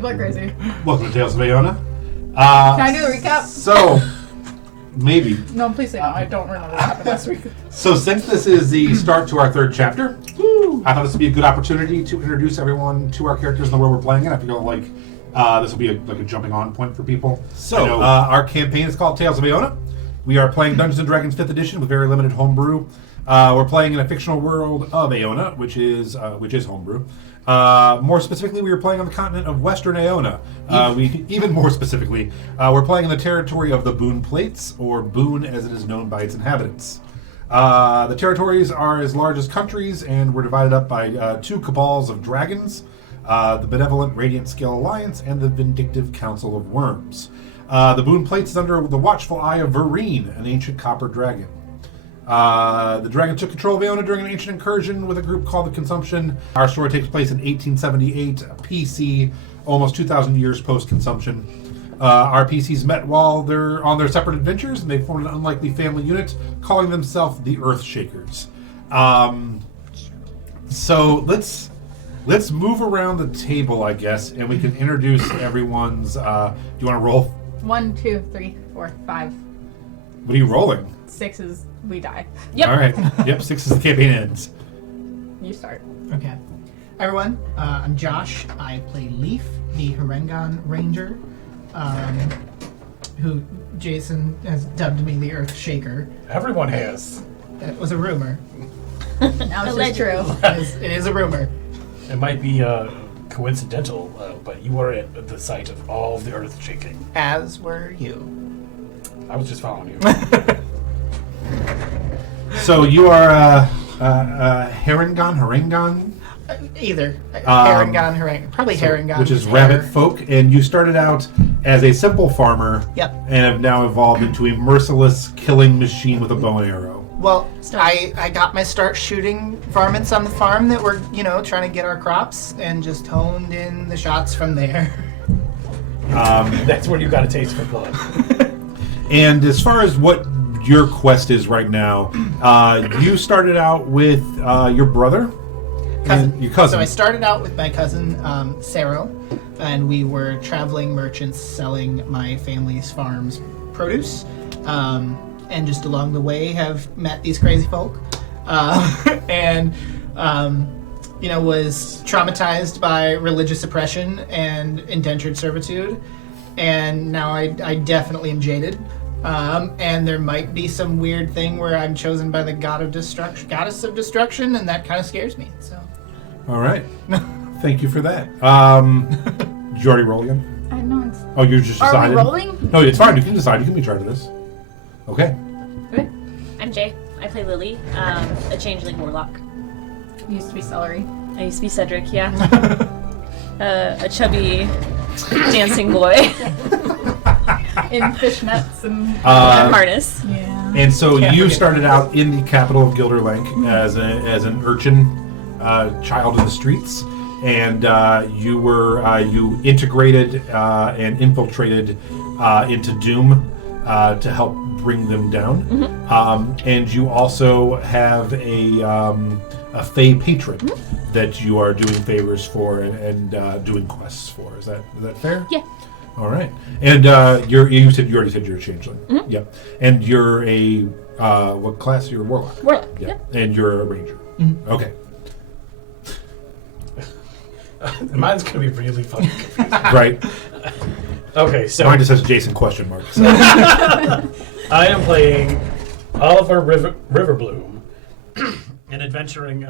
People are crazy. Welcome to Tales of Aeona. Can I do a recap? So, maybe. No, please say no. I don't remember what happened last week. So since this is the start to our third chapter, I thought this would be a good opportunity to introduce everyone to our characters and the world we're playing in. I feel like this will be a jumping on point for people. So our campaign is called Tales of Aeona. We are playing Dungeons & Dragons 5th edition with very limited homebrew. We're playing in a fictional world of Aeona, which is homebrew. More specifically, we are playing on the continent of Western Aeona. Even more specifically, we're playing in the territory of the Boon Plates, or Boon as it is known by its inhabitants. The territories are as large as countries, and were divided up by two cabals of dragons, the Benevolent Radiant Scale Alliance and the Vindictive Council of Worms. The Boon Plates is under the watchful eye of Vereen, an ancient copper dragon. The dragon took control of Aeona during an ancient incursion with a group called the Consumption. Our story takes place in 1878 PC, almost 2,000 years post-Consumption. Our PCs met while they're on their separate adventures, and they formed an unlikely family unit, calling themselves the Earthshakers. So let's move around the table, I guess, and we can introduce everyone's. Do you want to roll? 1, 2, 3, 4, 5. What are you rolling? 6 is we die. Yep. All right. Yep. 6 is the campaign ends. You start. Okay. Hi, everyone. I'm Josh. I play Leaf, the Harengon Ranger, who Jason has dubbed me the Earth Shaker. Everyone has. That was a rumor. Now it's just true. It is a rumor. It might be coincidental, but you were at the site of all of the earth shaking. As were you. I was just following you. So you are Harengon? Either. Harengon. Probably Harengon. Which is rabbit folk, and you started out as a simple farmer. Yep. And have now evolved into a merciless killing machine with a bow and arrow. Well, I got my start shooting varmints on the farm that were, trying to get our crops, and just honed in the shots from there. That's where you got a taste for blood. And as far as what your quest is right now, you started out with your brother? Cousin. Your cousin. So I started out with my cousin, Sarah, and we were traveling merchants selling my family's farm's produce. And just along the way have met these crazy folk. And, was traumatized by religious oppression and indentured servitude. And now I definitely am jaded. And there might be some weird thing where I'm chosen by the goddess of destruction, and that kind of scares me. So. All right. Thank you for that. Did you already roll again? I know it's... Oh, you just decided? Are we rolling? No, it's fine. You can decide. You can be in charge of this. Okay. Okay. I'm Jay. I play Lily, a changeling warlock. Used to be celery. I used to be Cedric, yeah. A chubby dancing boy In fishnets and... harness. yeah. And so you started out in the capital of Gilderlank as an urchin child in the streets, and you integrated and infiltrated into Doom to help bring them down. Mm-hmm. And you also have a Fey patron that you are doing favors for and doing quests for. Is that fair? Yeah. All right. And you already said you're a changeling. Mm-hmm. Yep. And you're a what class? You're a warlock. Warlock. Yeah. Yep. And you're a ranger. Mm-hmm. Okay. Mine's going to be really fucking confusing. Right. Okay, so Mine just says Jason question mark. So. I am playing Oliver Riverbloom, an adventuring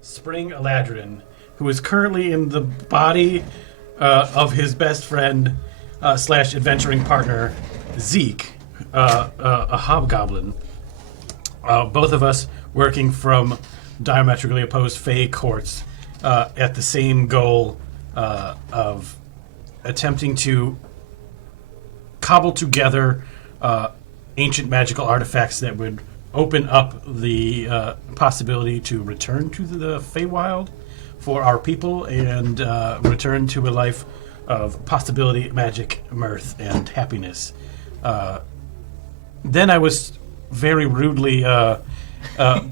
Spring Eladrin, who is currently in the body of his best friend / adventuring partner, Zeke, a hobgoblin. Both of us working from diametrically opposed Fey courts at the same goal of attempting to cobble together ancient magical artifacts that would open up the possibility to return to the Feywild for our people and return to a life of possibility, magic, mirth, and happiness. Then I was very rudely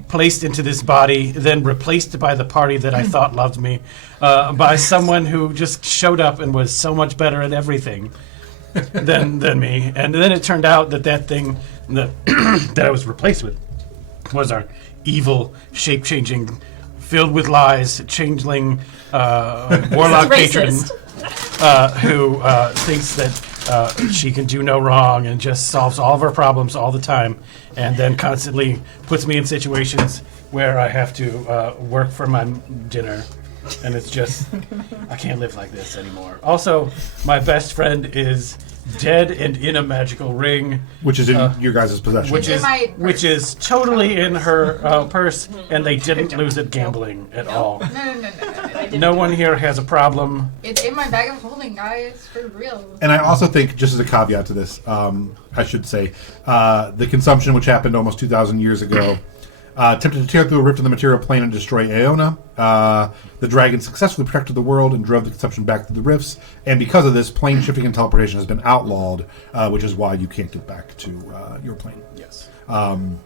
placed into this body, then replaced by the party that I thought loved me, by someone who just showed up and was so much better at everything than me. And then it turned out that thing that that I was replaced with was our evil, shape-changing, filled with lies, changeling warlock patron who thinks that she can do no wrong and just solves all of our problems all the time, and then constantly puts me in situations where I have to work for my dinner. And it's just, I can't live like this anymore. Also, my best friend is dead and in a magical ring, Which is in your guys' possession. which is totally in her purse, and they didn't lose it gambling at all. No. No one here has a problem. It's in my bag of holding, guys, for real. And I also think, just as a caveat to this, I should say, the consumption, which happened almost 2,000 years ago, attempted to tear through a rift in the material plane and destroy Aeona. The dragon successfully protected the world and drove the consumption back through the rifts. And because of this, plane shifting and teleportation has been outlawed, which is why you can't get back to your plane. Yes. And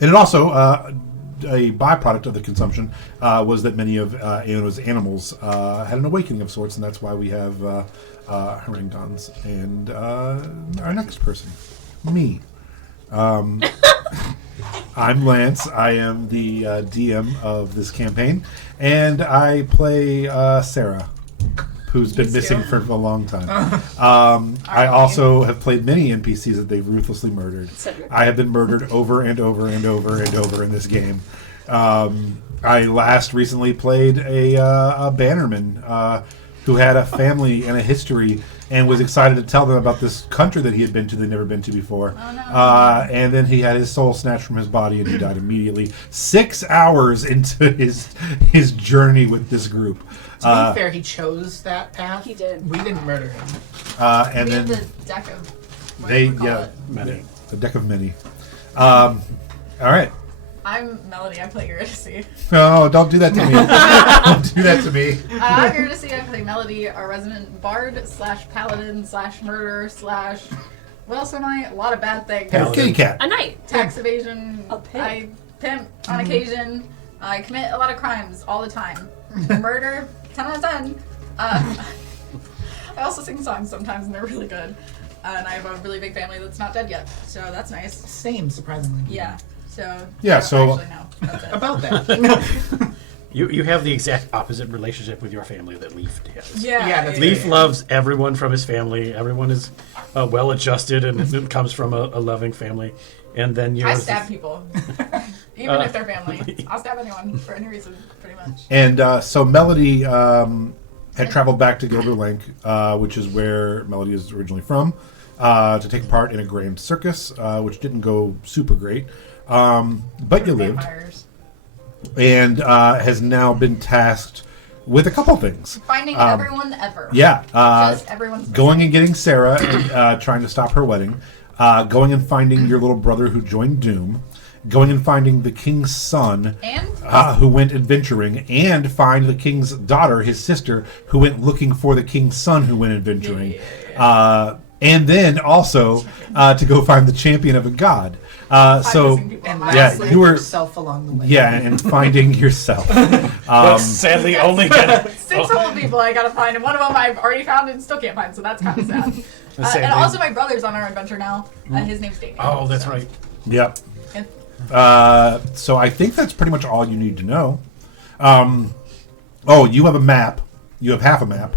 it also, a byproduct of the consumption, was that many of Aeona's animals had an awakening of sorts, and that's why we have Haringdons. And our next person, me. I'm Lance. I am the DM of this campaign, and I play Sarah, who's been missing for a long time. I also have played many NPCs that they've ruthlessly murdered. Cedric. I have been murdered over and over and over and over in this game. I last recently played a bannerman who had a family and a history and was excited to tell them about this country that he had been to they'd never been to before. Oh, no. And then he had his soul snatched from his body and he died immediately. 6 hours into his journey with this group. To be fair, he chose that path. He did. We didn't murder him. And We then have the deck of... what they, do we call yeah, it? Many. a deck of many. All right. I'm Melody. I play Eurydice. No, don't do that to me. Don't do that to me. I'm Eurydice. I play Melody, our resident bard / paladin / murderer / what else am I? A lot of bad things. Kitty cat. A knight. Tax evasion. A pimp. I pimp on occasion. I commit a lot of crimes all the time. Murder, 10 out of 10. I also sing songs sometimes, and they're really good. And I have a really big family that's not dead yet, so that's nice. Same, surprisingly. Yeah. So. Yeah, I don't so- actually know. That's it. About that. You have the exact opposite relationship with your family that Leaf has. Yeah. that's Leaf loves everyone from his family. Everyone is well adjusted and comes from a loving family. And then yours I is- stab people, even if they're family. I'll stab anyone for any reason, pretty much. And so Melody had traveled back to Gilderlink, which is where Melody is originally from, to take part in a grand circus, which didn't go super great. But you lived, Vampires. and has now been tasked with a couple things. Finding everyone ever. Yeah, Just everyone's going and getting Sarah and trying to stop her wedding, going and finding your little brother who joined Doom, going and finding the king's son And who went adventuring, and find the king's daughter, his sister, who went looking for the king's son who went adventuring. And then also to go find the champion of a god. So missing people. And Yeah, lastly, you were- yourself along the way. yeah, and finding yourself. But sadly only get 6 whole people I gotta find, and one of them I've already found and still can't find, so that's kind of sad. same And thing. also my brother's on our adventure now. His name's Damien. Oh, that's right. Yep. Yeah. So I think that's pretty much all you need to know. Oh, you have a map. You have half a map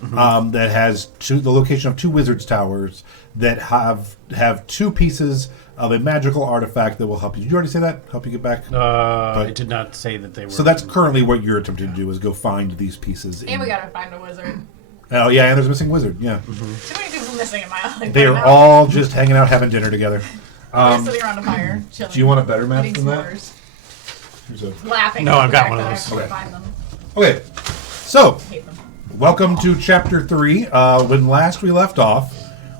that has the location of 2 wizards' towers that have 2 pieces of a magical artifact that will help you. Did you already say that? Help you get back? I did not say that they were. So that's currently what you're attempting to do, is go find these pieces. And we gotta find a wizard. Oh, yeah, and there's a missing wizard, yeah. Too many people missing in my life. They right are now. all just hanging out having dinner together. We're sitting around a fire, chilling. Do you want a better map eating than that? s'mores, Here's a- laughing. No, at I've the got fact one of that I those. actually Okay. find them. Okay, so Hate them. welcome to Chapter 3. When last we left off,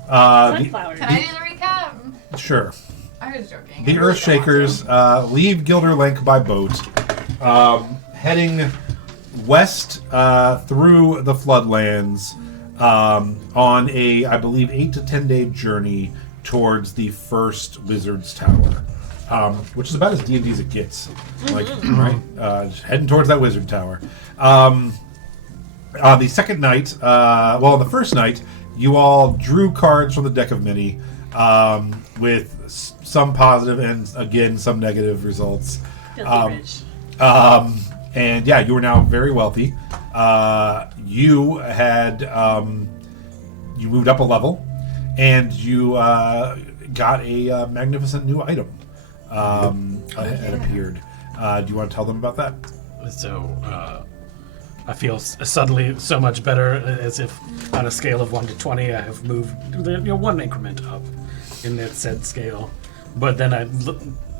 Sunflowers. Can I do the recap? sure. I was joking. The I really Earthshakers leave Gilderlink by boat, heading west through the floodlands on a, I believe, 8 to 10 day journey towards the first Wizard's Tower. which is about as D&D as it gets. Like, right? Just heading towards that wizard tower. The second night, the first night, you all drew cards from the deck of many, with some positive and, again, some negative results. Filthy rich. And yeah, you are now very wealthy. You had you moved up a level, and you got a magnificent new item that appeared. Do you want to tell them about that? So, I feel suddenly so much better, as if on a scale of 1 to 20, I have moved 1 increment up in that said scale. But then I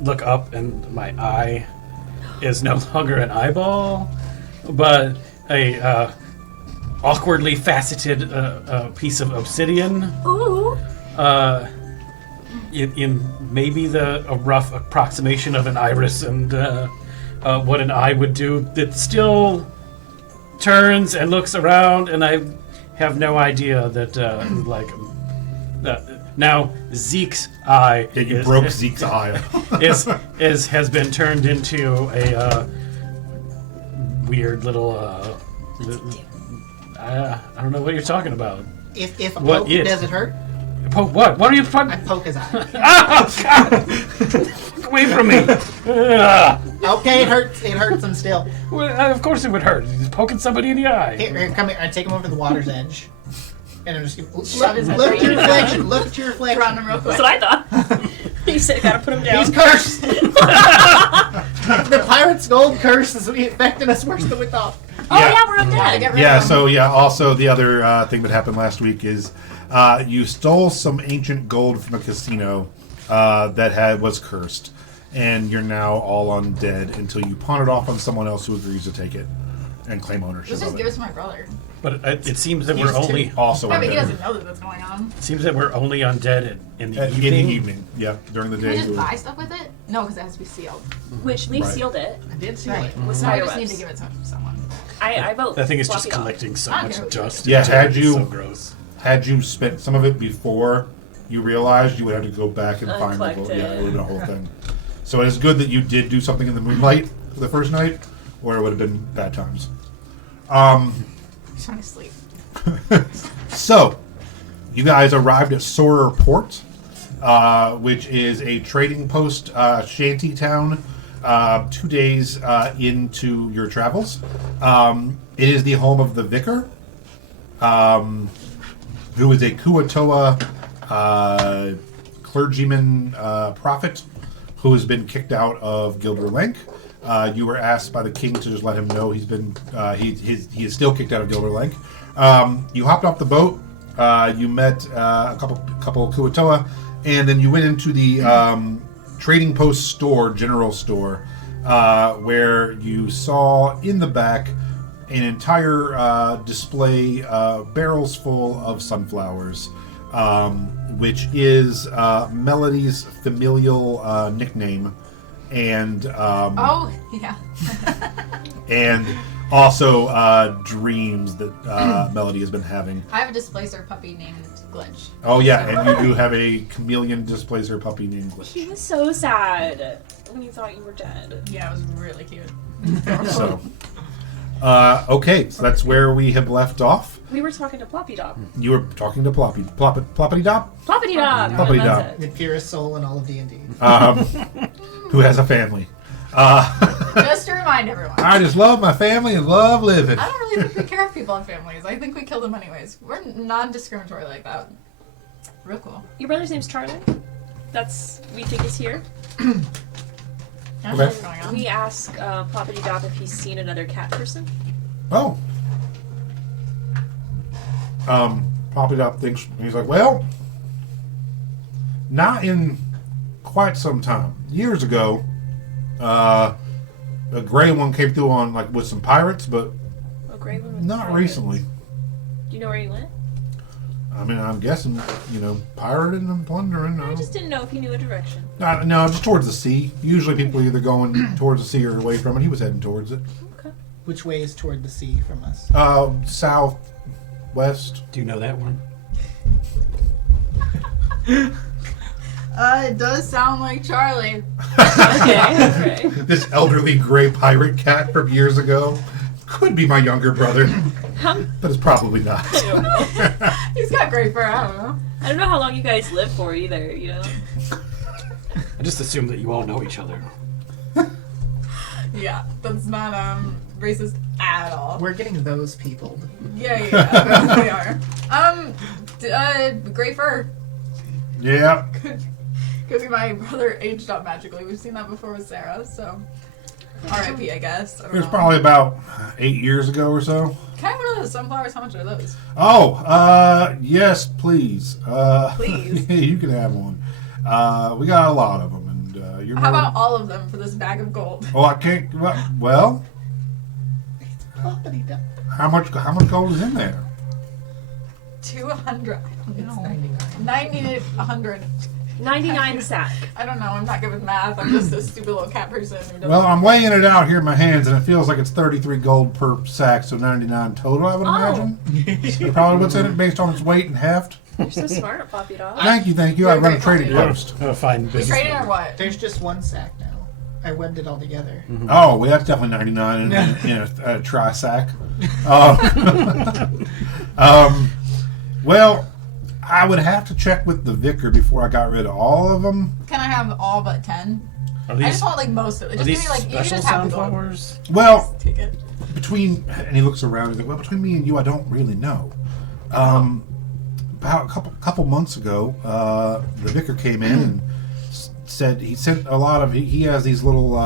look up, and my eye is no longer an eyeball, but a awkwardly faceted piece of obsidian. Ooh. In maybe a rough approximation of an iris and what an eye would do. That still turns and looks around, and I have no idea that now Zeke's eye. Yeah, you broke Zeke's eye. has been turned into a weird little. I don't know what you're talking about. If a What poke, is? does it hurt? Poke what? What are you? I poke his eye. Oh God! Get away from me! Okay, it hurts. It hurts him still. Well, of course it would hurt. He's poking somebody in the eye. Here, come here. I take him over to the water's edge. And I'm just Shove his head look right at your in. reflection. Look at your reflection. Drown him real quick. That's what I thought. You said gotta put him down. He's cursed. The pirate's gold curse is affecting us worse than we thought. Oh Yeah. yeah, we're up Yeah, dead. get rid Yeah, of him. so yeah, also the other thing that happened last week is you stole some ancient gold from a casino that was cursed, and you're now all undead until you pawn it off on someone else who agrees to take it and claim ownership Let's just of give it. it to my brother. But it seems that He's we're only Also Yeah, but he undead. doesn't know that that's going on. seems that we're only undead in the In evening. the evening, yeah, during the Can we day. just you- buy stuff with it? No, because it has to be sealed. Which we Right. sealed it. I did see Right. it. With So we just spider need to webs. give it to someone. I vote. That thing is just floppy dog. collecting so I much know. dust. Yeah, and had dirt. you- So gross. Had you spent some of it before you realized, you would have to go back and find the gold. Uncollected. Yeah, it would have been a whole thing. So it is good that you did do something in the moonlight for the first night, or it would have been bad times. He's trying to sleep. So, you guys arrived at Sorror Port, which is a trading post shanty town 2 days into your travels. It is the home of the vicar, who is a Kuatoa clergyman prophet who has been kicked out of Gilderlenk. You were asked by the king to just let him know he is still kicked out of Gilderlenk. You hopped off the boat. You met a couple of Kuatoa, and then you went into the trading post store, general store, where you saw in the back an entire display, barrels full of sunflowers, which is Melody's familial nickname, and Oh, yeah. and also dreams that Melody has been having. I have a displacer puppy named Glitch. Oh yeah, and you do have a chameleon displacer puppy named Glitch. He was so sad when you thought you were dead. Yeah, it was really cute. So, okay, so that's where we have left off. We were talking to Ploppy Dog. You were talking to Ploppity Dop, Ploppity Dog. Ploppity Yeah, Dog. that's The it. purest soul in all of D&D. who has a family. Just to remind everyone. I just love my family and love living. I don't really think we care if people have families. I think we kill them anyways. We're non-discriminatory like that. Real cool. Your brother's name's Charlie. That's we think is here. That's Okay. what's going on. We ask Ploppity Dog if he's seen another cat person. Oh. Ploppity Dop thinks, he's like, well, not in quite some time. Years ago, a gray one came through on with some pirates, but Oh, gray one. with not pirates. recently. Do you know where he went? I mean, I'm guessing, pirating and plundering. I just didn't know if he knew a direction. No, just towards the sea. Usually people either going towards the sea or away from it. He was heading towards it. Okay. Which way is toward the sea from us? South, west. Do you know that one? It does sound like Charlie. Okay. This elderly gray pirate cat from years ago could be my younger brother, but it's probably not. I don't know. He's got great fur. I don't know. I don't know how long you guys live for either, you know? I just assume that you all know each other. Yeah, that's not racist at all. We're getting those people. Yeah, we are. Great fur. Yeah. Could be my brother aged up magically. We've seen that before with Sarah, so R.I.P. I guess. I It don't was know. probably about 8 years ago or so. Can I have one of those sunflowers? How much are those? Oh, yes, please. Please? Yeah, you can have one. We got a lot of them, and you're. How more- about all of them for this bag of gold? Oh, I can't. Well, Ploppity-dop. how much gold is in there? 200. I don't It's know. 99. 90 to 100. 99 sack. I don't know. I'm not good with math. I'm just a stupid little cat person who doesn't. Well, I'm weighing it out here in my hands, and it feels like it's 33 gold per sack, so 99 total, I would Oh. imagine. That's probably what's in it based on its weight and heft. You're so smart at Poppy Dog. Thank you. I You're run a very trading funny. post. Fine we business. trading or what? There's just one sack now. I webbed it all together. Oh, well, that's definitely 99 in a tri-sack. Well, I would have to check with the vicar before I got rid of all of them. Can I have all but 10? Are I these, just want like most of it. are Just give these me like you can special just have the gold. sunflowers? Well, Take it. between, and he looks around, he's like, well, between me and you, I don't really know. About a couple months ago, the vicar came in and said he sent a lot of, he has these little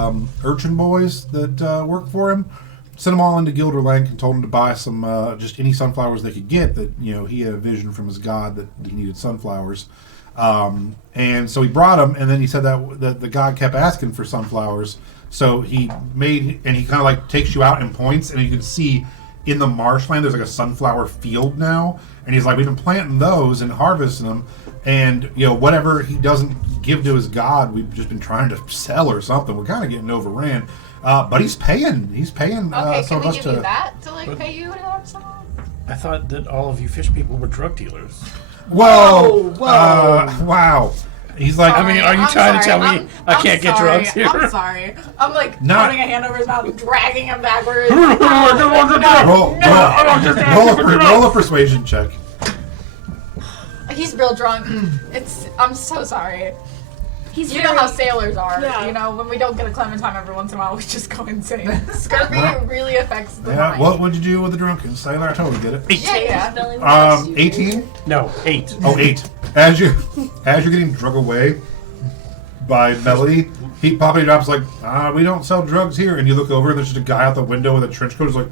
urchin boys that work for him, sent them all into Gilderlank and told them to buy some, just any sunflowers they could get, that, you know, he had a vision from his god that he needed sunflowers. And so he brought them, and then he said that the god kept asking for sunflowers. So he made, and he kind of like takes you out and points, and you can see in the marshland there's like a sunflower field now. And he's like, we've been planting those and harvesting them, and you know, whatever he doesn't give to his god, we've just been trying to sell or something. We're kind of getting overran, but he's paying. He's paying. Okay, some can of we us give to. you that to like pay you to have some? I thought that all of you fish people were drug dealers. Whoa! Whoa. Wow! He's like, I mean, are you I'm trying to tell sorry. me I can't get sorry. drugs here? I'm sorry. I'm like Not- putting a hand over his mouth, dragging him backwards. roll a persuasion check. He's real drunk. I'm so sorry. He's You know how sailors are. Yeah. You know, when we don't get a clementine every once in a while, we just go insane. Scurvy really affects the Yeah. mind. What would you do with a drunken sailor? I totally get it. Yeah. 18. No, 8. Oh, 8. As you're getting drug away by Melody, he popping drops like, we don't sell drugs here. And you look over, and there's just a guy out the window with a trench coat. He's like,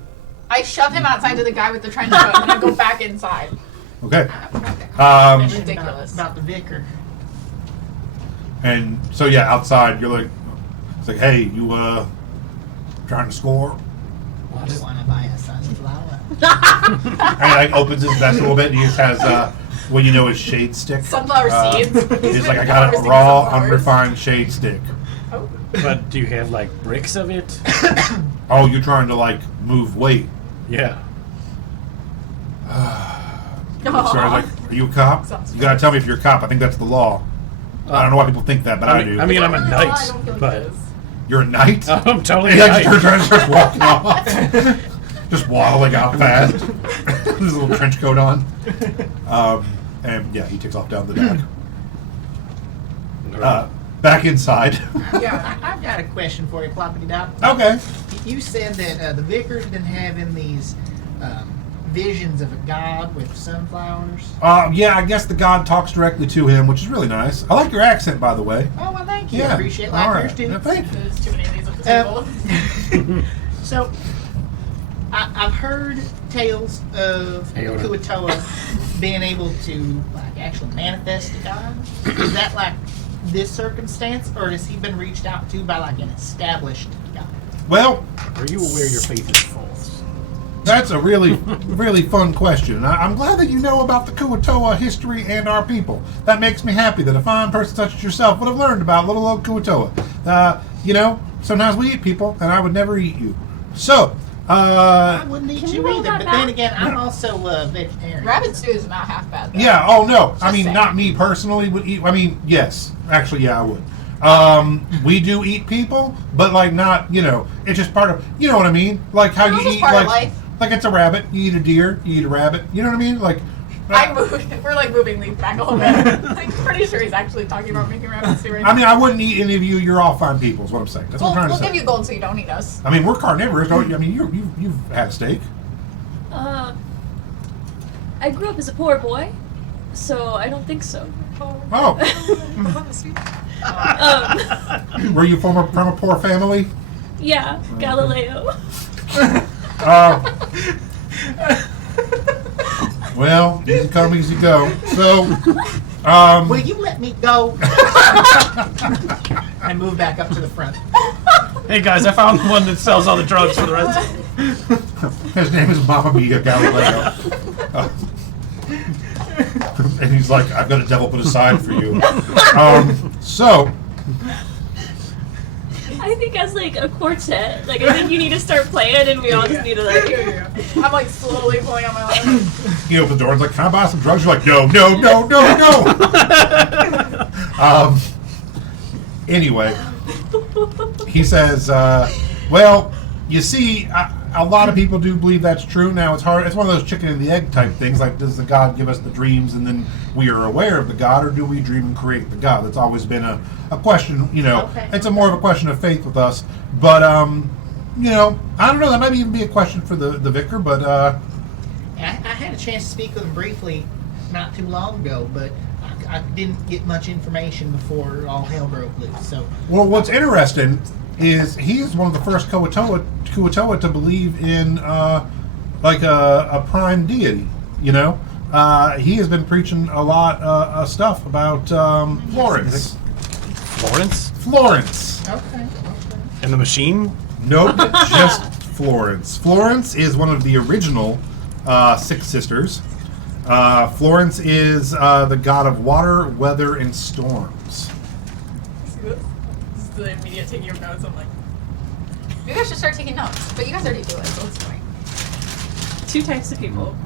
I shove him outside to the guy with the trench coat, and I go back inside. okay. Ridiculous. About the vicar. And so yeah, outside you're like, it's like, hey, you trying to score? I just want to buy a sunflower. And he like opens his vest a little bit, and he just has what you know is shade stick. Sunflower seeds. He's like, I got a Harvesting raw, sunflowers. unrefined shade stick. Oh. But do you have like bricks of it? Oh, you're trying to like move weight. Yeah. So I was like, are you a cop? Sounds You gotta tell me if you're a cop. I think that's the law. I don't know why people think that, but I do. I mean, I'm a I knight, don't feel like but it is. You're a knight? I'm totally He a like just knight. starts walking off. Just waddling out fast. With his little trench coat on. And yeah, he takes off down the dock. Back inside. Yeah. I've got a question for you, Ploppity Dop. Okay. You said that the vicar's been having these visions of a god with sunflowers. Yeah, I guess the god talks directly to him, which is really nice. I like your accent, by the way. Oh, well, thank you. Yeah. Appreciate All life right. too. Yeah, thank you. There's too many of these at the table. So, I've heard tales of Aorta. Kuatoa being able to like actually manifest a god. Is that like this circumstance, or has he been reached out to by like an established god? Well, Are you aware your faith is false? that's a really, really fun question. I'm glad that you know about the Kuatoa history and our people. That makes me happy that a fine person such as yourself would have learned about little old Kuatoa. You know, sometimes we eat people, and I would never eat you. So, I wouldn't eat Can you we roll either, that but then back? again, I'm also vegetarian. Rabbit stew is not half bad. Though. Yeah. Oh no. I Just mean, saying. not me personally would eat. I mean, yes. Actually, yeah, I would. We do eat people, but like not. It's just part of. You know what I mean? Like how It's you just eat. part of Like, life. like it's a rabbit. You eat a deer. You eat a rabbit. You know what I mean? Like. We're like moving these back a little bit. I'm pretty sure he's actually talking about making rabbit stew right now. I mean, I wouldn't eat any of you. You're all fine people. Is what I'm saying. That's what I'm trying We'll to say. give you gold so you don't eat us. I mean, we're carnivorous. Don't you? I mean, you've had steak. I grew up as a poor boy, so I don't think so. Oh, were you from a poor family? Yeah, Galileo. Well, easy come, easy go. So, Will you let me go? I move back up to the front. Hey guys, I found one that sells all the drugs for the rest of his name is Mama Mia Galileo. And he's like, I've got a devil put aside for you. So, I think as like a quartet, like I think you need to start playing, and we all just need to like. I'm like slowly pulling on my leg. he opens the door and is like, can I buy some drugs? You're like, no. Anyway, he says, well, you see, a lot of people do believe that's true. Now, it's hard. It's one of those chicken and the egg type things. Like, does the God give us the dreams and then we are aware of the God, or do we dream and create the God? That's always been a question. Okay. It's more of a question of faith with us. But, I don't know. That might even be a question for the vicar. But I had a chance to speak with him briefly not too long ago, but I didn't get much information before all hell broke loose. So, well, what's interesting is he is one of the first Kuatoa to believe in like a prime deity. He has been preaching a lot of stuff about Florence. Florence. okay. And the machine? Nope, just Florence. Florence is one of the original Six Sisters. Florence is the god of water, weather, and storms. This is the immediate taking of notes. I'm like, maybe I should start taking notes. But you guys already do it, so it's fine. 2 types of people,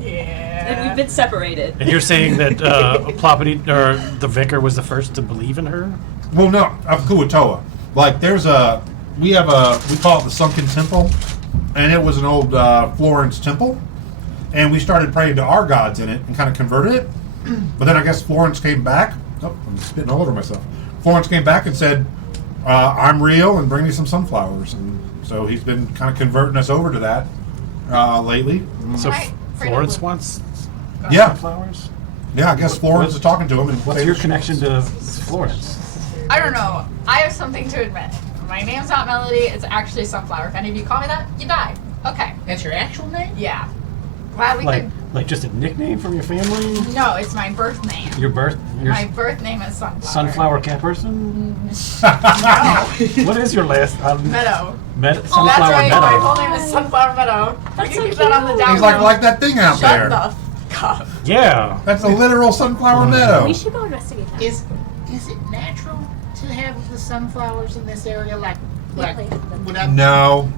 Yeah. and we've been separated. And you're saying that Ploppity, or the vicar, was the first to believe in her? Well, no, of Kuatoa. Like, we call it the Sunken Temple, and it was an old Florence temple, and we started praying to our gods in it and kind of converted it. But then I guess Florence came back. Oh, I'm spitting all over myself. Florence came back and said, I'm real, and bring me some sunflowers. And so he's been kind of converting us over to that lately. So Right. Florence wants Yeah. flowers? Yeah, I guess Florence is talking to him. And What's your connection to Florence? I don't know. I have something to admit. My name's not Melody. It's actually Sunflower. If any of you call me that, you die. Okay. That's your actual name? Yeah. Glad we Like, could. like just a nickname from your family? No, it's my birth name. Your My birth name is Sunflower. sunflower cat person? No. What is your last? Meadow. Sunflower That's right. Meadow. My full name is Sunflower Meadow. That's We so can keep that on the cute. down He's low. like that thing out Shut there. the fuck up. Yeah. That's a literal sunflower meadow. We should go investigate that. Is it natural to have the sunflowers in this area? Like without, No.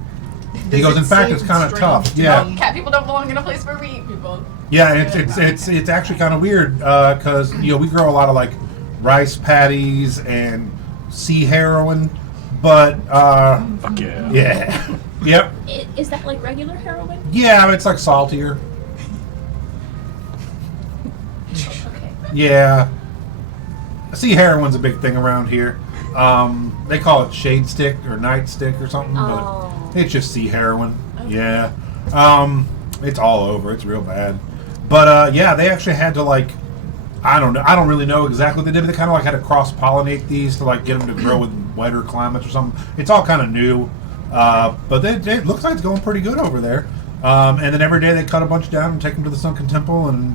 He does goes, it in fact, seem it's kind of strange tough. to Yeah. me? Cat people don't belong in a place where we eat people. Yeah, it's actually kind of weird because we grow a lot of like rice patties and sea heroin, but Fuck yeah. yeah, yep, Is that like regular heroin? yeah, it's like saltier. Okay. Yeah, sea heroin's a big thing around here. They call it shade stick or night stick or something, Oh. but it's just sea heroin. Okay. Yeah, it's all over. It's real bad. But yeah, they actually had to like, I don't know. I don't really know exactly what they did. But they kind of like had to cross pollinate these to like get them to grow with wetter climates or something. It's all kind of new, but it looks like it's going pretty good over there. And then every day they cut a bunch down and take them to the Sunken Temple and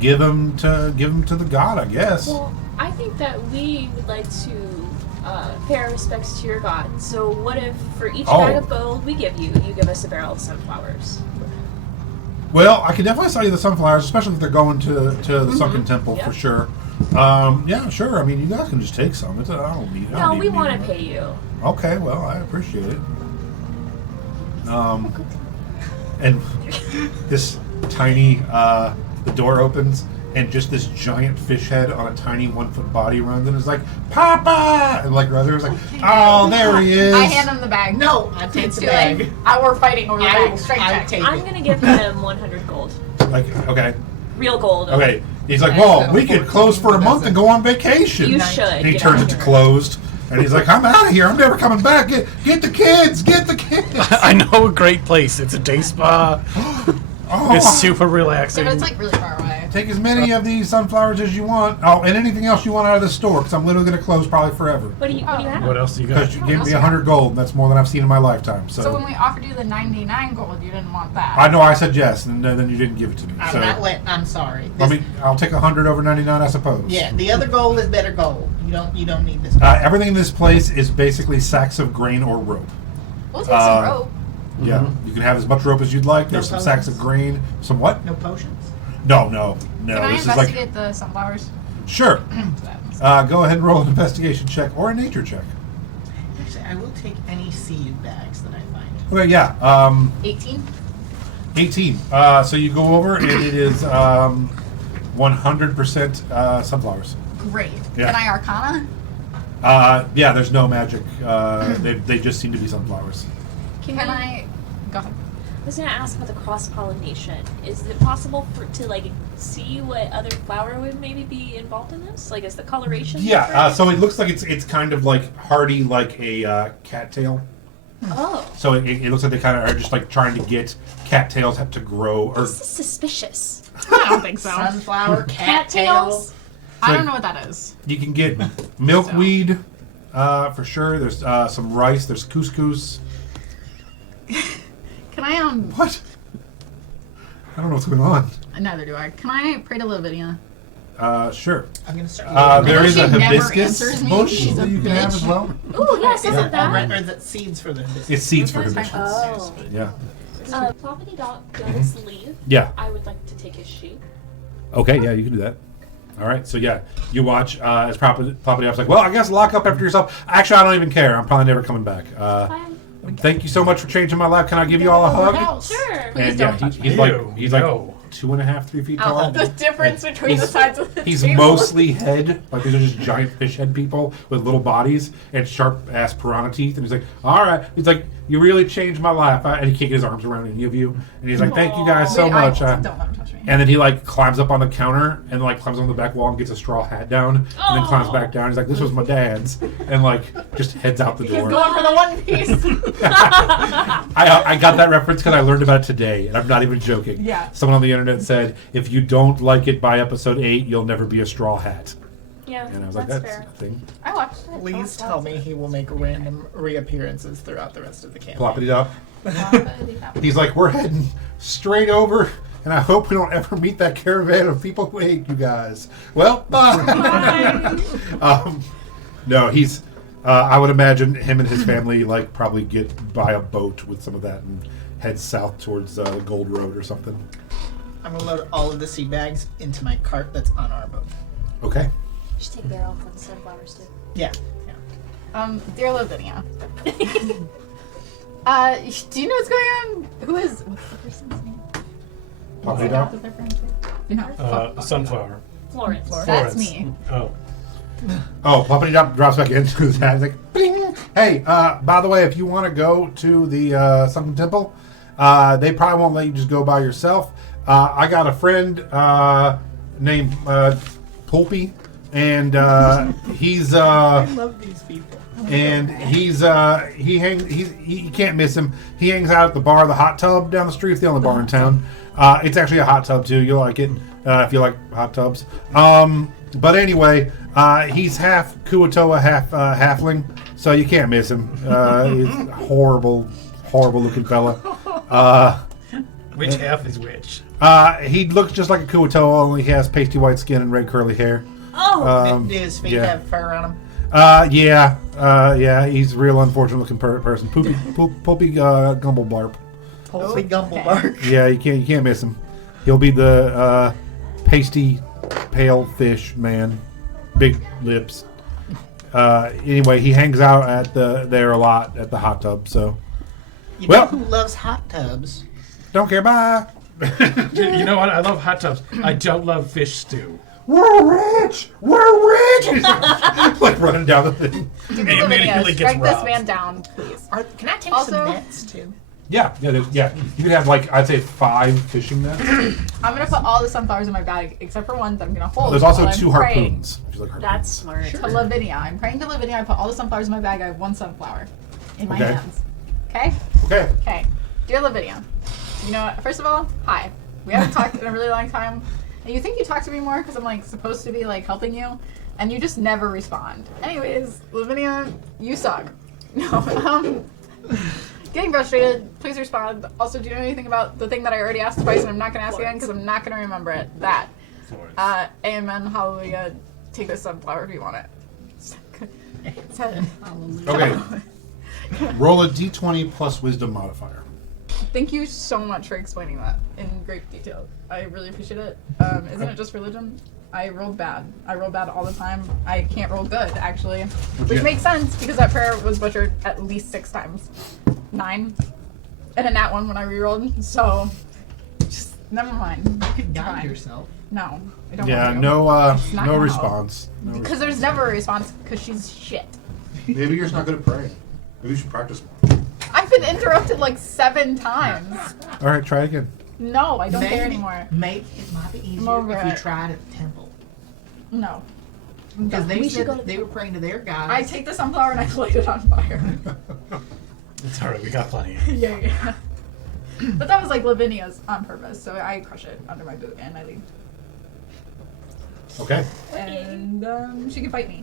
give them to the god, I guess. Well, I think that we would like to pay our respects to your god. So what if for each bag of gold we give you, you give us a barrel of sunflowers? Well, I can definitely sell you the sunflowers, especially if they're going to the Sunken Temple Yep. for sure. Yeah, sure. I mean, you guys can just take some. I don't need. No, we want to pay you. Okay, well, I appreciate it. And this tiny, the door opens, and just this giant fish head on a tiny 1-foot body runs, and is like, Papa! And like Ruther's like, oh, there he is. I hand him the bag. No, I take It's the too late. bag. We're fighting over the bag. Straight I check. take I'm it. gonna give him 100 gold. Like, okay, Real gold. okay. He's like, well, we could close for a month and go on vacation. You And should. he Get turns out it to of here. closed, and he's like, I'm out of here. I'm never coming back. Get the kids. Get the kids. I know a great place. It's a day spa. Oh. It's super Yeah, relaxing. but it's like really far away. Take as many of these sunflowers as you want. Oh, and anything else you want out of the store, because I'm literally going to close probably forever. What do you have? What else do you got? Because you gave me 100 gold, and that's more than I've seen in my lifetime. So when we offered you the 99 gold, you didn't want that. I know I said yes, and then you didn't give it to me. So I'm sorry. I mean, I'll take 100 over 99, I suppose. Yeah, the other gold is better gold. You don't need this. Everything in this place is basically sacks of grain or rope. We'll take some rope. Yeah, you can have as much rope as you'd like. There's No some sacks of grain. Some what? No potions. No. Can I This is investigate like the sunflowers? sure. Go ahead and roll an investigation check or a nature check. Actually, I will take any seed bags that I find. Okay, yeah. 18? 18. So you go over and it is 100% sunflowers. Great. Yeah. Can I arcana? Yeah, there's no magic. They just seem to be sunflowers. Can I... Go ahead. I was gonna ask about the cross pollination. Is it possible to like see what other flower would maybe be involved in this? Like, is the coloration? Yeah, different? so it looks like it's kind of like hardy, like a cattail. Oh, So it looks like they kind of are just like trying to get cattails to grow. Or this is suspicious. I don't think so. Sunflower, Cattails? I So- don't know what that is. you can get milkweed for sure. There's some rice. There's couscous. Can I, What? I don't know what's going on. Neither do I. Can I pray to Lavinia? Sure. I'm gonna start. There know is she a never hibiscus answers me. bush She's that a you can have bitch. as well. Ooh, yes, isn't that? Or the seeds for the hibiscus. It's seeds for That's hibiscus. Oh. Yeah. Ploppity Dog does leave. Yeah. I would like to take his sheep. Okay, yeah, you can do that. All right, so yeah, you watch as Property Op's like, well, I guess lock up after yourself. Actually, I don't even care. I'm probably never coming back. Fine. Thank you so much for changing my life. Can I give you all a hug? Sure. Please And don't yeah, touch he's me. like Ew, he's like no. 2.5, 3 feet Oh, tall. the difference between the He's- sides of the He's table. mostly head, like these are just giant fish head people with little bodies and sharp ass piranha teeth. And he's like, all right. He's like, you really changed my life. And he kicks his arms around any of you. And he's like, thank you guys so Wait, much. don't let him touch me. And then he like climbs up on the counter and like climbs on the back wall and gets a straw hat down and then climbs back down. He's like, this was my dad's, and like just heads out the He's door. going for the One Piece. I got that reference because I learned about it today, and I'm not even joking. Yeah. Someone on the internet said, if you don't like it by episode 8, you'll never be a straw hat. Yeah, And I was like, that's that's fair. a thing. I watched it. Please tell me he will make random reappearances throughout the rest of the campaign. Ploppity dop. It. He's like, we're heading straight over, and I hope we don't ever meet that caravan of people who hate you guys. Well, bye. No, he's. I would imagine him and his family like probably get by a boat with some of that and head south towards Gold Road or something. I'm gonna load all of the seed bags into my cart that's on our boat. Okay. You should take a barrel for the sunflowers too. Yeah. Dear Lavinia. Do you know what's going on? What's the person's name? Ploppity What dop. does their friend say? No. Sunflower. Florence. That's Florence. me. Oh. Oh, Ploppity dop drops back into his hat. He's like, bing. Hey, by the way, if you want to go to the Sunken Temple, they probably won't let you just go by yourself. I got a friend named Pulpy, and he's I love these people. and he can't miss him. He hangs out at the bar, the hot tub down the street. It's the only bar in town. It's actually a hot tub too. You'll like it if you like hot tubs. But anyway, he's half Kuatoa, half halfling, so you can't miss him. He's a horrible looking fella. Which half is which? He looks just like a Kuatoa, only he has pasty white skin and red curly hair. Oh, Did his feet yeah. have fur on them? Yeah, he's a real unfortunate looking person. Pulpy Gumblebarp. Holy Gumblebark. Yeah, you can't miss him. He'll be the pasty pale fish man. big lips. Anyway, he hangs out at there a lot at the hot tub. So, You Well- know who loves hot tubs? don't care. Bye. You know what? I love hot tubs. I don't love fish stew. We're rich. We're rich. Like running down the thing. Lavinia, immediately gets strike this robbed. man down, please. Can I take Also- some nets too? Yeah. You could have like I'd say 5 fishing nets. I'm gonna put all the sunflowers in my bag except for one that I'm gonna hold. There's also while I'm 2 praying harpoons. If you like harpoons. That's smart. To Lavinia. I'm praying to Lavinia. I put all the sunflowers in my bag. I have 1 sunflower in my Okay. hands. Okay? Okay. Okay. Dear Lavinia, you know what? First of all, hi. We haven't talked in a really long time. And you think you talk to me more because I'm like supposed to be like helping you, and you just never respond. Anyways, Lavinia, you suck. No, getting frustrated. Please respond. Also, do you know anything about the thing that I already asked twice and I'm not gonna ask again because I'm not gonna remember it? That. Amen. Hallelujah. Take this sunflower if you want it. Okay. Roll a d20 plus wisdom modifier. Thank you so much for explaining that in great detail. I really appreciate it. Isn't it just religion? I rolled bad. I roll bad all the time. I can't roll good, actually. Which Yeah. makes sense because that prayer was butchered at least 6 times. 9. And a nat 1 when I rerolled. So, just never mind. You could guide Fine. yourself. No, I don't Yeah. want to. No. not No gonna help. response. No Because there's never a response because she's shit. Maybe you're just not good at praying. Maybe you should practice more. I've been interrupted like 7 times. All right. Try again. No, I don't care Maybe- anymore. Maybe it might be easier over if you it. tried at the temple. No. Because they We should said go to that they were praying to their gods. I take the sunflower and I light it on fire. It's alright, we got plenty. yeah. But that was like Lavinia's on purpose, so I crush it under my boot and I leave. Okay. And she can fight me.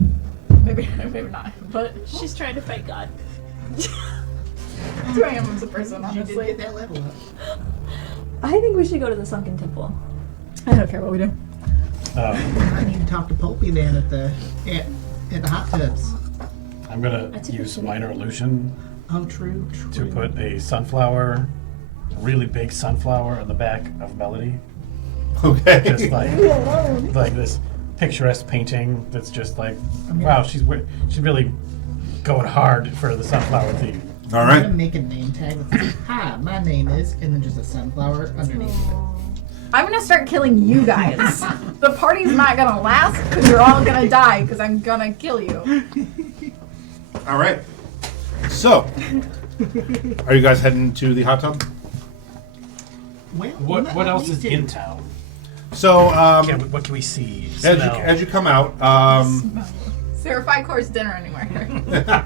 Maybe not. But She's trying to fight God. who I am as a person, You did honestly. get that level up. I think we should go to the sunken temple. I don't care what we do. I need to talk to Popey then at the hot tubs. I'm gonna That's a use good minor illusion Oh, true. to put a sunflower, a really big sunflower, on the back of Melody. Okay. Just like this picturesque painting that's just like, wow, she's really going hard for the sunflower theme. All I'm right. gonna make a name tag with "Hi, my name is," and then just a sunflower underneath it. I'm gonna start killing you guys. The party's not gonna last because you're all gonna die because I'm gonna kill you. All right. So, are you guys heading to the hot tub? Well, What else is in town? So, What can we see? as you come out, Is there a 5-course dinner anywhere?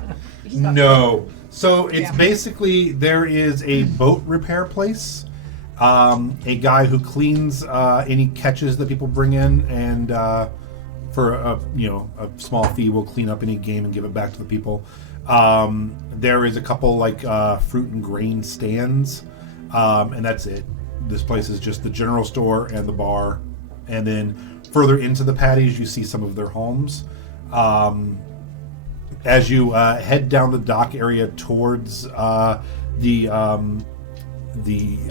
no. So it's Yeah. basically there is a boat repair place, a guy who cleans any catches that people bring in, and for a small fee will clean up any game and give it back to the people. There is a couple like fruit and grain stands, and that's it. This place is just the general store and the bar, and then further into the patties you see some of their homes. As you head down the dock area towards the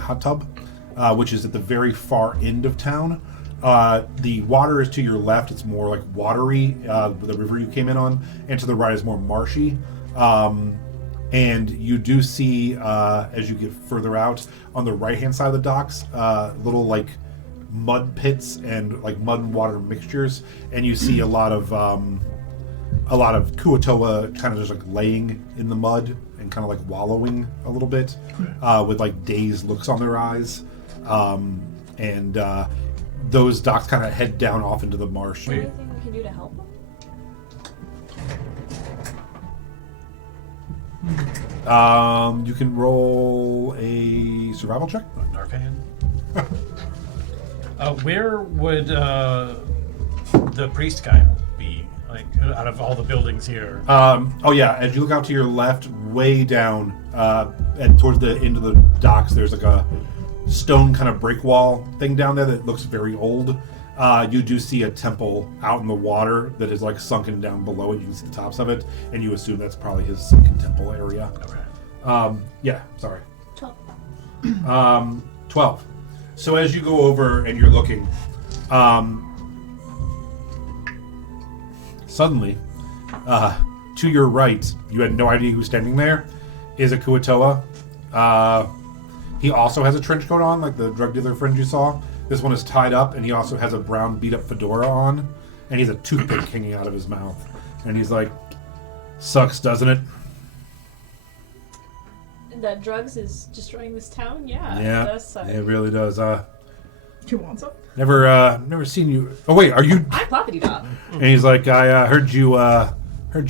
hot tub, which is at the very far end of town, the water is to your left. It's more like watery, the river you came in on, and to the right is more marshy. And you do see, as you get further out, on the right-hand side of the docks, little like mud pits and like mud and water mixtures, and you see a lot of Kuatoa kind of just like laying in the mud and kind of like wallowing a little bit, with like dazed looks on their eyes, and those docks kind of head down off into the marsh. Is there anything we can do to help them? You can roll a survival check. Narcan. Where would the priest guy be? Like out of all the buildings here? Oh yeah, as you look out to your left, way down, and towards the end of the docks, there's like a stone kind of brick wall thing down there that looks very old. You do see a temple out in the water that is like sunken down below it. You can see the tops of it, and you assume that's probably his sunken temple area. Okay. Yeah, sorry. 12. 12. So as you go over and you're looking, Suddenly, to your right, you had no idea who's standing there, is a Kuatoa. He also has a trench coat on, like the drug dealer friend you saw. This one is tied up, and he also has a brown beat-up fedora on, and he has a toothpick hanging out of his mouth. And he's like, "Sucks, doesn't it?" That drugs is destroying this town? Yeah. Yeah, It does suck. it really does. You want some? Never seen you. Oh wait, are you? I'm Ploppity Dop. And he's like, I heard you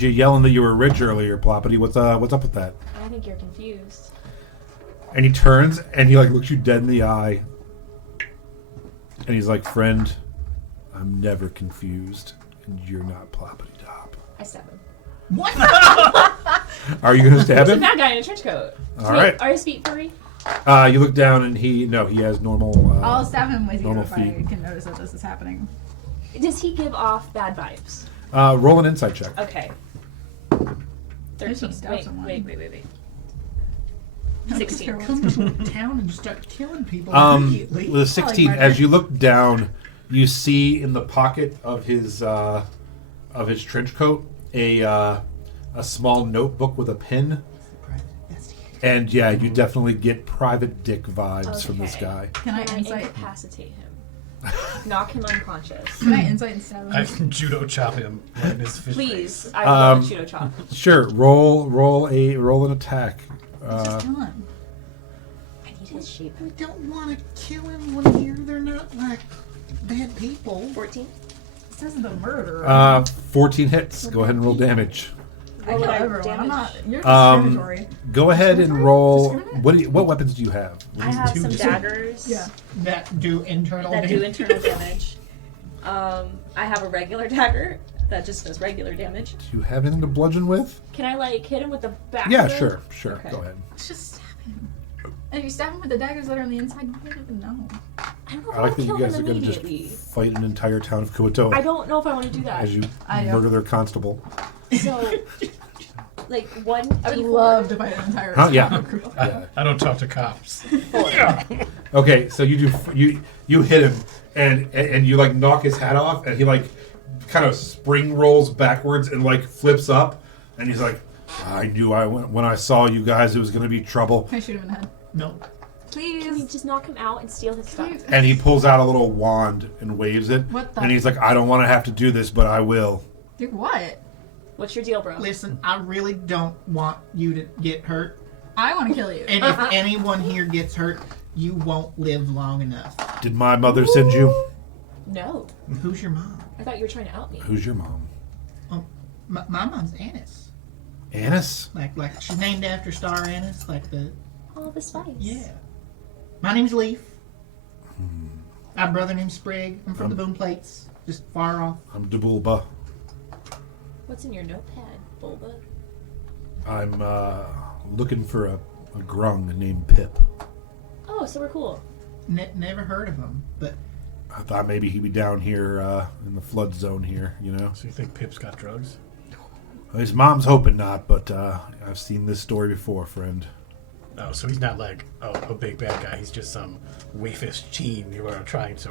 yelling that you were rich earlier, Ploppity. What's up with that? I think you're confused. And he turns and he like looks you dead in the eye, and he's like, "Friend, I'm never confused, and you're not Ploppity Dop." I stab him. What? Are you gonna stab There's a him? bad guy in a trench coat. All right. Are his feet furry? You look down and he has normal. I'll stab him with you normal if feet. I can notice that this is happening. Does he give off bad vibes? Roll an insight check. Okay. I should 13. stab Wait, someone. wait. Don't 16. be Come terrible. to town and start killing people With immediately. a 16, murder. as you look down, you see in the pocket of his trench coat a small notebook with a pen. And yeah, you definitely get private dick vibes from this Okay. guy. Can I Can I insight? incapacitate him? Knock him unconscious. Can I insight and stab him? I can judo chop him right in his fish Please. face. I love a judo chop. Sure, roll an attack. Just kill him. I need his shape. We don't want to kill anyone here. They're not like bad people. 14. This isn't a murder. 14 hits. Go ahead and roll damage. I kill everyone. I'm not. You're Um, discriminatory. Go ahead and roll. Discriminate? What weapons do you have? I have Two some different- daggers Yeah. That do internal that do damage. internal damage. I have a regular dagger that just does regular damage. Do you have anything to bludgeon with? Can I like hit him with the back? Yeah, of it? sure. Okay. Go ahead. Just stab him. And if you stab him with the daggers that are on the inside, you wouldn't even know. I don't know if I I like want that to you kill guys are him going to just immediately. fight an entire town of Kuatoa I don't know if I want to do that. as you I know. murder their constable. So, like one. I would D4? love to fight an entire. Huh? Yeah. town. Yeah. I don't talk to cops. Okay, so you hit him and you like knock his hat off and he like kind of spring rolls backwards and like flips up and he's like, "I knew when I saw you guys it was going to be trouble." Can I shoot him in the head? No. Can we Please. just knock him out and steal his stuff? Please. And he pulls out a little wand and waves it. What the- And he's like, "I don't want to have to do this, but I will." Do what? What's your deal, bro? Listen, I really don't want you to get hurt. I want to kill you. And if anyone here gets hurt, you won't live long enough. Did my mother send you? No. Who's your mom? I thought you were trying to out me. Who's your mom? My mom's Annis. Annis? Like she's named after Star Annis, like the Oh, the spice. yeah. My name's Leaf. I have a brother named Sprig. I'm from the Boom Plates, just far off. I'm Debulba. What's in your notepad, Bulba? I'm looking for a grung named Pip. Oh, so we're cool. Never heard of him, but I thought maybe he'd be down here in the flood zone here, you know? So you think Pip's got drugs? His mom's hoping not, but I've seen this story before, friend. Oh, so he's not like a big bad guy. He's just some waifish teen you are trying to.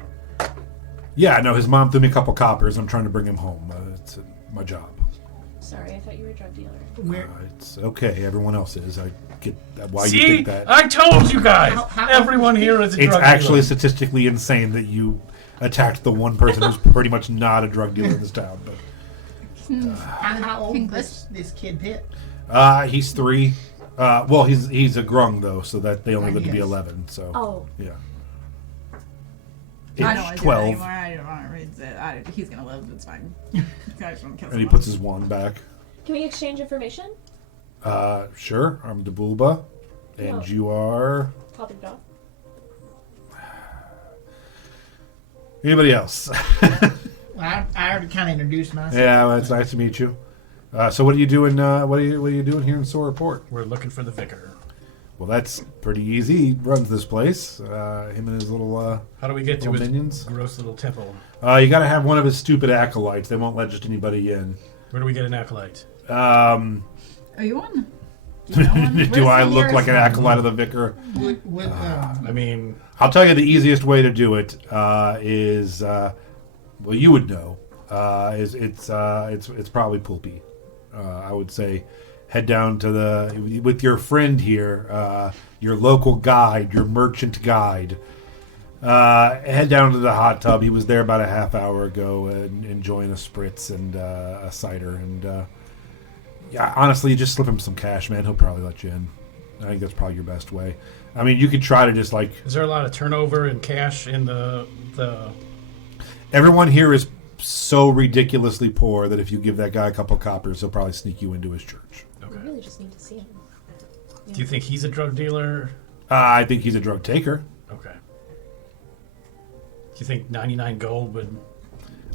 Yeah, no, his mom threw me a couple coppers. I'm trying to bring him home. It's my job. Sorry, I thought you were a drug dealer. where? It's okay. Everyone else is. I get why See, you think that. I told you guys. How- Everyone here is a It's drug actually dealer. statistically insane that you attacked the one person who's pretty much not a drug dealer in this town. But How old English? is this kid Pip? he's 3. Well, he's a grung though, so that they only live to be Yes. 11. So Oh, yeah. I don't Age want to do that 12, anymore. I don't want to read it. He's gonna live. It's fine. I just want to kill and he someone. puts his wand back. can we exchange information? Sure. I'm Debulba, and No. you are Pop it off. anybody else? Well, I already kind of introduced myself. Yeah, well, it's nice to meet you. So what are you doing? What are you doing here in Sorror Port? We're looking for the vicar. Well, that's pretty easy. He runs this place. Him and his little How do we get to little his minions. gross little temple? You got to have one of his stupid acolytes. They won't let just anybody in. Where do we get an acolyte? Are you one? Do you know one? Do Where's I the look like nearest an one? acolyte of the vicar? I mean, I'll tell you the easiest way to do it is, well, you would know. It's probably pulpy. I would say head down to with your friend here, your local guide, your merchant guide. Head down to the hot tub. He was there about a half hour ago, enjoying a spritz and a cider. And yeah, honestly, just slip him some cash, man. He'll probably let you in. I think that's probably your best way. I mean, you could try to just like. Is there a lot of turnover in cash in the? Everyone here is so ridiculously poor that if you give that guy a couple coppers, he'll probably sneak you into his church. We really just need to see him. Do you think he's a drug dealer? I think he's a drug taker. Okay. Do you think 99 gold would?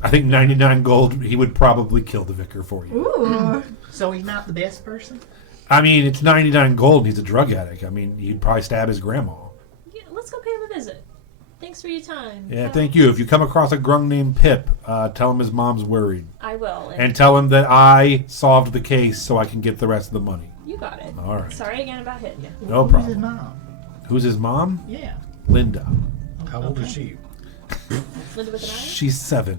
I think 99 gold, he would probably kill the vicar for you. Ooh. So he's not the best person? I mean, it's 99 gold and he's a drug addict. I mean, he'd probably stab his grandma. Yeah, let's go pay him a visit. Thanks for your time. Yeah, thank you. If you come across a grung named Pip, tell him his mom's worried. I will. And tell him that I solved the case so I can get the rest of the money. You got it. All right. Sorry again about hitting you. No Who's his problem. mom? Who's his mom? Yeah. Linda. How old is she? Linda with an eye? She's 7.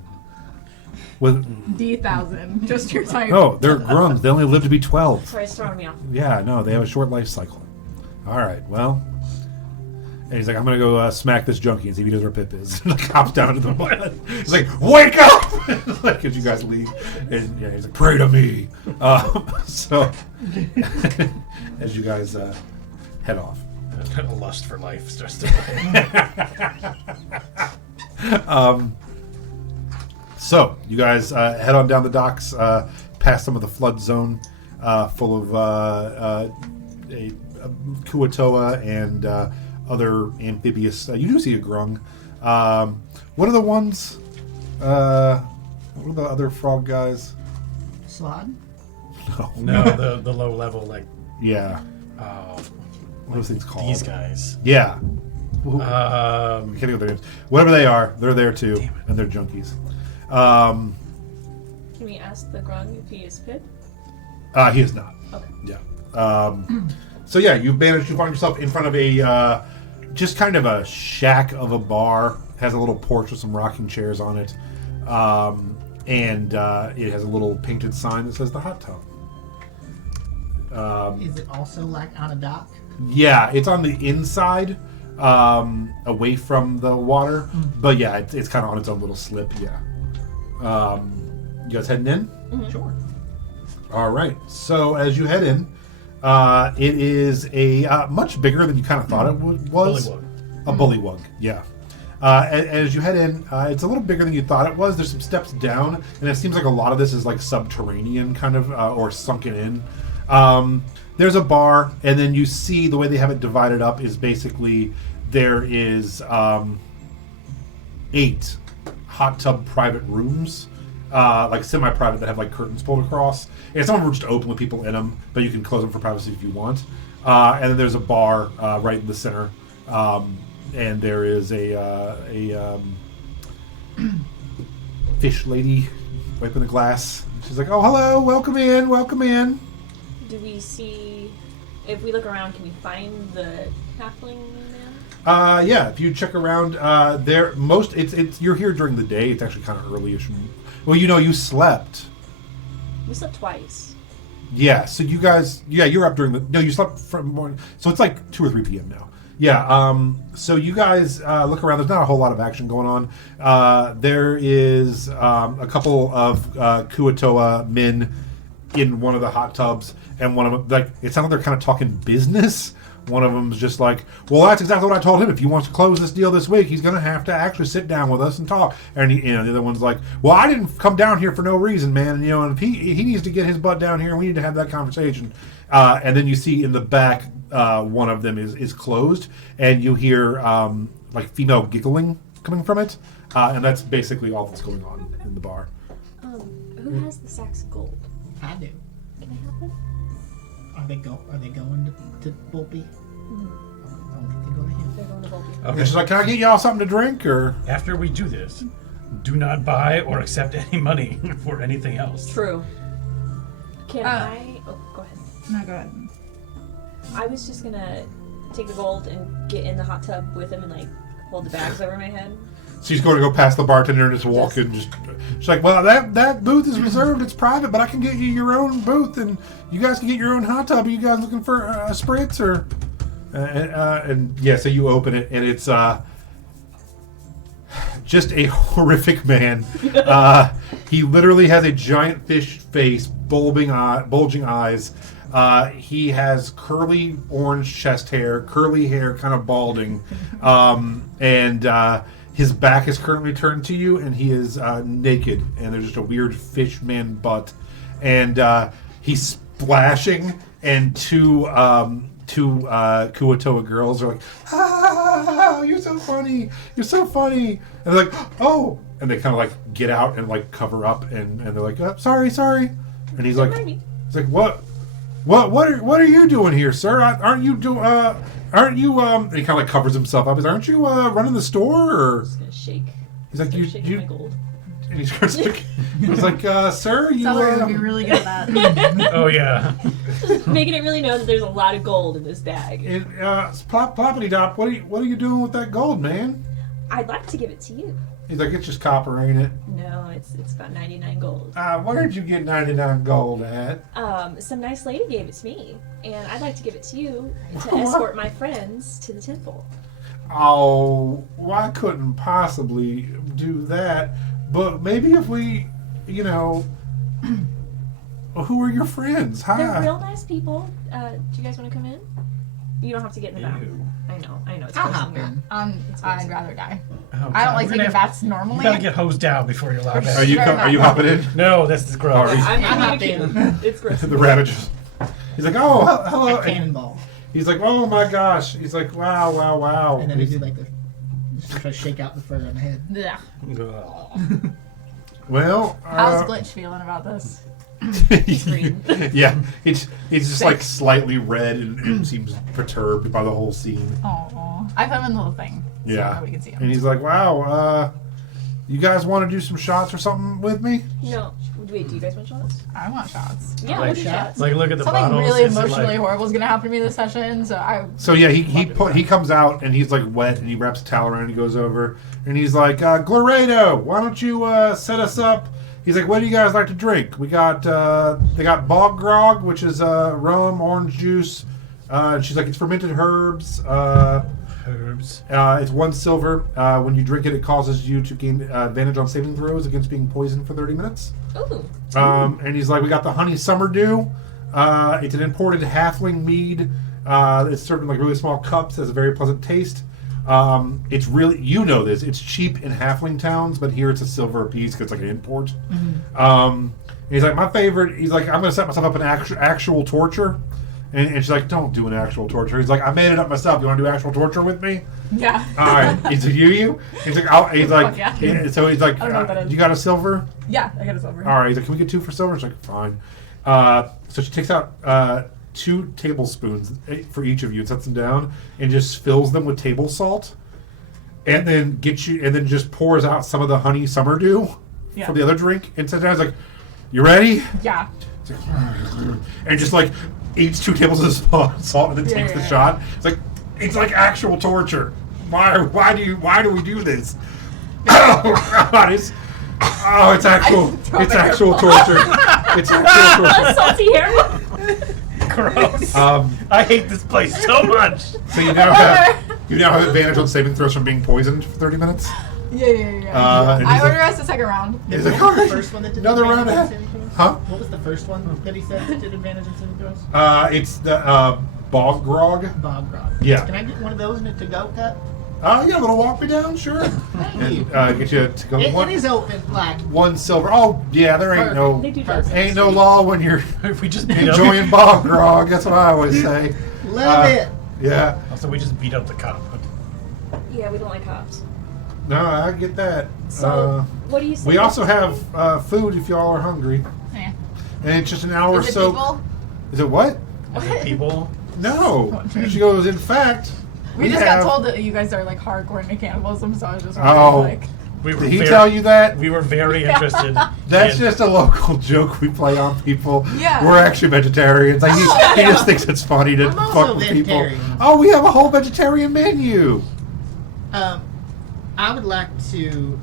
With D1000. Just your time. no, they're grungs. They only live to be 12. Sorry, it's throwing me off. Yeah, no, they have a short life cycle. All right, well. And he's like, I'm going to go smack this junkie and see if he knows where Pip is. And like, hops down to the toilet. He's like, wake up! Like, as you guys leave. And yeah, he's like, pray to me. So, as you guys head off. A lust for life starts to So, you guys head on down the docks, past some of the flood zone, full of Kuatoa and other amphibious. You do see a grung. What are the ones? What are the other frog guys? Slod? No. No, the low level, like, Yeah. oh, What are those things called? these guys. Yeah. I can't think of their names. Whatever they are, they're there too, and they're junkies. Can we ask the grung if he is Pip? He is not. Okay. Yeah. So yeah, you've managed to find yourself in front of a just kind of a shack of a bar. It has a little porch with some rocking chairs on it, and it has a little painted sign that says the hot tub. Is it also like on a dock? Yeah, it's on the inside, away from the water, but yeah, it's kind of on its own little slip. Yeah. You guys heading in? Mm-hmm. Sure. All right. So as you head in, it is a much bigger than you kind of thought it was. Bullywug. A bullywug, yeah. As you head in, it's a little bigger than you thought it was. There's some steps down, and it seems like a lot of this is like subterranean kind of, or sunken in. There's a bar, and then you see the way they have it divided up is basically there is 8 hot tub private rooms, like semi-private that have like curtains pulled across. And some of them are just open with people in them, but you can close them for privacy if you want. And then there's a bar right in the center, and there is a fish lady wiping the glass. She's like, "Oh, hello, welcome in, welcome in." Do we see, if we look around, can we find the halfling man? Yeah, if you check around, it's you're here during the day. It's actually kind of early-ish. Well, you slept. We slept twice. Yeah, so you guys, you're up during you slept from morning. So it's like 2 or 3 p.m. now. Yeah, so you guys look around. There's not a whole lot of action going on. There is a couple of Kuatoa men in one of the hot tubs, and one of them, like, it sounds like they're kind of talking business. One of them's just like, well, that's exactly what I told him. If he wants to close this deal this week, he's going to have to actually sit down with us and talk. And the other one's like, well, I didn't come down here for no reason, man. And, and if he needs to get his butt down here, and we need to have that conversation. And then you see in the back, one of them is closed, and you hear like female giggling coming from it. And that's basically all that's going on in the bar. Who has the sacks of gold? I do. Can I have them? Are they going to Bulpy? I don't think they go to him. They're going to Volpe. And she's like, can I get y'all something to drink? Or After we do this, do not buy or accept any money for anything else. True. Can I... Oh, go ahead. No, go ahead. I was just gonna take the gold and get in the hot tub with him and, like, hold the bags over my head. she's going to go past the bartender and just walk in. She's like, well, that booth is reserved. It's private, but I can get you your own booth, and you guys can get your own hot tub. Are you guys looking for a spritz or? And yeah, so you open it, and it's just a horrific man. He literally has a giant fish face, bulging eyes. He has curly orange chest hair, curly hair, kind of balding, and his back is currently turned to you, and he is naked, and there's just a weird fish man butt, and he's splashing, and two Kuatoa girls are like, "Ah, you're so funny, you're so funny," and they're like, "Oh," and they kind of like get out and like cover up, and they're like, sorry," and he's like, "What are you doing here, sir? Aren't you and he kind of like covers himself up. He's like, "Aren't you running the store?" Or Just gonna shake. he's like, Shaking my gold. and he starts like, he's like, "Sir, you." Celery would be really good at that. Oh yeah. Making it really know that there's a lot of gold in this bag. Ploppity Dop, what are you doing with that gold, man? I'd like to give it to you. He's like, "It's just copper, ain't it?" No, it's about 99 gold. Where'd you get 99 gold at? Some nice lady gave it to me, and I'd like to give it to you to What? escort my friends to the temple. Oh, well, I couldn't possibly do that. But maybe if we, who are your friends? Hi. They're real nice people. Do you guys want to come in? You don't have to get in the bath. Ew. I know. It's I'll gross hop in in. I'd rather die. Oh, I don't like we're taking gonna baths You normally. gotta get hosed down before you're allowed Are back. you are you hopping in? No, this is gross. Alright. I'm I'm not not kidding. in. It's gross. The ravages. He's like, "Oh, hello." Like cannonball. He's like, "Oh my gosh." He's like, "Wow." And then they do like the. Just try to shake out the fur on the head. Yeah. Ugh. Well, How's Glitch feeling about this? green. yeah, he's just like slightly red and seems perturbed by the whole scene. Oh, I put him in the little thing. So Yeah, nobody can see him. and he's like, "Wow, you guys want to do some shots or something with me?" No. Wait, do you guys want shots? I want shots. Yeah, like we'll do shots? shots. Like, look at the Something bottles. really Is it emotionally like- horrible is gonna happen to me this session, so So yeah, he comes out and he's like wet and he wraps a towel around and he goes over and he's like, "Gloredo, why don't you set us up?" He's like, "What do you guys like to drink? We got they got bog grog, which is rum, orange juice." And she's like, "It's fermented herbs. Herbs. It's 1 silver. When you drink it, it causes you to gain advantage on saving throws against being poisoned for 30 minutes." Ooh. And he's like, "We got the honey summer dew. It's an imported halfling mead. It's served in like really small cups. Has a very pleasant taste. It's really, this. It's cheap in halfling towns, but here it's a silver a piece because it's like an import." And he's like, "My favorite." He's like, "I'm gonna set myself up an actual torture." And she's like, "Don't do an actual torture." He's like, "I made it up myself. You want to do actual torture with me?" yeah. All right. He's like, "You?" He's like, He's like, Fuck yeah. so he's like, I don't know what that is. "You got a silver?" Yeah, I got it over. All right. He's like, "Can we get 2 for silver?" She's like, "Fine." So she takes out 2 tablespoons for each of you and sets them down and just fills them with table salt, and then just pours out some of the honey summer dew Yeah. from the other drink and sets down. He's like, "You ready?" Yeah. And just like eats 2 tablespoons of salt and then takes the shot. It's like actual torture. Why do we do this? Oh God! It's actual torture. It's actual torture. Salty hair. Gross. Um, I hate this place so much. So you now have advantage on saving throws from being poisoned for 30 minutes. Yeah. And I he's order like, us a second round. he's What like, was the first one that did another round advantage on ahead. saving throws? Huh? What was the first one that he said that did advantage on saving throws? It's the bog grog. Bog grog. Yeah. Can I get one of those in a to-go cup? Yeah, little walk me down, sure. Thank you. And get you to go It is open, like 1 silver. Oh yeah, there ain't no They do dozens. ain't no law when you're If we just beat up. enjoying bog grog. That's what I always say. love it. Yeah. Also, we just beat up the cop. Yeah, we don't like cops. No, I get that. So, what do you say? We also have food if y'all are hungry, Yeah. and it's just an hour or Is it so. people? Is it what? People. No. She goes. In fact, We just got have- told that you guys are like hardcore into cannibalism, so I was just Oh. wondering, like, We were Did he very- tell you that? We were very interested. That's in- just a local joke we play on people. Yeah. We're actually vegetarians. Like, he just thinks it's funny to I'm also fuck with people. vegetarian. Oh, we have a whole vegetarian menu. I would like to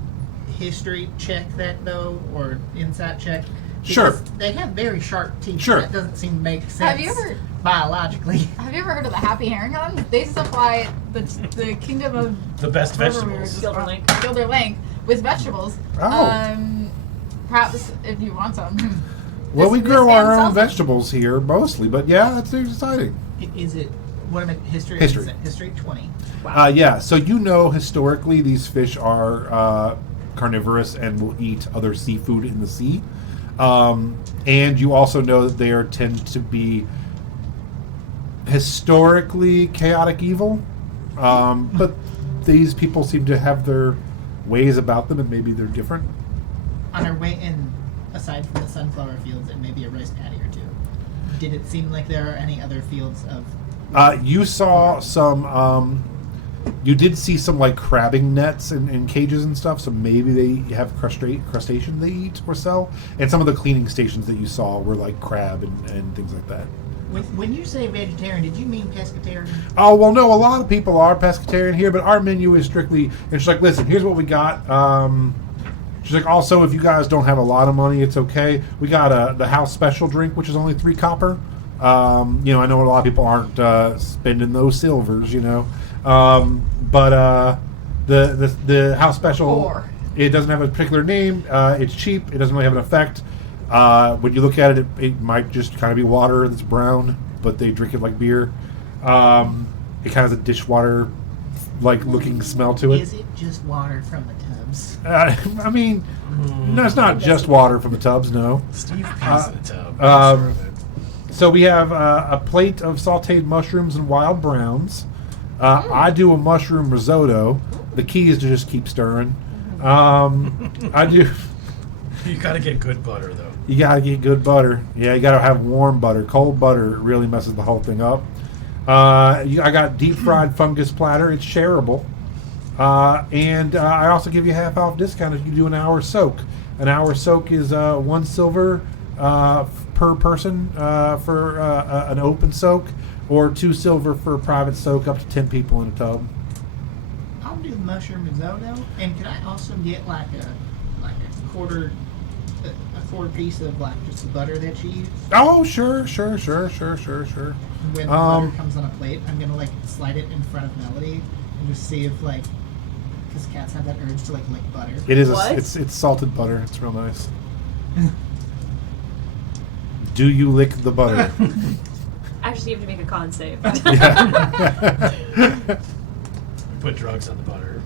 history check that, though, or insight check. Sure. Because they have very sharp teeth. Sure. That doesn't seem to make sense Have you ever biologically. Have you ever heard of the Happy Herring Gun? They supply the kingdom of The best vegetables. Gilder Lake. with vegetables. Oh. Perhaps if you want some. Well, we This grow man our own sells them. vegetables here, mostly. But yeah, that's exciting. Is it, what am I, history? History. Is it history 20. Yeah, so historically these fish are carnivorous and will eat other seafood in the sea. And you also know that they tend to be historically chaotic evil. But these people seem to have their ways about them, and maybe they're different. On our way in, aside from the sunflower fields and maybe a rice paddy or two, did it seem like there are any other fields of... You saw some. You did see some like crabbing nets and cages and stuff. So maybe they have crustacean they eat or sell. And some of the cleaning stations that you saw were like crab and things like that. When you say vegetarian, did you mean pescatarian? Oh well, no. A lot of people are pescatarian here, but our menu is strictly. And she's like, listen, here's what we got. She's like, also, if you guys don't have a lot of money, it's okay. We got the house special drink, which is only 3 copper. I know a lot of people aren't spending those silvers, but the house special, Four. it doesn't have a particular name. It's cheap. It doesn't really have an effect. When you look at it, it might just kind of be water that's brown, but they drink it like beer. It kind of has a dishwater like looking smell to it. Is it just water from the tubs? I mean, no, it's not just water from the tubs. No. Steve pees in a tub. um, I'm sure of it. So we have a plate of sautéed mushrooms and wild browns. I do a mushroom risotto. The key is to just keep stirring. I do. You gotta get good butter though. You gotta get good butter. Yeah, you gotta have warm butter. Cold butter really messes the whole thing up. I got deep fried fungus platter. It's shareable. And I also give you a half off discount if you do an hour soak. An hour soak is 1 silver per person for an open soak, or 2 silver for a private soak up to 10 people in a tub. I'll do the mushroom risotto, and can I also get like a quarter piece of like just the butter that you use? Oh, sure. When the butter comes on a plate, I'm gonna like slide it in front of Melody and just see if like, because cats have that urge to like lick butter. It is. What? It's salted butter. It's real nice. Do you lick the butter? Actually, you have to make a con save. Yeah. Put drugs on the butter.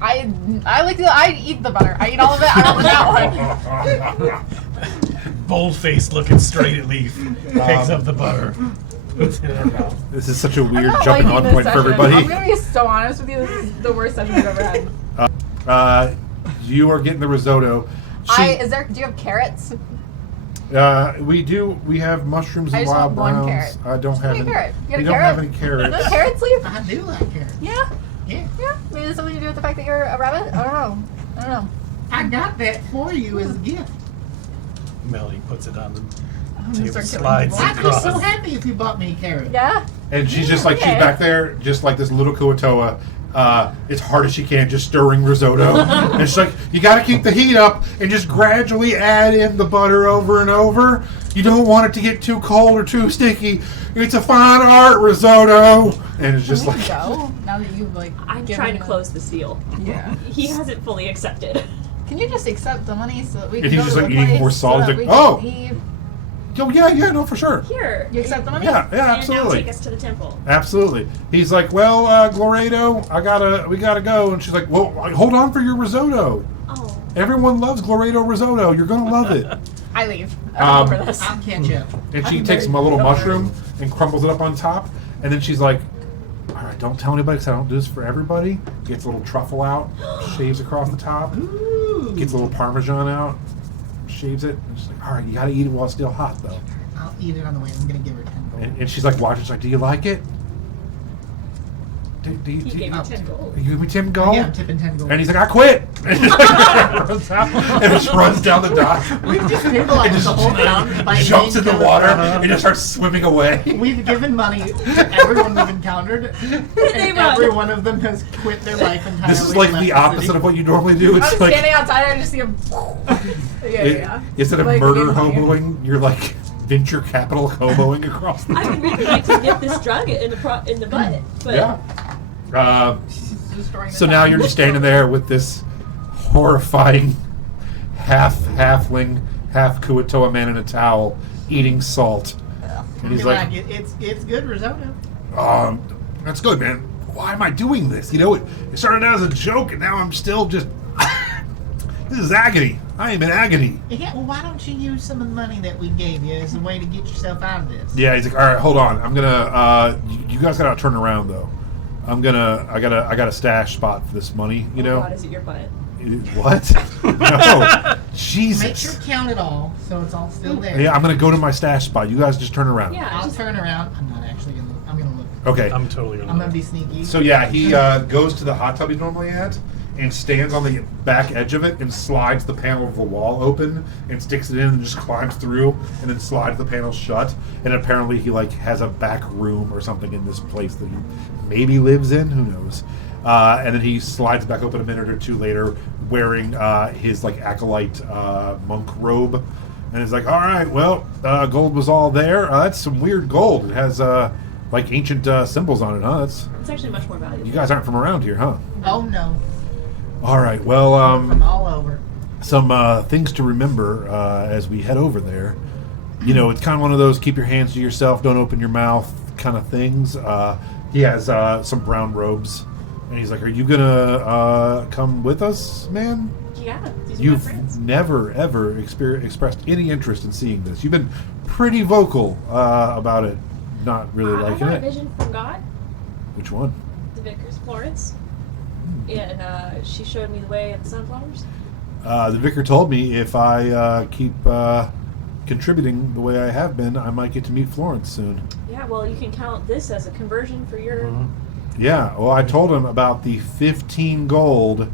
I eat the butter. I eat all of it. I don't know. Bold face looking straight at Leaf. Picks up the butter. Puts it in her mouth. This is such a I'm weird not jumping liking on this point for session. everybody. I'm gonna be so honest with you. This is the worst session I've ever had. You are getting the risotto. Do you have carrots? We do. We have mushrooms I and just wild want one browns. carrot. I don't Just have give me any. a carrot. You got We a don't carrot? have any carrots. No carrots, Leaf? I do like carrots. Yeah. Yeah. Yeah. Maybe there's something to do with the fact that you're a rabbit? I don't know. I got that for you as a gift. Melody puts it on the I'm gonna table, start killing slides people. I'd be across. so happy if you bought me a carrot. Yeah. And she's just like, she's Okay. back there, just like this little Kuatoa, as hard as she can, just stirring risotto. And she's like, you got to keep the heat up and just gradually add in the butter over and over. You don't want it to get too cold or too sticky. It's a fine art risotto. And it's just Can we like, go now that you've like. I'm given trying to the- close the seal. Yeah. He hasn't fully accepted. Can you just accept the money so that we can And he's go just, to like, the eating place more so salt. that He's we like, can "Oh." leave? oh, yeah, no, for sure. Here. You accept the money? Yeah, And now absolutely. take us to the temple. Absolutely. He's like, well, Gloredo, we gotta go. And she's like, well, hold on for your risotto. Oh. Everyone loves Gloredo risotto. You're gonna love it. I leave. I'm over this. I'll catch up. And she I'm takes very a little sorry. mushroom and crumbles it up on top. And then she's like, all right, don't tell anybody because I don't do this for everybody. Gets a little truffle out, shaves across the top. Ooh. Gets a little Parmesan out, shaves it. And she's like, all right, you gotta eat it while it's still hot though. I'll eat it on the way. I'm gonna give her 10 gold. And she's like, watching. She's like, do you like it? He gave you 10 gold. You give me 10 gold? Yeah, I'm tipping 10 gold. And he's like, I quit! And he runs out and just runs down the dock. We've just stabilized the whole town by Jumps in the making water and just starts swimming away. We've given money to everyone we've encountered, and every one of them has quit their life entirely. This is like the opposite of what you normally do. I'm It's like standing outside and I just see him. Yeah. instead of Like, murder getting money. hoboing, you're like venture capital hoboing across the I would really like to nip this drug in the butt, but yeah. Destroying the So now town. you're just standing there with this horrifying halfling, half Kuatoa man in a towel eating salt. And he's like, it's good risotto. that's good, man. Why am I doing this? You know, it started out as a joke and now I'm still just... This is agony. I am in agony. Yeah, well, why don't you use some of the money that we gave you as a way to get yourself out of this? Yeah, he's like, all right, hold on. I'm gonna. You guys gotta turn around though. I got a stash spot for this money. You know. Oh God, is it your butt? What? No. Jesus. Make sure count it all so it's all still there. Yeah, I'm gonna go to my stash spot. You guys just turn around. Yeah, I'll just turn around. I'm not actually gonna. I'm gonna look. Okay. I'm totally gonna. I'm gonna be sneaky. So yeah, he goes to the hot tub he's normally at and stands on the back edge of it and slides the panel of the wall open and sticks it in and just climbs through and then slides the panel shut. And apparently he like has a back room or something in this place that he maybe lives in. Who knows? And then he slides back open a minute or two later wearing his like acolyte monk robe. And he's like, all right, well, gold was all there. That's some weird gold. It has like ancient symbols on it, huh? it's actually much more valuable. You guys aren't from around here, huh? Oh no, All right. Well, from all over. some things to remember as we head over there. You know, it's kind of one of those keep your hands to yourself, don't open your mouth kind of things. He has some brown robes, and he's like, "Are you gonna come with us, man?" Yeah, these are my You've friends. never ever expressed any interest in seeing this. You've been pretty vocal about it, not really I liking got a it. vision from God, Which one? the Vicar's Florence, and she showed me the way of the sunflowers. The vicar told me if I keep contributing the way I have been, I might get to meet Florence soon. Yeah, well, you can count this as a conversion for your. Yeah, well, I told him about the 15 gold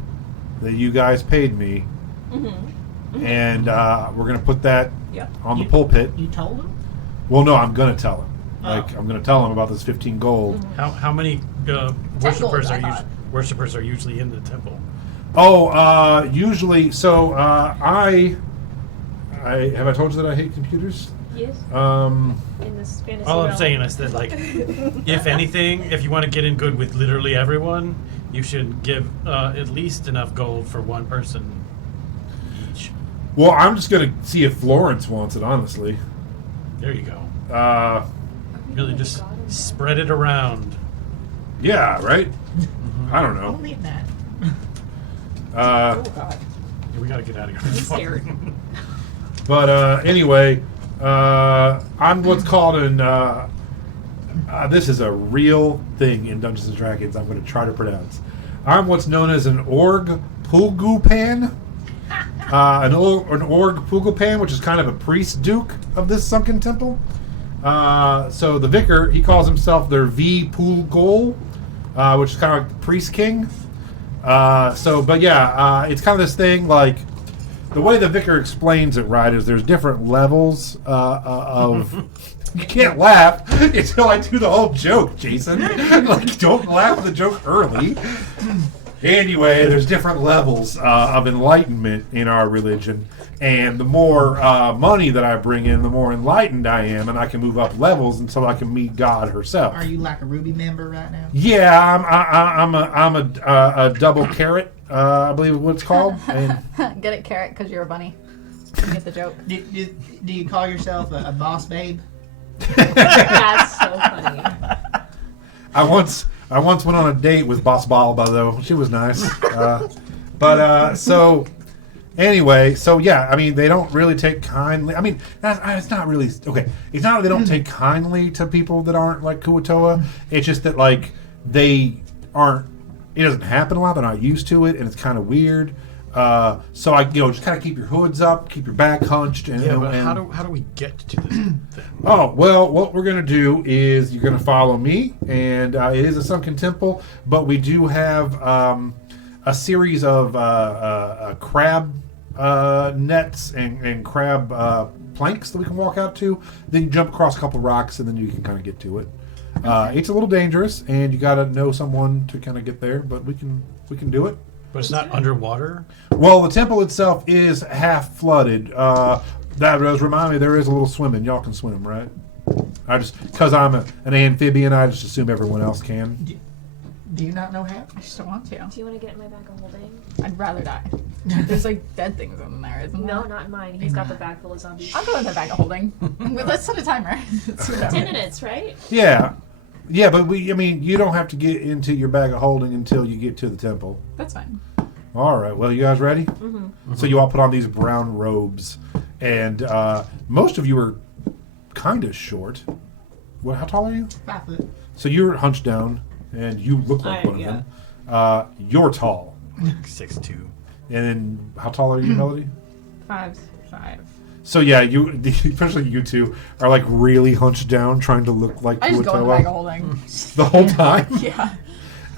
that you guys paid me, and we're going to put that Yep. on the pulpit. You told him? Well, no, I'm going to tell him. Oh. Like, I'm going to tell him about this 15 gold. How many worshippers gold, I worshippers are usually in the temple? Oh, usually, so I have I told you that I hate computers? Yes. In this fantasy All I'm realm. saying is that, like, if anything, if you want to get in good with literally everyone, you should give at least enough gold for one person each. Well, I'm just going to see if Florence wants it, honestly. There you go. Really just spread it around. Yeah, right? I don't know. Don't leave that. Oh God, Yeah, we got to get out of here. I'm scared. But anyway, I'm what's called an. This is a real thing in Dungeons and Dragons. I'm going to try to pronounce. I'm what's known as an Org Pugupan. An Org Pugupan, which is kind of a priest duke of this sunken temple. So the vicar, he calls himself their V Pulgol, which is kind of like the priest king. But yeah, it's kind of this thing like the way the vicar explains it, right, is there's different levels of. You can't laugh until I do the whole joke, Jason. Like, don't laugh at the joke early. Anyway, there's different levels of enlightenment in our religion, and the more money that I bring in, the more enlightened I am, and I can move up levels until I can meet God herself. Are you like a Ruby member right now? Yeah, I'm a double carrot, I believe is what it's called. And Get it, Carrot, because you're a bunny. You get the joke. Do you call yourself a boss babe? That's so funny. I once went on a date with Boss Balba, though. She was nice. So anyway, so yeah, I mean, they don't really take kindly. I mean, it's not really okay. It's not that they don't take kindly to people that aren't like Kuatoa. It's just that like they aren't. It doesn't happen a lot. They're not used to it, and it's kind of weird. So I, just kind of keep your hoods up, keep your back hunched, and but and, how do we get to this thing? Oh, well, what we're going to do is you're going to follow me, and it is a sunken temple, but we do have a series of crab nets and crab planks that we can walk out to. Then you jump across a couple rocks, and then you can kind of get to it. It's a little dangerous, and you got to know someone to kind of get there, but we can do it. But it's not underwater? Well, the temple itself is half flooded. That does remind me, there is a little swimming. Y'all can swim, right? Because I'm an amphibian, I just assume everyone else can. Do you not know how? I just don't want to. Do you want to get in my bag of holding? I'd rather die. There's like dead things in there, isn't there? No, not in mine. He's got the bag full of zombies. I'll go in the bag of holding. Let's set a timer. 10 minutes, right? Yeah. Yeah, but you don't have to get into your bag of holding until you get to the temple. That's fine. All right. Well, you guys ready? Mm-hmm. So you all put on these brown robes, and most of you are kind of short. How tall are you? 5 foot. So you're hunched down, and you look like one of them. You're tall. 6'2". And then, how tall are you, Melody? 5'5". So yeah, especially you two, are like really hunched down, trying to look like I just go in the Kuatoa bag of holding. the whole time. Yeah.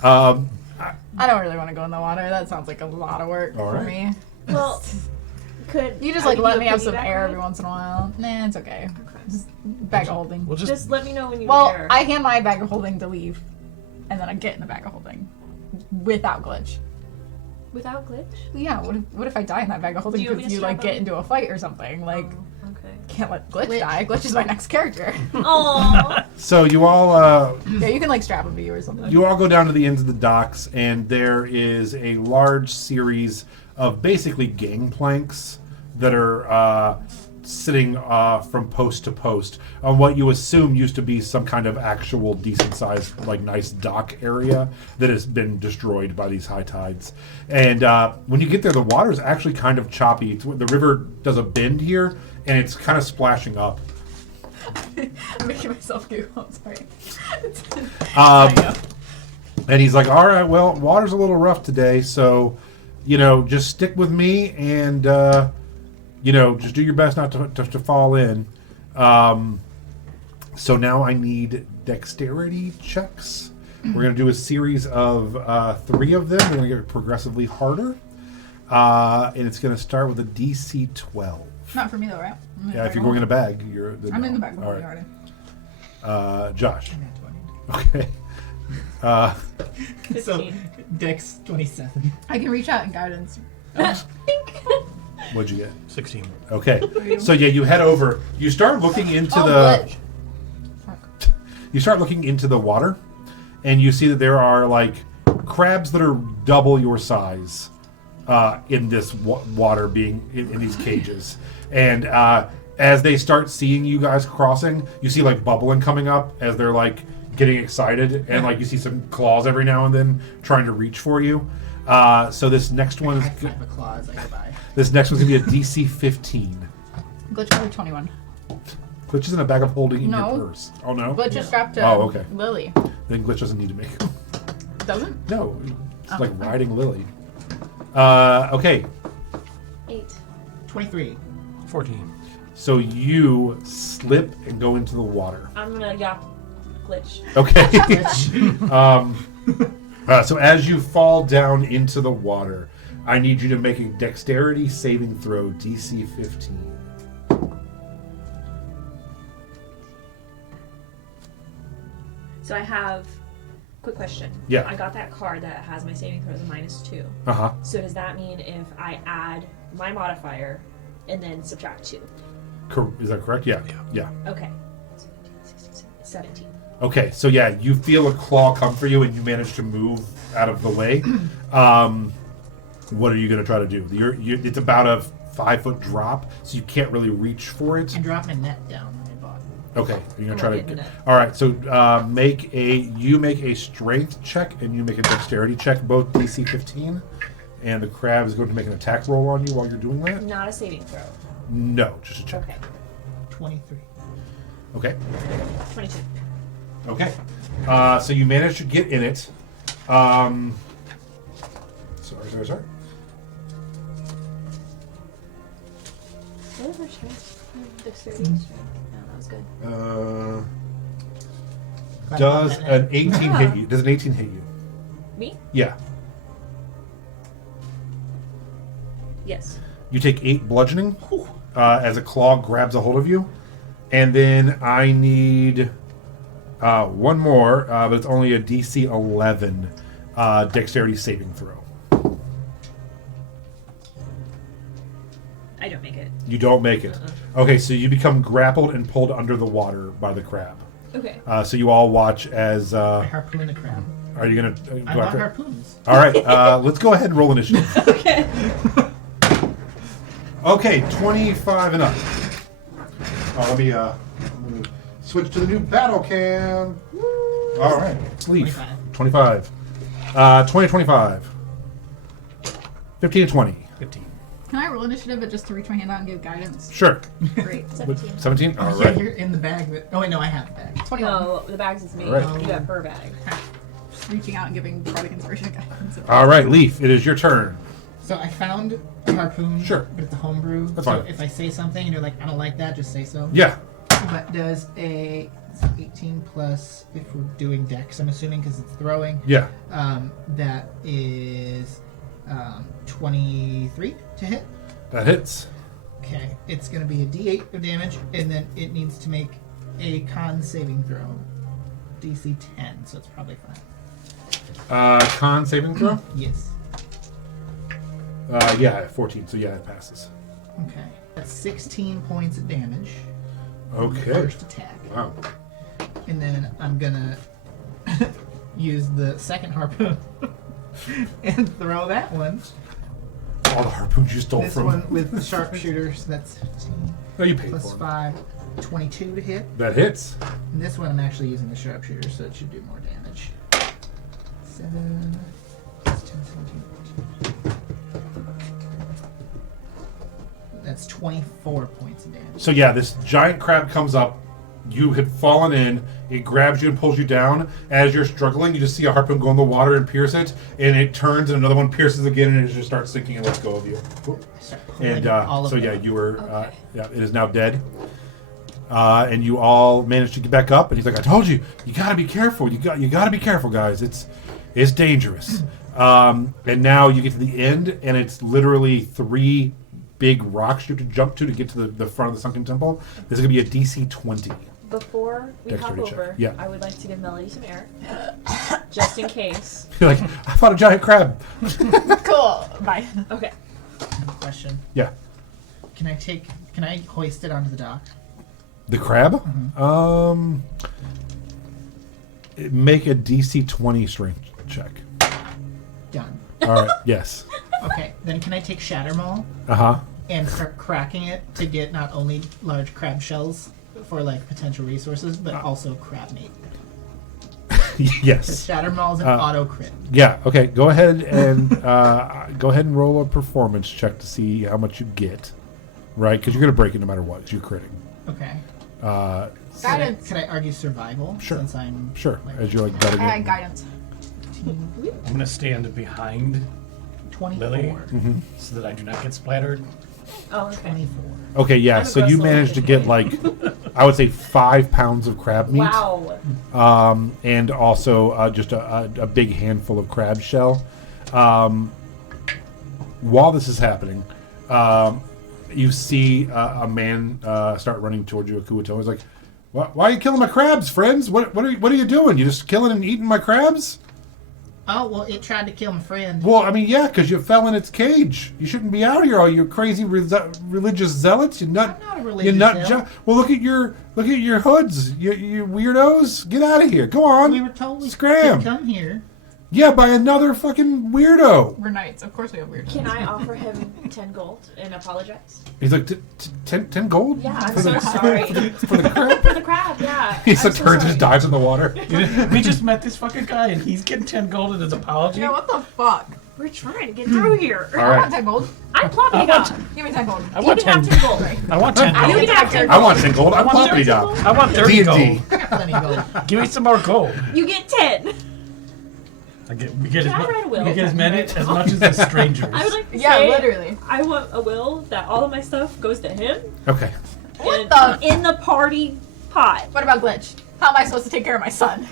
I don't really want to go in the water. That sounds like a lot of work All for right. me. Well, could You just I like give let you me a have some piggyback air ride? every once in a while. Nah, it's okay. Just bag of holding. We'll Just let me know when you Well, care. I hand my bag of holding to leave, and then I get in the bag of holding without glitch. Without glitch? Yeah. What if I die in that bag of holding Do you want me because to you like strap get on? into a fight or something? Like, Okay. can't let Glitch die. Glitch is my next character. Aww. So you all Yeah, you can like strap him to you or something. you all go down to the ends of the docks, and there is a large series of basically gangplanks that are sitting from post to post on what you assume used to be some kind of actual decent-sized, like nice dock area that has been destroyed by these high tides. And when you get there, the water is actually kind of choppy. The river does a bend here, and it's kind of splashing up. I'm making myself giggle. I'm sorry. And he's like, all right, well, water's a little rough today, so, just stick with me and, just do your best not to fall in. So now I need dexterity checks. We're going to do a series of 3 of them. We're going to get progressively harder. And it's going to start with a DC 12. Not for me though, right? Yeah, if you're going in a bag, I'm in the bag of All holding right. already. Josh. Okay. 15. So, Dex 27. I can reach out in guidance. What'd you get? 16. Okay. So yeah, you head over. You start looking into Glitch. You start looking into the water, and you see that there are like crabs that are double your size in this water, being in these cages. And as they start seeing you guys crossing, you see like bubbling coming up as they're like getting excited, and like you see some claws every now and then trying to reach for you. So this next one is The claws I go by. this next one's gonna be a DC 15. Glitch probably 21. Glitch is in a bag of holding in No. your purse. Oh no. Glitch is strapped to Oh, okay. Lily. Then Glitch doesn't need to make. Doesn't? No, it's Oh. like riding Lily. Okay, 8. 23. 14. so you slip and go into the water. I'm gonna glitch. Okay. So as you fall down into the water, I need you to make a dexterity saving throw, DC 15. So I have. Quick question. Yeah. I got that card that has my saving throws a -2. Uh huh. So does that mean if I add my modifier and then subtract 2? Is that correct? Yeah. Yeah. Okay. 17. Okay, so yeah, you feel a claw come for you, and you manage to move out of the way. What are you going to try to do? It's about a 5-foot drop, so you can't really reach for it. I'm dropping a net down on my body. Okay, you're going to I'm try to. not getting it. All right, so you make a strength check, and you make a dexterity check, both DC 15, and the crab is going to make an attack roll on you while you're doing that. Not a saving throw. No, just a check. Okay. 23. Okay. 22. Okay. So you managed to get in it. Sorry. Whatever strength. Dexterity strength. No, that was good. Does an 18 hit you? Does an 18 hit you? Me? Yeah. Yes. You take 8 bludgeoning as a claw grabs a hold of you. And then I need one more, but it's only a DC 11 dexterity saving throw. I don't make it. You don't make it. Okay, so you become grappled and pulled under the water by the crab. Okay. So you all watch as... I harpoon the crab. are you going to... I want harpoons. All right, let's go ahead and roll initiative. Okay. Okay, 25 and up. Let me switch to the new battle cam. All right, leave. 25. 20, 25. 15 and 20. 15. Can I roll initiative, but just to reach my hand out and give guidance? Sure. Great. 17. 17? All Yeah, right. you're in the bag. Oh, wait, no, I have the bag. 21. No, the bags is me. Right. You got her bag. Just reaching out and giving product inspiration and guidance. All right, Leaf, it is your turn. So I found a harpoon. Sure. But it's a homebrew. That's so fine. if I say something and you're like, I don't like that, just say so. Yeah. But does a 18 plus, if we're doing dex, I'm assuming, because it's throwing. Yeah. That is 23 to hit. That hits. Okay. It's going to be a d8 of damage, and then it needs to make a con saving throw. DC 10, so it's probably fine. Con saving throw? Yes. Yeah, 14, so yeah, it passes. Okay. That's 16 points of damage. Okay. First attack. Wow. And then I'm gonna use the second harpoon and throw that one. All the harpoons you stole This from... one with the sharpshooter, so that's 15 No, you paid plus for it. 5, 22 to hit. That hits. And this one I'm actually using the sharpshooter, so it should do more damage. 7, 10, 17, 18. That's 24 points of damage. So yeah, this giant crab comes up. You had fallen in. It grabs you and pulls you down. As you're struggling, you just see a harpoon go in the water and pierce it, and it turns, and another one pierces again, and it just starts sinking and lets go of you. Start pulling And all of so yeah, them. you were. Okay. Yeah, it is now dead. And you all managed to get back up. And he's like, "I told you, you got to be careful. You got to be careful, guys. It's dangerous." And now you get to the end, and it's literally 3 big rocks you have to jump to get to the front of the sunken temple. This is gonna be a DC 20. Before we hop Dexterity check. over, Yeah. I would like to give Melody some air. Just in case. You're like, I fought a giant crab. Cool. Bye. Okay. Question. Yeah. Can I hoist it onto the dock? The crab? Make a DC 20 strength check. Done. All right. Yes. Okay, then can I take Shatter Maul Uh-huh. and start cracking it to get not only large crab shells for like potential resources, but also crab meat? Because Yes. Shatter Maul is an auto crit. Yeah. Okay. Go ahead and roll a performance check to see how much you get. Right? Because you're gonna break it no matter what. 'Cause you're critting. Okay. Guidance. Could I argue survival? Sure. Since I'm Sure. like, As you're like betting it. Guidance. 15, I'm gonna stand behind 24. Lily so that I do not get splattered. Oh, okay. 24. Okay. Yeah. I'm a So you gross managed to little get like, I would say 5 pounds of crab meat. Wow. And also just a big handful of crab shell. While this is happening, you see a man start running towards you, Akuato. He's like, why are you killing my crabs, friends? What are you doing? You just killing and eating my crabs? Oh, well, it tried to kill my friend. Well, I mean, yeah, because you fell in its cage. You shouldn't be out here, all you crazy religious zealots. I'm not a religious You're not zealot. well, look at your hoods. You weirdos. Get out of here. Go on. We were told we Scram. could come here. Yeah, by another fucking weirdo. We're knights. Of course we have weird. Can I offer him 10 gold and apologize? He's like, 10 gold? Yeah, I'm For so the- sorry. For the crab? For the crab, yeah. He I'm like so turns and sorry. dives in the water. We just met this fucking guy and he's getting 10 gold in his apology. Yeah, what the fuck? We're trying to get through here. All I want right. 10 gold. I'm plopping I it want- on. Give me 10 gold. I You want can have 10 10 gold. I want 10 You gold. can have 10 I gold. want 10 gold. I'm want pumping it 30 up. gold. I want 30 D&D. gold. I got plenty of gold. Give me some more gold. You get 10. We get Can I write a will? as much as the strangers. I would like to Yeah, say, literally. I want a will that all of my stuff goes to him Okay. What and the? in the party pot. What about Glitch? How am I supposed to take care of my son?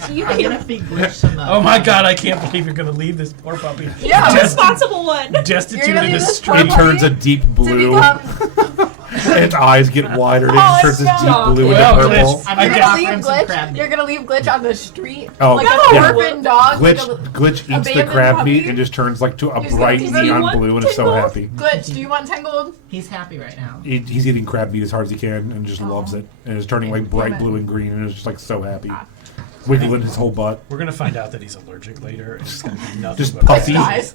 So you I'm can gonna feed Glitch some. Oh my god, I can't believe you're gonna leave this poor puppy. Yeah, the Desti- responsible one. destitute You're gonna in the leave this street. poor It turns a deep to blue. become. Its eyes get wider. And it Oh, turns this no. deep blue Well, into purple. I'm I You're gonna guess- gonna offer leave him some crab Glitch. meat. You're gonna leave Glitch on the street Oh, like yeah. an orphan dog. Glitch eats the abandoned crab puppy? meat and just turns like to a Just bright gonna keep neon eating blue and is so tingles? happy. Glitch, do you want 10 gold? He's happy right now. He's eating crab meat as hard as he can and just loves it. And is turning like bright Damn it. blue and green and is just like so happy. Wiggling his whole butt. We're gonna find out that he's allergic later, and it's gonna be nothing Just but puffy. Guys.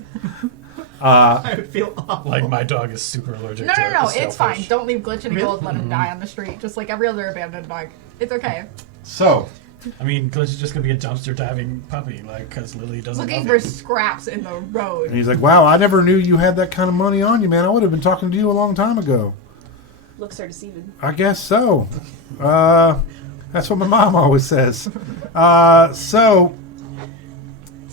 I would feel awful. like my dog is super allergic No, to no, no, it's fine. shellfish. Don't leave Glitch in a gold, Mm-hmm. let him die on the street, just like every other abandoned dog. It's okay. So, I mean, Glitch is just gonna be a dumpster diving puppy, like, because Lily doesn't Looking love for him. scraps in the road. and he's like, wow, I never knew you had that kind of money on you, man. I would have been talking to you a long time ago. Looks are deceiving. I guess so. That's what my mom always says. So,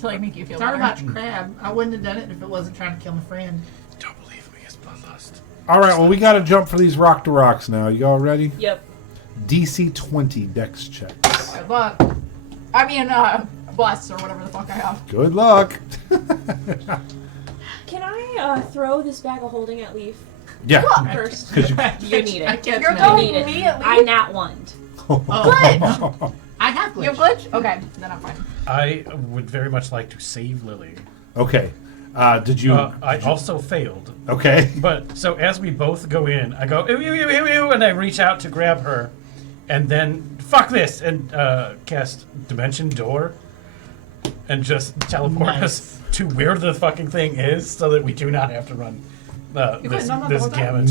To like make you feel Sorry better. about crab. I wouldn't have done it if it wasn't trying to kill my friend. Don't believe me, it's bloodlust. all right, well, we got to jump for these rock to rocks now. You all ready? Yep. DC 20 dex checks. Good luck. I mean, bless or whatever the fuck I have. Good luck. Can I throw this bag of holding at Leaf Yeah. first? 'Cause you- You need I it. can't You're smell I going need it. immediately. I nat one. Glitch! I have Glitch. You have Glitch? Okay, then I'm fine. I would very much like to save Lily. Okay. Did you? I also failed. Okay. But, so as we both go in, I go, ew, ew, ew, ew, ew, and I reach out to grab her, and then, fuck this, and cast Dimension Door, and just teleport us to where the fucking thing is, so that we do not have to run You could've done that the this whole time. gamut.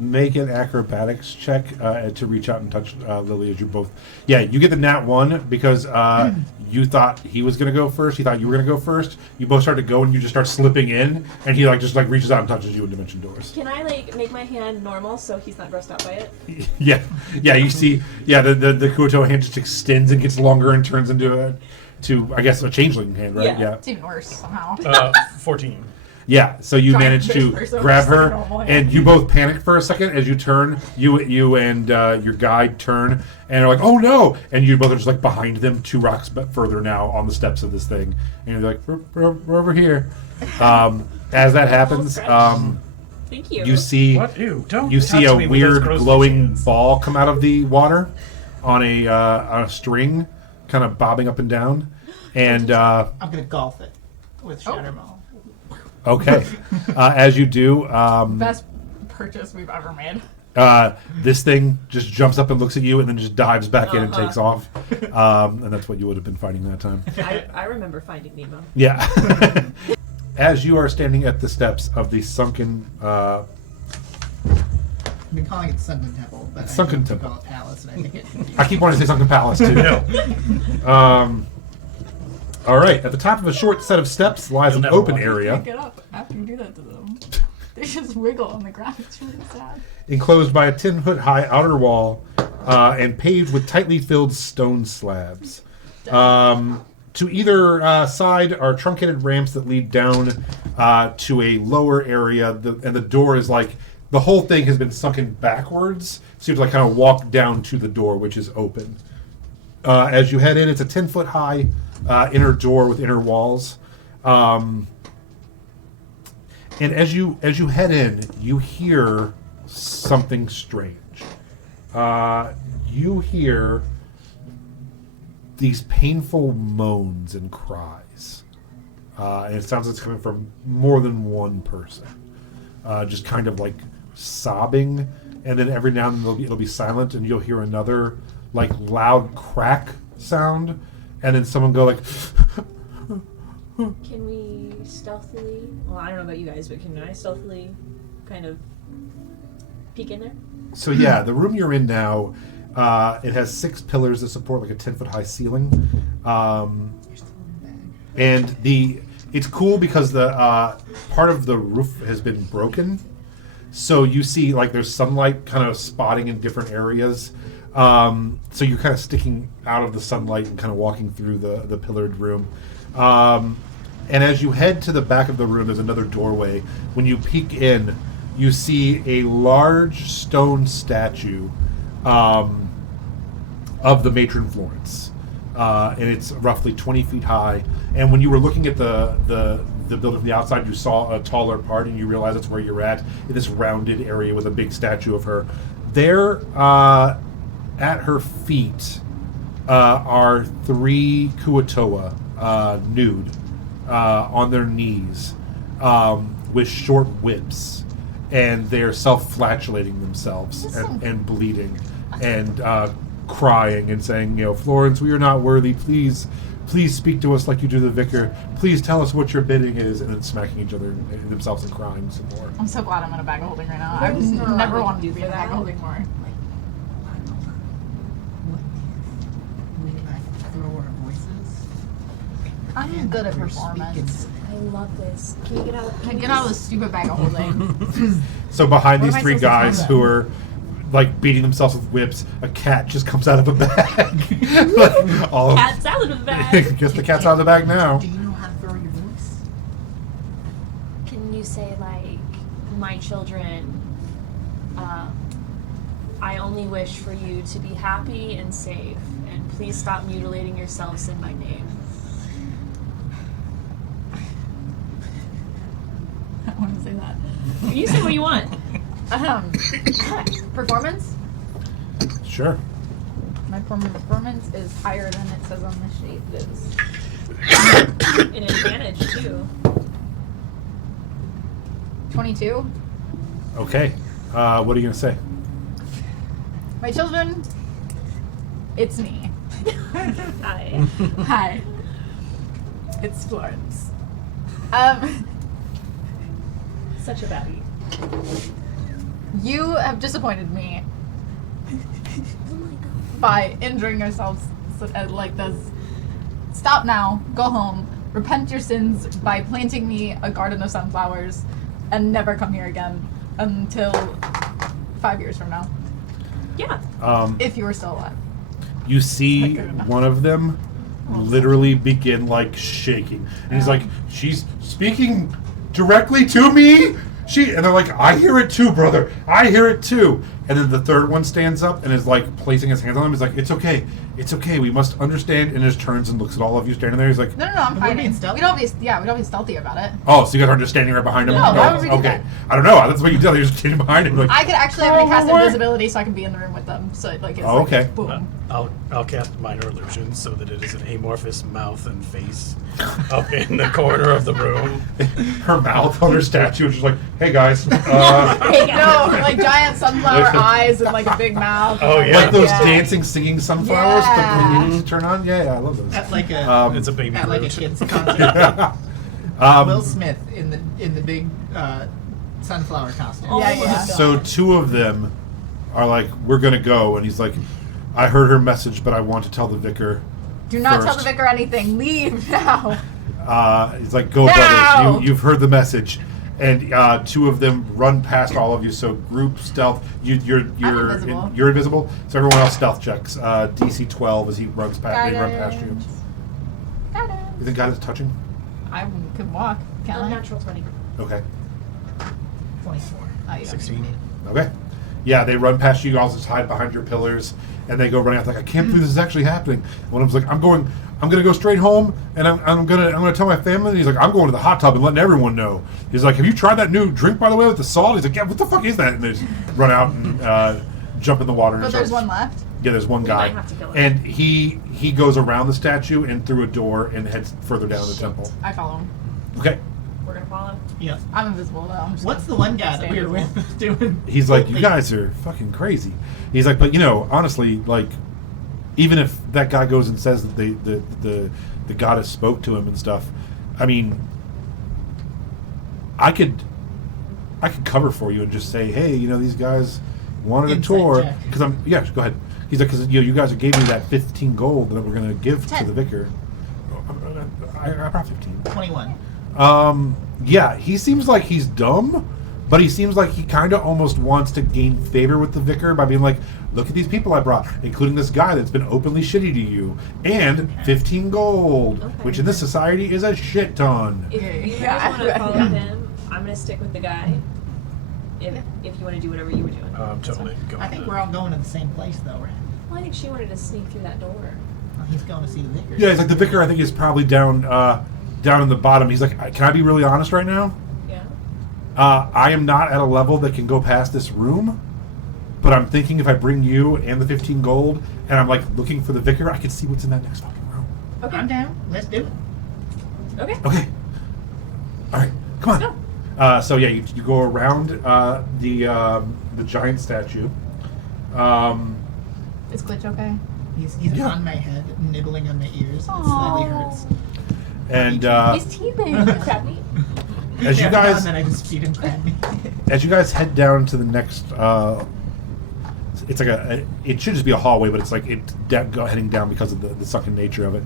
Make an acrobatics check to reach out and touch Lily as you both. Yeah, you get the nat 1 because you thought he was gonna go first. He thought you were gonna go first. You both start to go and you just start slipping in, and he just reaches out and touches you in Dimension Doors. Can I make my hand normal so he's not grossed out by it? Yeah, you see, the Kuoto hand just extends and gets longer and turns into I guess a changeling hand, right? Yeah. It's even worse somehow. 14. Yeah, so you Giant manage to fish person, grab just like her, a normal hand. and you both panic for a second as you turn. You and your guide turn, and are like, "Oh no!" And you both are just like behind them, 2 rocks further now on the steps of this thing, and you're like, "We're over here." As that happens, Thank you. you see What? Ew, don't you see touch a me with those weird gross glowing hands. ball come out of the water on a string, kind of bobbing up and down, and. I'm gonna golf it with Shatter Maul. Okay. As you do, Best purchase we've ever made. this thing just jumps up and looks at you and then just dives back in and Uh-huh. takes off. And that's what you would have been fighting that time. I remember finding Nemo. Yeah. As you are standing at the steps of the sunken... I've been calling it Sunken Temple, but Sunken I Temple. call it Palace, and I think it I keep wanting to say sunken palace, too. No. All right. At the top of a short set of steps lies an never open walk. area. Can't get up after you do that to them. They just wiggle on the ground. It's really sad. Enclosed by a 10-foot-high outer wall and paved with tightly filled stone slabs. To either side are truncated ramps that lead down to a lower area, and the door is like the whole thing has been sunken backwards, so you have to kind of walk down to the door, which is open. As you head in, it's a 10-foot-high inner door with inner walls. And as you head in, you hear something strange. You hear these painful moans and cries. And it sounds like it's coming from more than one person. Just kind of like sobbing. And then every now and then it'll be silent and you'll hear another like loud crack sound. And then someone go like... Can we stealthily? Well, I don't know about you guys, but can I stealthily kind of peek in there? So yeah, the room you're in now, it has 6 pillars that support like a 10-foot-high ceiling, and it's cool because the part of the roof has been broken, so you see like there's sunlight kind of spotting in different areas, So you're kind of sticking out of the sunlight and kind of walking through the pillared room. And as you head to the back of the room, there's another doorway. When you peek in, you see a large stone statue of the matron Florence. And it's roughly 20 feet high. And when you were looking at the building from the outside, you saw a taller part, and you realize that's where you're at, in this rounded area with a big statue of her. There, at her feet, are 3 Kuatoa, nude, on their knees, with short whips, and they're self-flagellating themselves and bleeding and crying and saying, Florence, we are not worthy. Please speak to us like you do the vicar. Please tell us what your bidding is, and then smacking each other themselves and crying some more. I'm so glad I'm in a bag of holding right now. I've never wanted to be in a bag of holding more. I'm good at performance. I love this. Can you get out of Get out of this stupid bag of holding. So behind What these am I 3 supposed to tell guys them? who are like beating themselves with whips, a cat just comes out of a bag. Like, all cat salad with bag? Guess the cat's out of the bag now. Do you know how to throw your voice? Can you say, like, my children, I only wish for you to be happy and safe, and please stop mutilating yourselves in my name. I want to say that. You say what you want. Performance? Sure. My performance is higher than it says on the sheet it is. An advantage, too. 22. Okay. What are you going to say? My children, it's me. Hi. Hi. It's Florence. Such a baddie. You have disappointed me by injuring yourselves like this. Stop now. Go home. Repent your sins by planting me a garden of sunflowers and never come here again until 5 years from now. Yeah. If you were still alive. You see Not good enough. one of them literally begin like shaking, and he's like, "She's speaking directly to me." And they're like, "I hear it too, brother. I hear it too." And then the third one stands up and is like placing his hands on him. He's like, "It's okay. It's okay. We must understand." And just turns and looks at all of you standing there. He's like, No, I'm We're hiding. being stealthy? We don't be stealthy about it. "Oh, so you guys aren't just standing right behind him?" No, why would we do okay. that? I don't know. That's what you did. You're just standing behind him. Like, I could actually have cast invisibility so I can be in the room with them. So like it's Oh, okay. like boom. I'll cast minor illusion so that it is an amorphous mouth and face up in the corner of the room. her mouth on her statue, and she's like, "Hey guys." No, like giant sunflower eyes and like a big mouth. Oh, yeah. Like those Yeah. dancing, singing sunflowers that Yeah. you need to turn on? Yeah, I love those. At like a It's a baby at like a Groot. kid's concert. Will um, Smith in the big sunflower costume. Oh Yeah, my yeah. God. so 2 of them are like, "We're gonna go," and he's like, "I heard her message, but I want to tell the vicar." Do not tell first." the vicar anything. Leave now. He's like, "Go, Now!" brother. You've heard the message." And 2 of them run past all of you. So group stealth. You're invisible. You're invisible. So everyone else stealth checks. DC 12 as he runs past. They run past you. Got it. You think God is touching? I can walk. Can I? Unnatural 20. Okay. 24. Oh, you don't 16. Okay. Yeah, they run past you. You all just hide behind your pillars, and they go running out like, "I can't believe this is actually happening." One of them's like, "I'm gonna go straight home, and I'm gonna tell my family." And he's like, "I'm going to the hot tub and letting everyone know." He's like, "Have you tried that new drink, by the way, with the salt?" He's like, "Yeah, what the fuck is that?" And they just run out and jump in the water. But and there's start- one left. Yeah, there's one We guy, might have to kill him. and he goes around the statue and through a door and heads further down the temple. I follow him. Okay. We're gonna follow. Yeah. I'm invisible though. I'm just What's the gonna one guy that we were stand with doing? He's like, "You They- guys are fucking crazy." He's like, "But honestly, like, even if that guy goes and says that the goddess spoke to him and stuff, I mean, I could cover for you and just say, hey, these guys wanted a Insight tour check. because go ahead." He's like, "Because you guys gave me that 15 gold that we're gonna give to 10. the vicar." I brought 15. 21. Yeah, he seems like he's dumb, But he seems like he kind of almost wants to gain favor with the vicar by being like, look at these people I brought, including this guy that's been openly shitty to you. And 15 gold, which in this society is a shit ton. If you guys want to follow him, I'm going to stick with the guy. If you want to do whatever you were doing. I'm totally going. I think we're all going to the same place, though, right? Well, I think she wanted to sneak through that door. Well, he's going to see the vicar. Yeah, it's like the vicar I think is probably down in the bottom. He's like, can I be really honest right now? Yeah. I am not at a level that can go past this room, but I'm thinking if I bring you and the 15 gold, and I'm like looking for the vicar, I can see what's in that next fucking room. Okay. I'm down. Let's do it. Okay. Okay. All right, come on. So yeah, you go around the giant statue. Is Glitch okay? He's Yeah. on my head, nibbling on my ears. It Aw. slightly hurts. And He's teething. Crab meat. as you Yeah, guys and then I just feed him crab meat. as you guys head down to the next, it's like it should just be a hallway, but it's like heading down because of the sunken nature of it.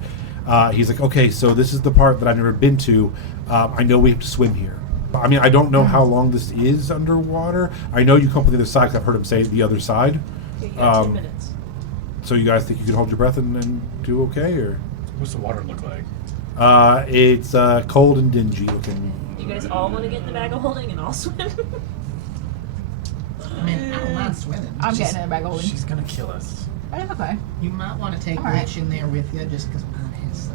He's like, okay, so this is the part that I've never been to. I know we have to swim here. I mean, I don't know how long this is underwater. I know you come up with the other side because I've heard him say the other side. Okay, you got 10 minutes. So you guys think you can hold your breath and do okay, or? What's the water look like? It's cold and dingy looking. Do you guys all want to get in the bag of holding and all swim? I mean, I don't mind swimming. I'm Just- getting in a bag of holding. She's gonna kill us. It's okay. You might want to take All right. Glitch in there with you just because I'm his.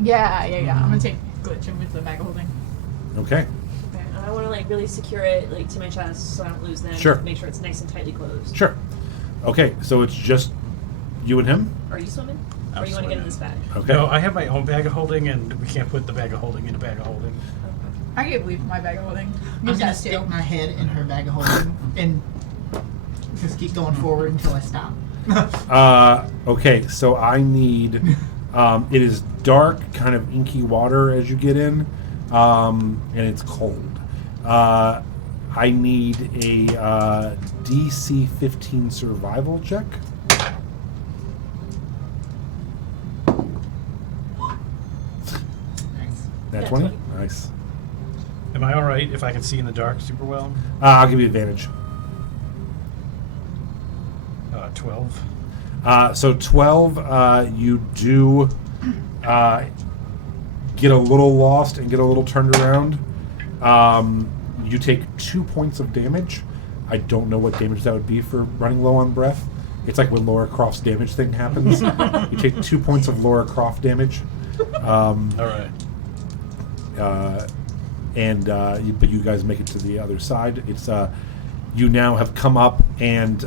Yeah. I'm gonna take Glitch in with the bag of holding. Okay. Okay, and I want to like really secure it like to my chest so I don't lose them. Sure. Make sure it's nice and tightly closed. Sure. Okay, so it's just you and him? Are you swimming? I'm or you want to get in swimming. this bag? Okay. No, I have my own bag of holding, and we can't put the bag of holding in a bag of holding. I can leave my bag of holding. I'm Use gonna that stick too. my head in her bag of holding and just keep going forward until I stop. Okay, so I need. It is dark, kind of inky water as you get in, and it's cold. I need a DC 15 survival check. Nice. That Yeah, 20? 20. Nice. Am I all right if I can see in the dark super well? I'll give you advantage. 12. So 12, you do get a little lost and get a little turned around. You take 2 points of damage. I don't know what damage that would be for running low on breath. It's like when Laura Croft's damage thing happens. You take 2 points of Laura Croft damage. All right. But you guys make it to the other side. It's you now have come up and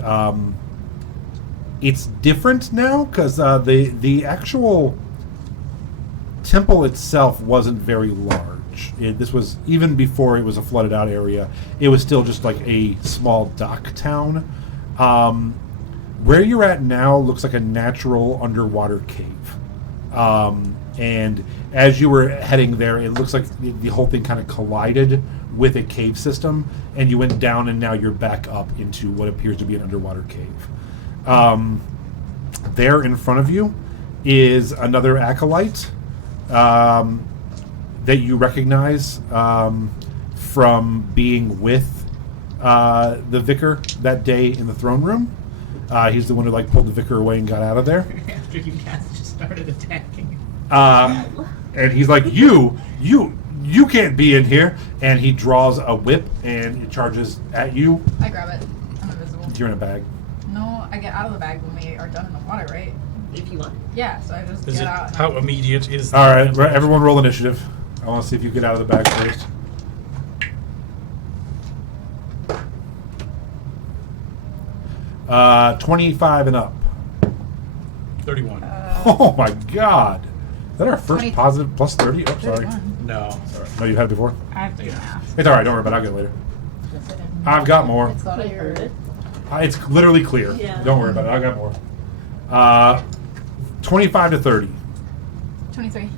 it's different now because the actual temple itself wasn't very large. This was even before it was a flooded out area. It was still just like a small dock town. Where you're at now looks like a natural underwater cave. And as you were heading there, it looks like the whole thing kind of collided with a cave system, and you went down, and now you're back up into what appears to be an underwater cave. There in front of you is another acolyte that you recognize from being with the vicar that day in the throne room. He's the one who pulled the vicar away and got out of there. After you guys just started attacking. And he's like, you can't be in here. And he draws a whip and it charges at you. I grab it. I'm invisible. You're in a bag. No, I get out of the bag when we are done in the water, right? If you want. Yeah, so I just Is get it out. And how immediate is? All right, everyone roll initiative. I want to see if you get out of the bag first. Uh, 25 and up. 31. Oh my God! Is that our first 20 positive plus 30? Oh, sorry. 31. No. No, you had it before. I have to do math. It's all right. Don't worry about it. I'll get it later. I've got more. It's not Heard it. It's literally clear. Yeah. Don't worry about it. I got more. 25 to 30. 23.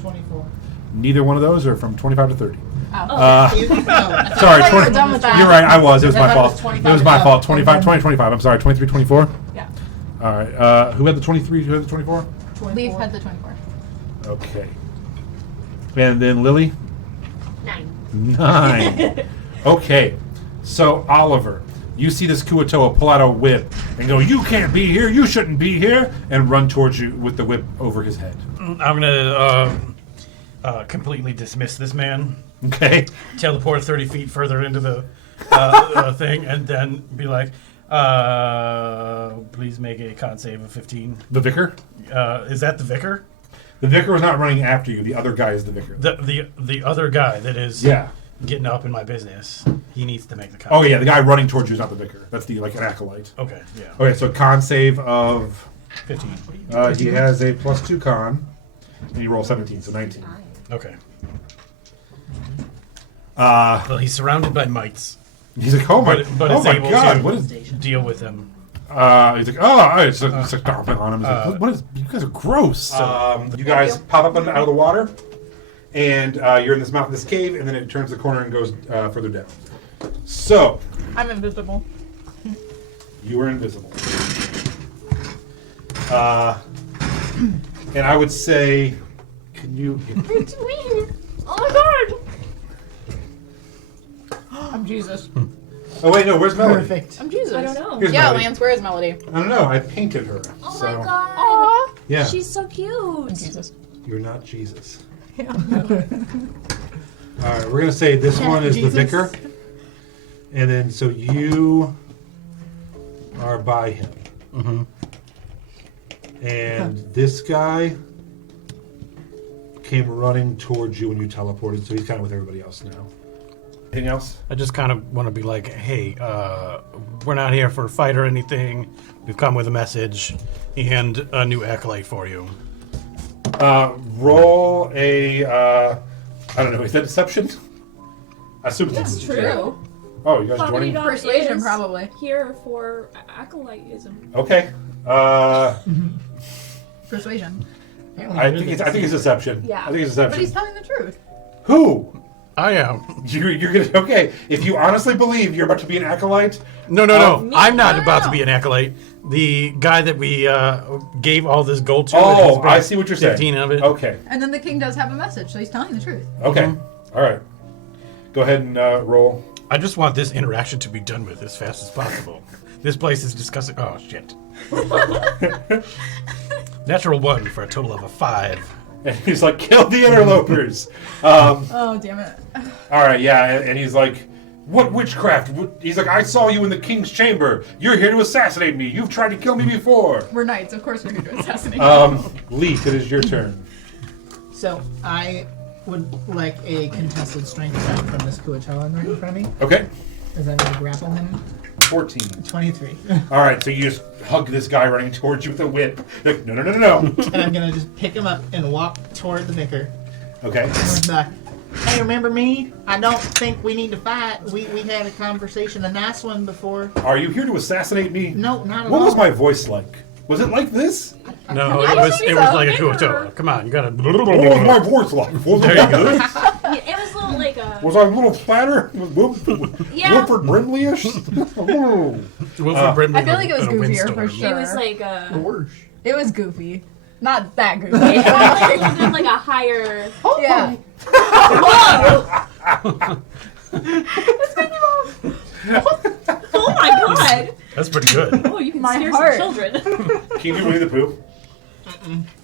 24. Neither one of those are from 25 to 30. Oh. Sorry, I thought you were 20. done with that. You're right. I was. It was I my thought it was fault. 25 It was my and fault. up. 25, 20, 25. I'm sorry. 23, 24. Yeah. All right. Who had the 23? Who had the 24? Leaf had the 24. Okay. And then Lily? 9. 9. Okay, so Oliver, you see this Kuatoa pull out a whip and go, "You can't be here, you shouldn't be here," and run towards you with the whip over his head. I'm gonna completely dismiss this man. Okay. Teleport 30 feet further into the thing, and then be like, please make a con save of 15. The vicar? Is that the vicar? The vicar was not running after you. The other guy is the vicar. The other guy that is getting up in my business, he needs to make the con. Oh, yeah, the guy running towards you is not the vicar. That's the an acolyte. Okay, yeah. Okay, so con save of 15. He has a +2 con, and he rolls 17, so 19. Okay. Well, he's surrounded by mites. He's like, oh my god, what is? Deal with him. He's like, oh, it's like stomping on him. He's like, what is? You guys are gross. You guys pop up out of the water, and you're in this mountain, this cave, and then it turns the corner and goes further down. So I'm invisible. you are invisible, and I would say, can you? It's me. Oh my god. I'm Jesus. Oh wait, no. Where's Melody? Perfect. I'm Jesus. I don't know. Here's Yeah, Melody. Lance, where is Melody? I don't know. I painted her. Oh so. my god. Aww. Yeah. She's so cute. I'm Jesus. You're not Jesus. Yeah. All right, we're gonna say this one is Jesus. the vicar, and then so you are by him, and this guy came running towards you when you teleported, so he's kind of with everybody else now. Anything else? I just kind of want to be like, hey, we're not here for a fight or anything. We've come with a message and a new acolyte for you. Roll a I don't know. Is that deception? I assume it's That's true. Oh, you guys Probably joining? not Persuasion, is probably. Here for acolytism. Okay. Persuasion. I think it's deception. Yeah. I think it's But deception. he's telling the truth. Who? I am. You're gonna okay. If you honestly believe you're about to be an acolyte, No. Me? I'm not No, about no. to be an acolyte. The guy that we gave all this gold to. oh, has I see what you're saying. 15 of it. Okay, And then the king does have a message, so he's telling the truth. okay, all right. Go ahead and roll. I just want this interaction to be done with as fast as possible. This place is disgusting. Oh, shit. Natural 1 for a total of a 5. And he's like, kill the interlopers. Oh, damn it. All right, yeah, and he's like, what witchcraft? He's like, I saw you in the king's chamber. You're here to assassinate me. You've tried to kill me before. We're knights, of course we're here to assassinate. Leaf, it is your turn. So I would like a contested strength check from this Kuatoa right in front of me. Okay, As I'm going to grapple him. 14. 23. All right, so you just hug this guy running towards you with a whip. You're like, no. And I'm going to just pick him up and walk toward the vicar. Okay. And like, hey, remember me? I don't think we need to fight. We had a conversation, a nice one before. Are you here to assassinate me? No, not at What all. was my voice like? Was it like this? No, I it don't was think like a so. Kuatoa. Come on, you gotta. What was my voice like? Was it like this? Yeah, it was a little like a. Was I a little fatter? Yeah. Wilford Brimley-ish? Wilford Brimley I feel like it was in a goofier windstorm. for sure. It was like a. Worse. It was goofy. Not that goofy. It was like a higher. Yeah. Whoa! Oh my god! That's pretty good. Oh, you can My scare heart. some children. Can you do Winnie the Pooh?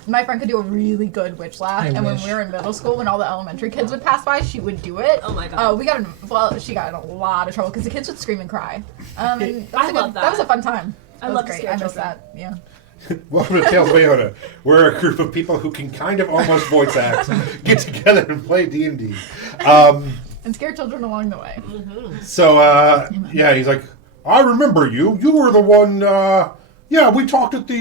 My friend could do a really good witch laugh, I and when wish. we were in middle school, when all the elementary kids would pass by, she would do it. Oh my god. She got in a lot of trouble because the kids would scream and cry. And I love That was a that. fun time. I That love was to great. scare I miss children. that. Yeah. Welcome to Tales of Iona. We're a group of people who can kind of almost voice act, get together and play D&D. And scare children along the way. So, yeah, he's like, I remember you. You were the one, yeah, we talked at the,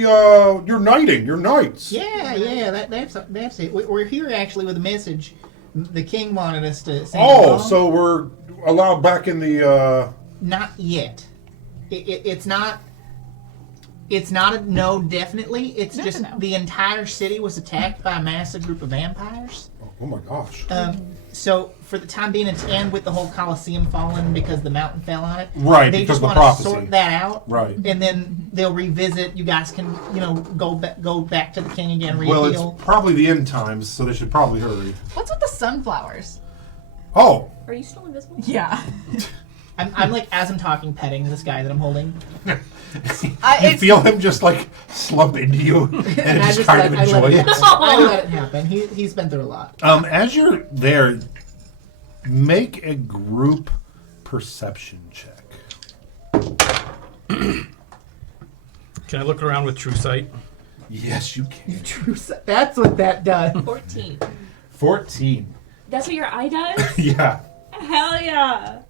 your nights. Yeah, that's it. We're here actually with a message. The king wanted us to send Oh, along. so we're allowed back in the, Not yet. It's not. It's not a no, definitely. It's No, just no. the entire city was attacked by a massive group of vampires. oh my gosh. So for the time being, and with the whole Colosseum falling because the mountain fell on it, Right, They because just of the want to prophecy. sort that out, Right. And then they'll revisit. You guys can, go back to the king again. Well, Reappeal. it's probably the end times, so they should probably hurry. What's with the sunflowers? Oh. Are you still invisible? Yeah. I'm like, as I'm talking, petting this guy that I'm holding. You feel him just like slump into you and I just kind of enjoy it. I let it happen. He's been through a lot. As you're there, make a group perception check. Can I look around with true sight? Yes, you can. That's what that does. 14. 14. That's what your eye does? Yeah. Hell yeah.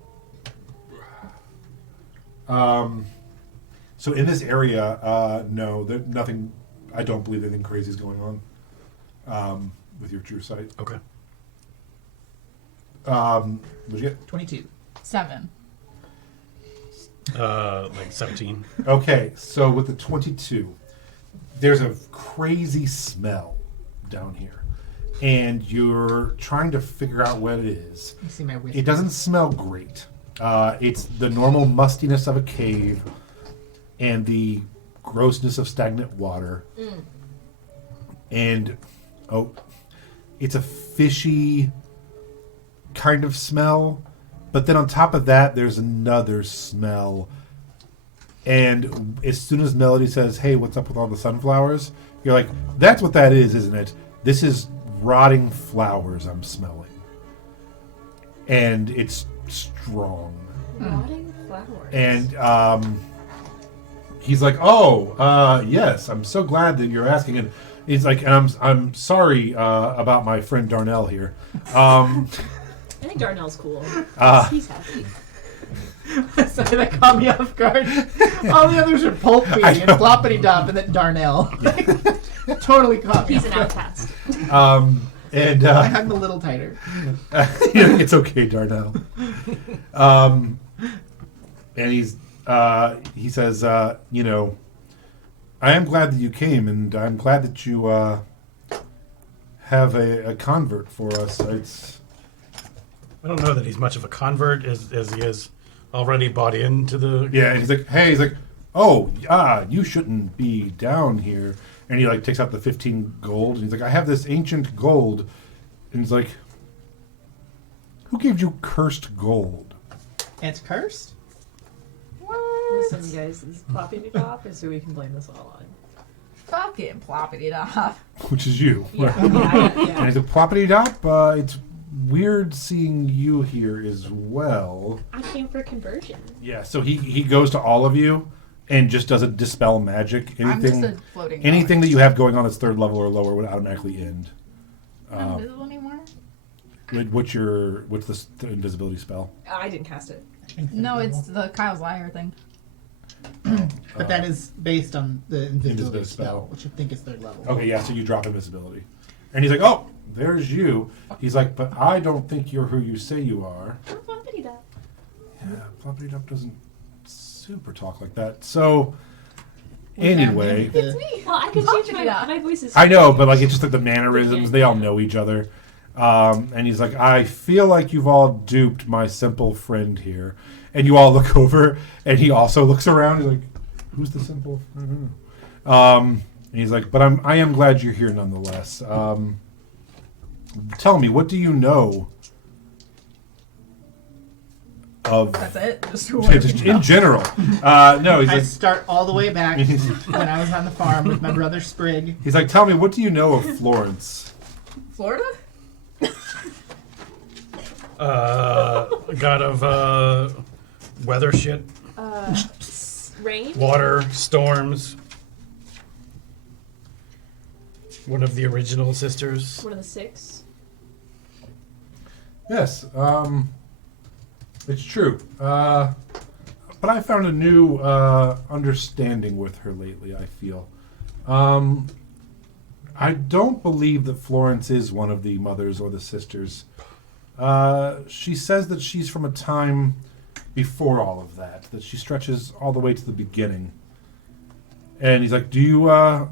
So in this area, no, nothing. I don't believe anything crazy is going on with your true sight. Okay. What'd you get? 22. 7. Like 17. Okay, so with the 22, there's a crazy smell down here, and you're trying to figure out what it is. You see my whisper. It doesn't smell great. It's the normal mustiness of a cave and the grossness of stagnant water. And, it's a fishy kind of smell. But then on top of that, there's another smell. And as soon as Melody says, hey, what's up with all the sunflowers? You're like, that's what that is, isn't it? This is rotting flowers I'm smelling. And it's strong. Rotting flowers. And he's like, yes, I'm so glad that you're asking. And he's like, and I'm sorry about my friend Darnell here. I think Darnell's cool. He's happy. Sorry, that caught me off guard. All the others are Pulpy and Floppity Dop and then Darnell. Totally caught me. He's off an guard. outcast. And I hugged a little tighter. it's okay, Darnell. And he says, I am glad that you came, and I'm glad that you have a convert for us. I don't know that he's much of a convert as he is already bought into the... Yeah, and he's like, you shouldn't be down here. And he takes out the 15 gold, and he's like, I have this ancient gold. And he's like, who gave you cursed gold? It's cursed? Listen, guys, this is Ploppity Dop is who we can blame this all on. Fucking ploppity dop. Which is you. Yeah. And he's like, Ploppity Dop, it's weird seeing you here as well. I came for conversion. Yeah, so he goes to all of you and just doesn't dispel magic. I'm just a floating Anything dog. that you have going on that's 3rd level or lower would automatically end. Not invisible anymore? What's the invisibility spell? I didn't cast it. No, it's the Kyle's Liar thing. But that is based on the invisibility Invisibility spell, spell. which I think is 3rd level. Okay, yeah, so you drop invisibility. And he's like, oh, there's you. He's like, but I don't think you're who you say you are. I'm Ploppity Dop. Yeah, Floppity Duck doesn't super talk like that. So, anyway. Well, I could change Ploppity Dop. my voice is... I know, but it's just like the mannerisms. They all know each other. And he's like, I feel like you've all duped my simple friend here. And you all look over, and he also looks around. He's like, who's the simple friend? And he's like, but I am glad you're here nonetheless. Tell me, what do you know of... That's it? Just just in general. No, he's I like... start all the way back when I was on the farm with my brother Sprig. He's like, tell me, what do you know of Florence? Florida? God of weather shit, Rain? water, storms. One of the original sisters. One of the 6. Yes, it's true. But I found a new understanding with her lately, I feel. I don't believe that Florence is one of the mothers or the sisters. She says that she's from a time before all of that she stretches all the way to the beginning. And he's like, do you want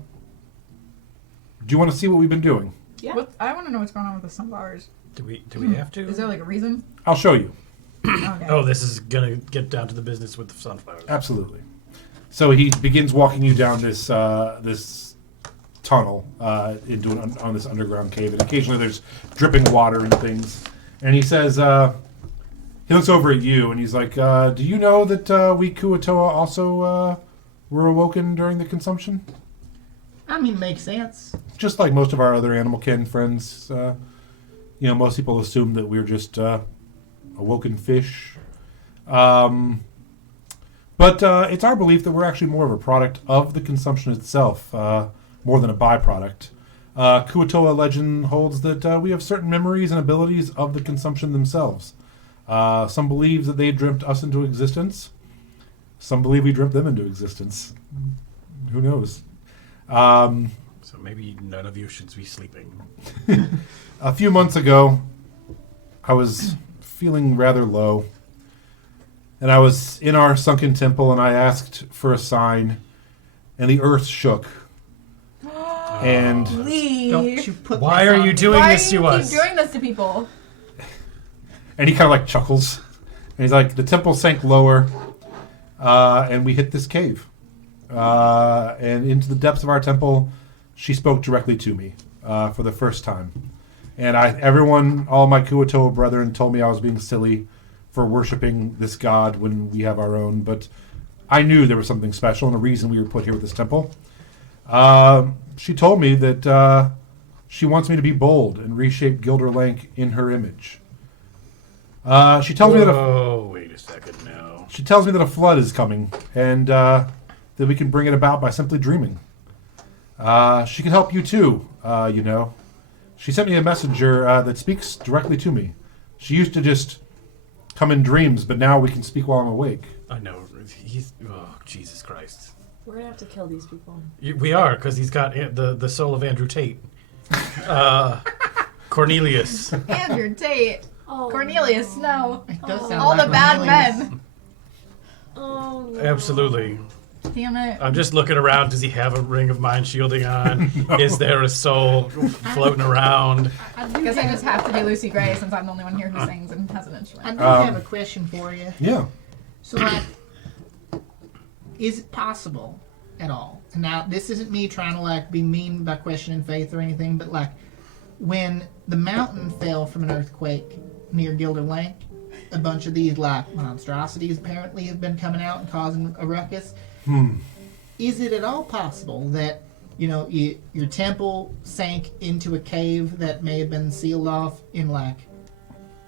to see what we've been doing? Yeah. I want to know what's going on with the sunflowers. Do we have to? Is there a reason? I'll show you. Okay. Oh, this is gonna get down to the business with the sunflowers. Absolutely. So he begins walking you down this this tunnel into on this underground cave, and occasionally there's dripping water and things. And he says, he looks over at you and he's like, do you know that we Kuatoa also were awoken during the consumption? I mean, makes sense. Just like most of our other animal kin friends, most people assume that we're just awoken fish. But it's our belief that we're actually more of a product of the consumption itself, more than a byproduct. Kuatoa legend holds that we have certain memories and abilities of the consumption themselves. Some believe that they dreamt us into existence. Some believe we dreamt them into existence. Who knows? So maybe none of you should be sleeping. A few months ago, I was feeling rather low. And I was in our sunken temple and I asked for a sign. And the earth shook. And Don't you put Why this are on you me. doing Why this do to you us? keep doing this to people? and he kind of like chuckles. And he's like, the temple sank lower. And we hit this cave. And into the depths of our temple, she spoke directly to me for the first time. And all my Kuatoa brethren told me I was being silly for worshiping this god when we have our own. But I knew there was something special and a reason we were put here with this temple. She told me that she wants me to be bold and reshape Gilderlank in her image. She tells me that. Oh, wait a second now. She tells me that a flood is coming, and that we can bring it about by simply dreaming. She can help you too, She sent me a messenger that speaks directly to me. She used to just come in dreams, but now we can speak while I'm awake. I know. Oh, Jesus Christ. We're gonna have to kill these people. We are, because he's got the soul of Andrew Tate. Cornelius. Andrew Tate. Oh, Cornelius, no. It does sound All like the bad Cornelius. men. Oh, no. Absolutely. Damn it. I'm just looking around. Does he have a ring of mind shielding on? No. Is there a soul floating around? I guess I just have to be Lucy Gray since I'm the only one here who sings and has an instrument. I do have a question for you. Yeah. So, is it possible at all? And now, this isn't me trying to be mean by questioning faith or anything, but when the mountain fell from an earthquake near Gilderlank, a bunch of these monstrosities apparently have been coming out and causing a ruckus. Is it at all possible that your temple sank into a cave that may have been sealed off in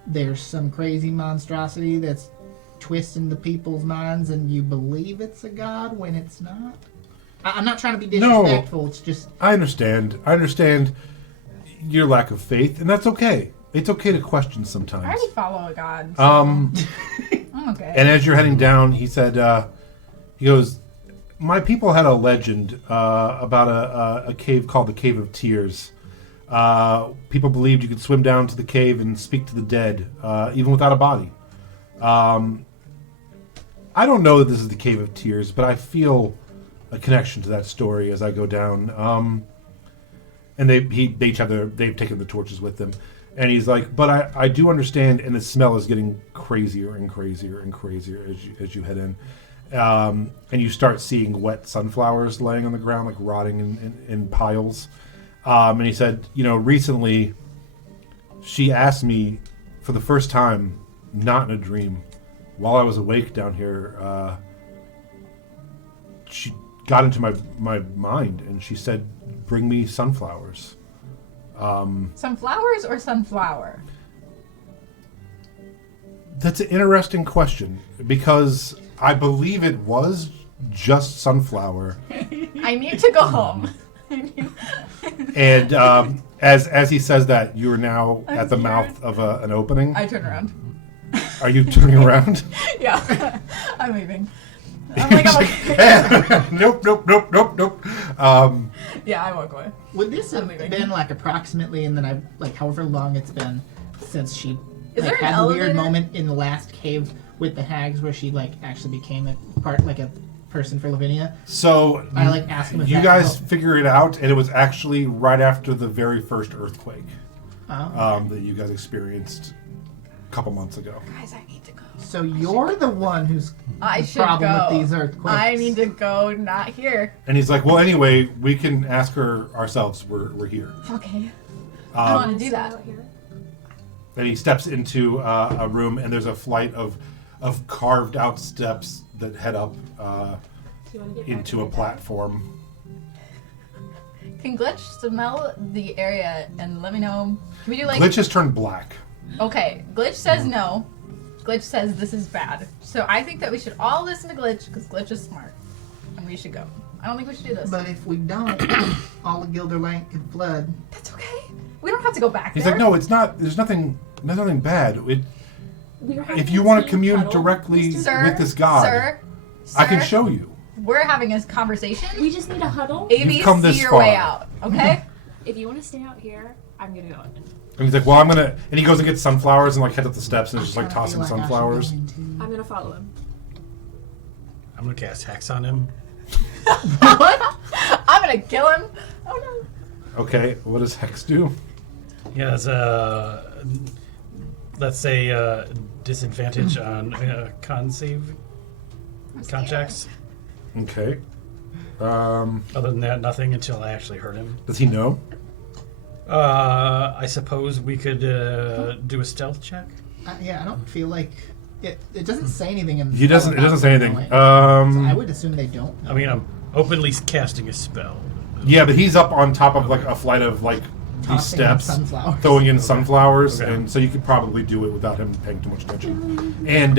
there's some crazy monstrosity that's twisting the people's minds and you believe it's a god when it's not? I'm not trying to be disrespectful. No, it's just I understand your lack of faith, and that's okay. It's okay to question sometimes. I already follow a god. So I'm okay. And as you're heading down, he said, he goes, my people had a legend about a cave called the Cave of Tears. People believed you could swim down to the cave and speak to the dead, even without a body. I don't know that this is the Cave of Tears, but I feel a connection to that story as I go down. And they've taken the torches with them. And he's like, but I do understand, and the smell is getting crazier and crazier and crazier as you head in. And you start seeing wet sunflowers laying on the ground, rotting in piles. And he said, recently she asked me for the first time, not in a dream, while I was awake down here, she got into my mind and she said, bring me sunflowers. Sunflowers or sunflower? That's an interesting question because I believe it was just sunflower. I need to go home. And as he says that, you are now at the mouth of an opening. I turn around. Are you turning around? Yeah, I'm leaving. I'm okay. Nope. Yeah, I walk away. Would this have I'm leaving. been approximately in the however long it's been since she Is there an had the weird elevator? moment in the last cave with the hags where she actually became a part a person for Lavinia? So I asked him if you that guys helped. figure it out, and it was actually right after the very first earthquake Oh. that you guys experienced a couple months ago. Guys, I need to go. So you're the one who's I the should problem go. with these earthquakes. I need to go, not here. And he's like, well, anyway, we can ask her ourselves. We're here. Okay. I want to do that. Out here? And he steps into a room, and there's a flight of carved out steps that head up into a platform. Can Glitch smell the area and let me know? Can we do like... Glitch has turned black. Okay, Glitch says no. Glitch says this is bad. So I think that we should all listen to Glitch because Glitch is smart. And we should go. I don't think we should do this. But if we don't, all of Gilderland could flood. That's okay. We don't have to go back He's there. like, no, it's not. There's nothing bad. We were having If you a want to team commune huddle, directly Mr. Sir, with this god, Sir, I can sir, show you. We're having a conversation. We just need a huddle. You've come this ABC your far. way out, okay? If you want to stay out here, I'm gonna go in. And he's like, well, I'm gonna. And he goes and gets sunflowers and like heads up the steps and is just like I feel tossing like I should sunflowers. go into- I'm gonna follow him. I'm gonna cast Hex on him. What? I'm gonna kill him. Oh no. Okay, what does Hex do? Yeah, it's let's say disadvantage on con checks. Okay. Other than that, nothing until I actually hurt him. Does he know? I suppose we could do a stealth check. Yeah, I don't feel like it doesn't say anything in the He doesn't. It spell doesn't say about anything. knowing. So I would assume they don't know. I mean, I'm openly casting a spell. Yeah, but he's up on top of like a flight of like these Tossing steps, sunflowers. throwing in sunflowers, Okay. and so you could probably do it without him paying too much attention. And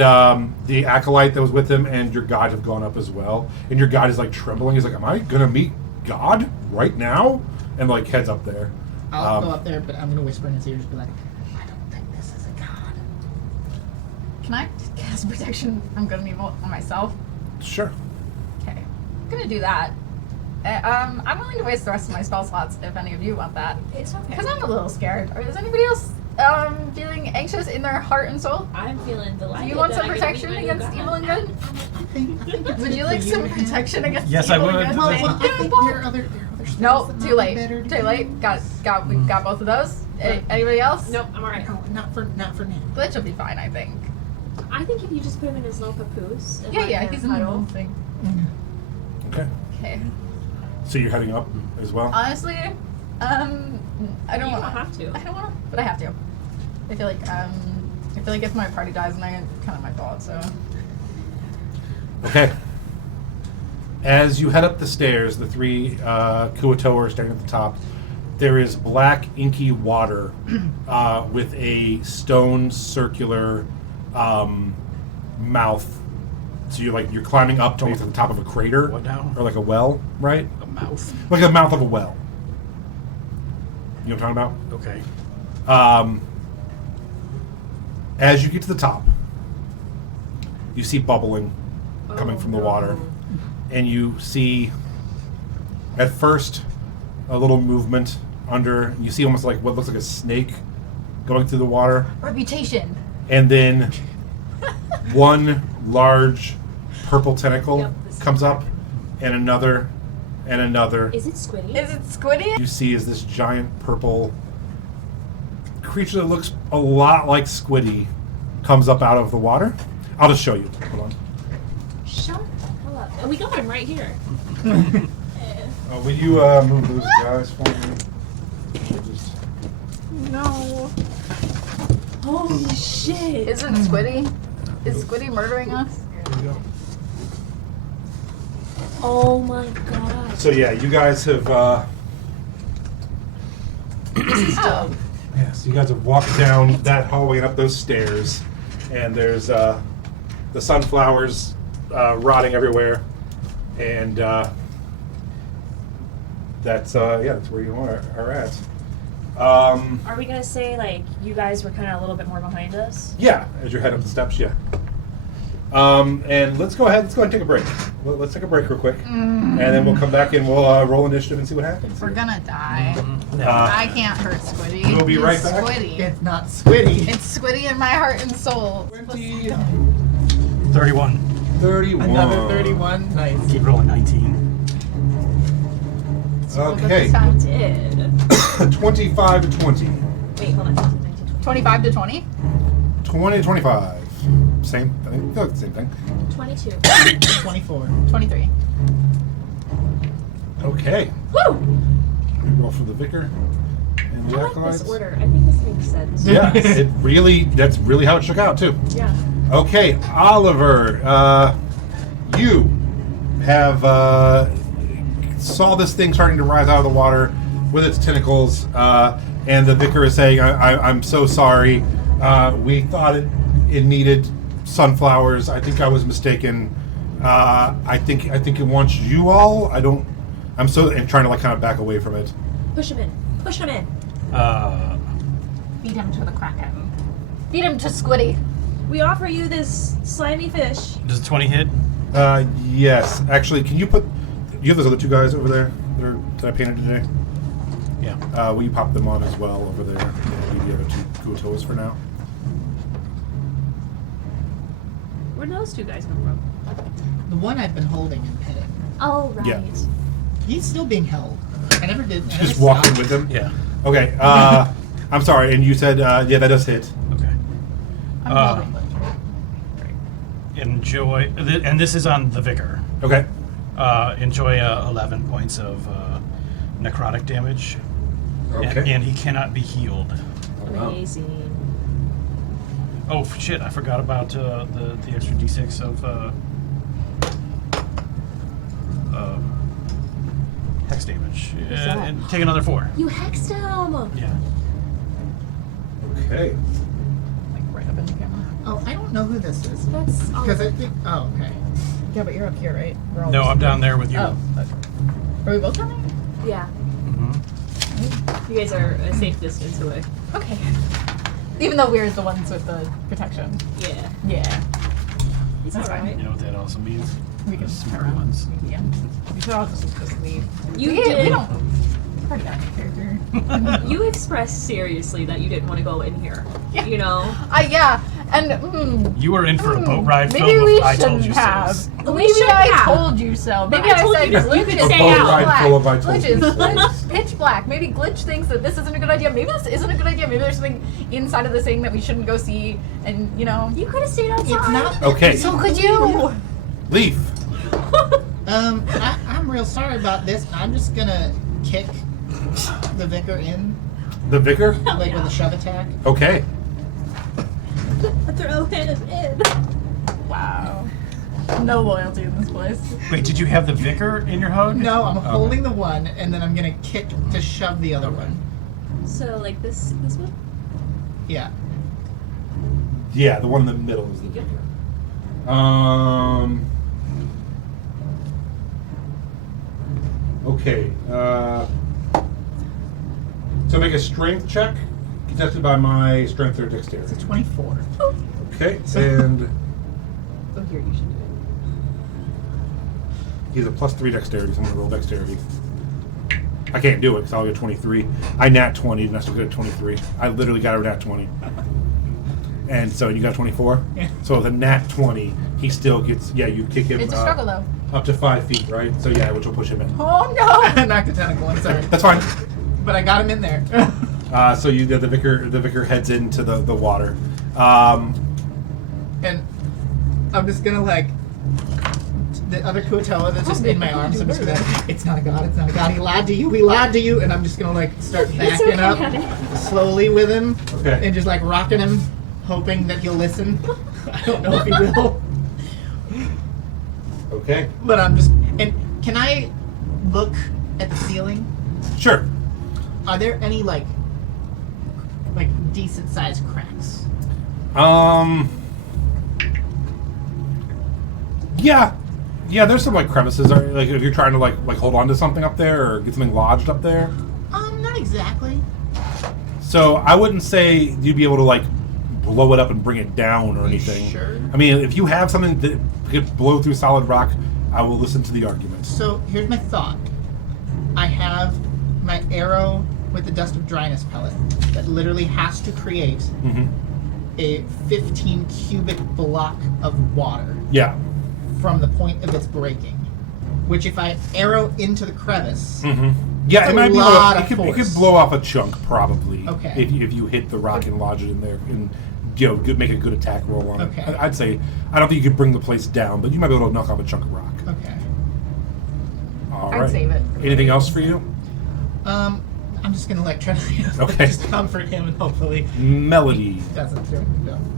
the acolyte that was with him and your god have gone up as well. And your god is like trembling. He's like, "Am I gonna meet God right now?" And like heads up there. I'll go up there, but I'm gonna whisper in his ear, just be like, "I don't think this is a god." Can I cast protection from good and evil on myself? Sure. Okay. I'm gonna do that. I'm willing to waste the rest of my spell slots if any of you want that. It's okay. Because I'm a little scared. Or is anybody else feeling anxious in their heart and soul? I'm feeling Do delighted. you want that some I get to protection meet my new against god. evil and good? I think it's Would good you for like some to have- protection against Yes, I evil and would. good? Well, Thank I you, think Paul. there are other spells No, that too might be late. better to Too do. late. We got both of those. Anybody else? Nope, I'm alright. No, not for now. Glitch will be fine, I think. I think if you just put him in his little papoose. And let Yeah, him he's in the huddle. little thing. Okay. Okay. So you're heading up as well. Honestly, I don't You want don't have to. I don't want to, but I have to. I feel like if my party dies, then it's kind of my fault. So. Okay. As you head up the stairs, the three Kuoto are standing at the top. There is black, inky water with a stone circular mouth. So you're climbing up to the top of a crater, What now? or like a well, right? A mouth. Like the mouth of a well. You know what I'm talking Okay. about? As you get to the top, you see bubbling coming from the water, and you see at first a little movement under. You see almost like what looks like a snake going through the water, Reputation. and then one large purple tentacle Yep, this is comes up, and another, and another. Is it Squiddy? Is it Squiddy? You see is this giant purple creature that looks a lot like Squiddy comes up out of the water. I'll just show you. Hold on. Shut the hell up. Oh, we got him right here. Will you move those guys for me? Just- No. Holy shit. Is it Squiddy? Is Squiddy murdering us? there you go. Oh my god. So yeah, you guys have. Oh. Yes, you guys have walked down that hallway and up those stairs, and there's the sunflowers rotting everywhere, and that's where you are at. Are we gonna say like you guys were kind of a little bit more behind us? Yeah, as you're heading up the steps, yeah. And let's go ahead and take a break. Let's take a break real quick, and then we'll come back and we'll roll initiative and see what happens. We're gonna die. No. I can't hurt Squiddy. We'll be right It's back. Squiddy. It's not Squiddy. It's Squiddy in my heart and soul. 20, 31. 31. Another 31. Nice. Keep rolling 19. Okay. Sound- Did. 25 to 20. Wait, hold on. 25 to 20? 20 to 25. Same thing. They're the same thing. 22. 24. 23. Okay. Woo! We roll for the vicar. And the I like acolytes. this order. I think this makes sense. Yeah, that's really how it shook out too. Yeah. Okay, Oliver, you have saw this thing starting to rise out of the water with its tentacles, and the vicar is saying, I'm so sorry. We thought it needed sunflowers. I think I was mistaken. I think it wants you all. I'm trying to like kind of back away from it. Push him in. Push him in. Feed him to the Kraken. Feed him to Squiddy. We offer you this slimy fish. Does 20 hit? Yes. Actually, can you you have those other two guys over there that I painted today? Yeah. Will you pop them on as well over there? And leave the other two Guotoas for now. Where'd those two guys come from? The one I've been holding and petting. Oh, right. Yeah. He's still being held. I never did. I Just never walking stopped. with them? Yeah. Okay. I'm sorry. And you said, yeah, that does hit. Okay. I'm holding Enjoy, and this is on the Vicar. Okay. Enjoy 11 points of necrotic damage. Okay. And he cannot be healed. Amazing. Oh shit! I forgot about the extra d6 of hex damage. that? And take another 4. You hexed him! Yeah. Okay. like right up in the camera. Oh, I don't know who this is. That's Because I think. Oh, okay. Yeah, but you're up here, right? We're all No, just- I'm down there with you. Oh, okay. Are we both coming? Yeah. Mhm. You guys are a safe distance away. Okay. Even though we're the ones with the protection. Yeah. Yeah. It's That's fine. alright. You know what that also means? We can The just smart turn around. ones. Yeah. We should all just leave. You we did. don't. Pretty bad character. You expressed seriously that you didn't want to go in here. Yeah. You know? Yeah. And You were in for a boat ride maybe filled we with I told shouldn't you have. so's. We Maybe should I have. told you so. But Maybe I told said you to leave glitch it is stay boat out. ride black. full of I told Glitch you is so. glitch, pitch black. Maybe Glitch thinks that this isn't a good idea. Maybe this isn't a good idea. Maybe there's something inside of this thing that we shouldn't go see. And you know, You could have stayed outside. It's not. Okay. so could you? Leaf. I'm real sorry about this. I'm just gonna kick the vicar in, The vicar. like with a shove attack. Okay. Throw him in. Wow. No loyalty in this place. Wait, did you have the Vicar in your hug? No, I'm Okay. holding the one, and then I'm gonna kick to shove the other one. So, like this one? Yeah. Yeah, the one in the middle is the Yep. vicar. Okay. So make a strength check, contested by my strength or It's dexterity. a 24. Okay, and Oh, here, you should do he's a +3 dexterity, so I'm gonna roll dexterity. I can't do it because I'll get 23. I nat 20 and I still get a 23. I literally got a nat 20. And so you got a 24? Yeah. So with a nat 20, he still gets, you kick him It's a struggle though. up to 5 feet, right? So yeah, which will push him in. Oh no! I knocked a tentacle. I'm sorry, That's fine. but I got him in there. So the vicar heads into the water. And I'm just gonna like the other Kuotoa that's just in my arms. I'm just gonna. It's not a god. It's not a god. He lied to you. He lied to you. And I'm just gonna like start backing up slowly with him, Okay. and just like rocking him, hoping that he'll listen. I don't know if he will, Okay. but I'm just. And can I look at the ceiling? Sure. Are there any like decent sized cracks? Yeah, there's some like crevices. Like if you're trying to like hold on to something up there or get something lodged up there. Not exactly. So I wouldn't say you'd be able to like blow it up and bring it down or anything. Sure. I mean, if you have something that could blow through solid rock, I will listen to the argument. So here's my thought. I have my arrow with the dust of dryness pellet that literally has to create Mm-hmm. a 15 cubic block of water Yeah. from the point of its breaking. Which if I arrow into the crevice, Mm-hmm. Yeah, That's it a might be. lot of It could force. blow off a chunk probably. Okay. If you hit the rock and lodge it in there and make a good attack roll on Okay. it. I'd say I don't think you could bring the place down, but you might be able to knock off a chunk of rock. okay. All I'd right. save it. Anything else for you? I I'm just gonna like try to Okay. just comfort him and hopefully Melody. he doesn't do anything dumb.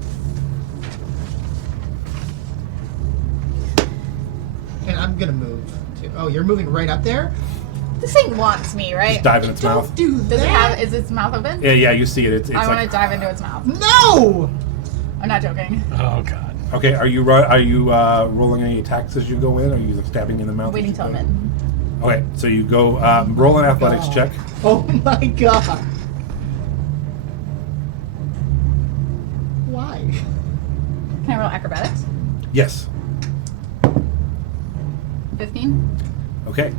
And I'm gonna move too. Oh, you're moving right up there? This thing wants me, right? Just dive in its mouth. Don't do Does it that. have? Is its mouth open? Yeah, you see it. It's I want to like, dive into its mouth. No! I'm not joking. Oh god. okay, are you rolling any attacks as you go in? Or are you stabbing in the mouth? Waiting till I'm in. Okay, so you go roll an athletics God. check. Oh my god. Why? Can I roll acrobatics? Yes. 15. Okay,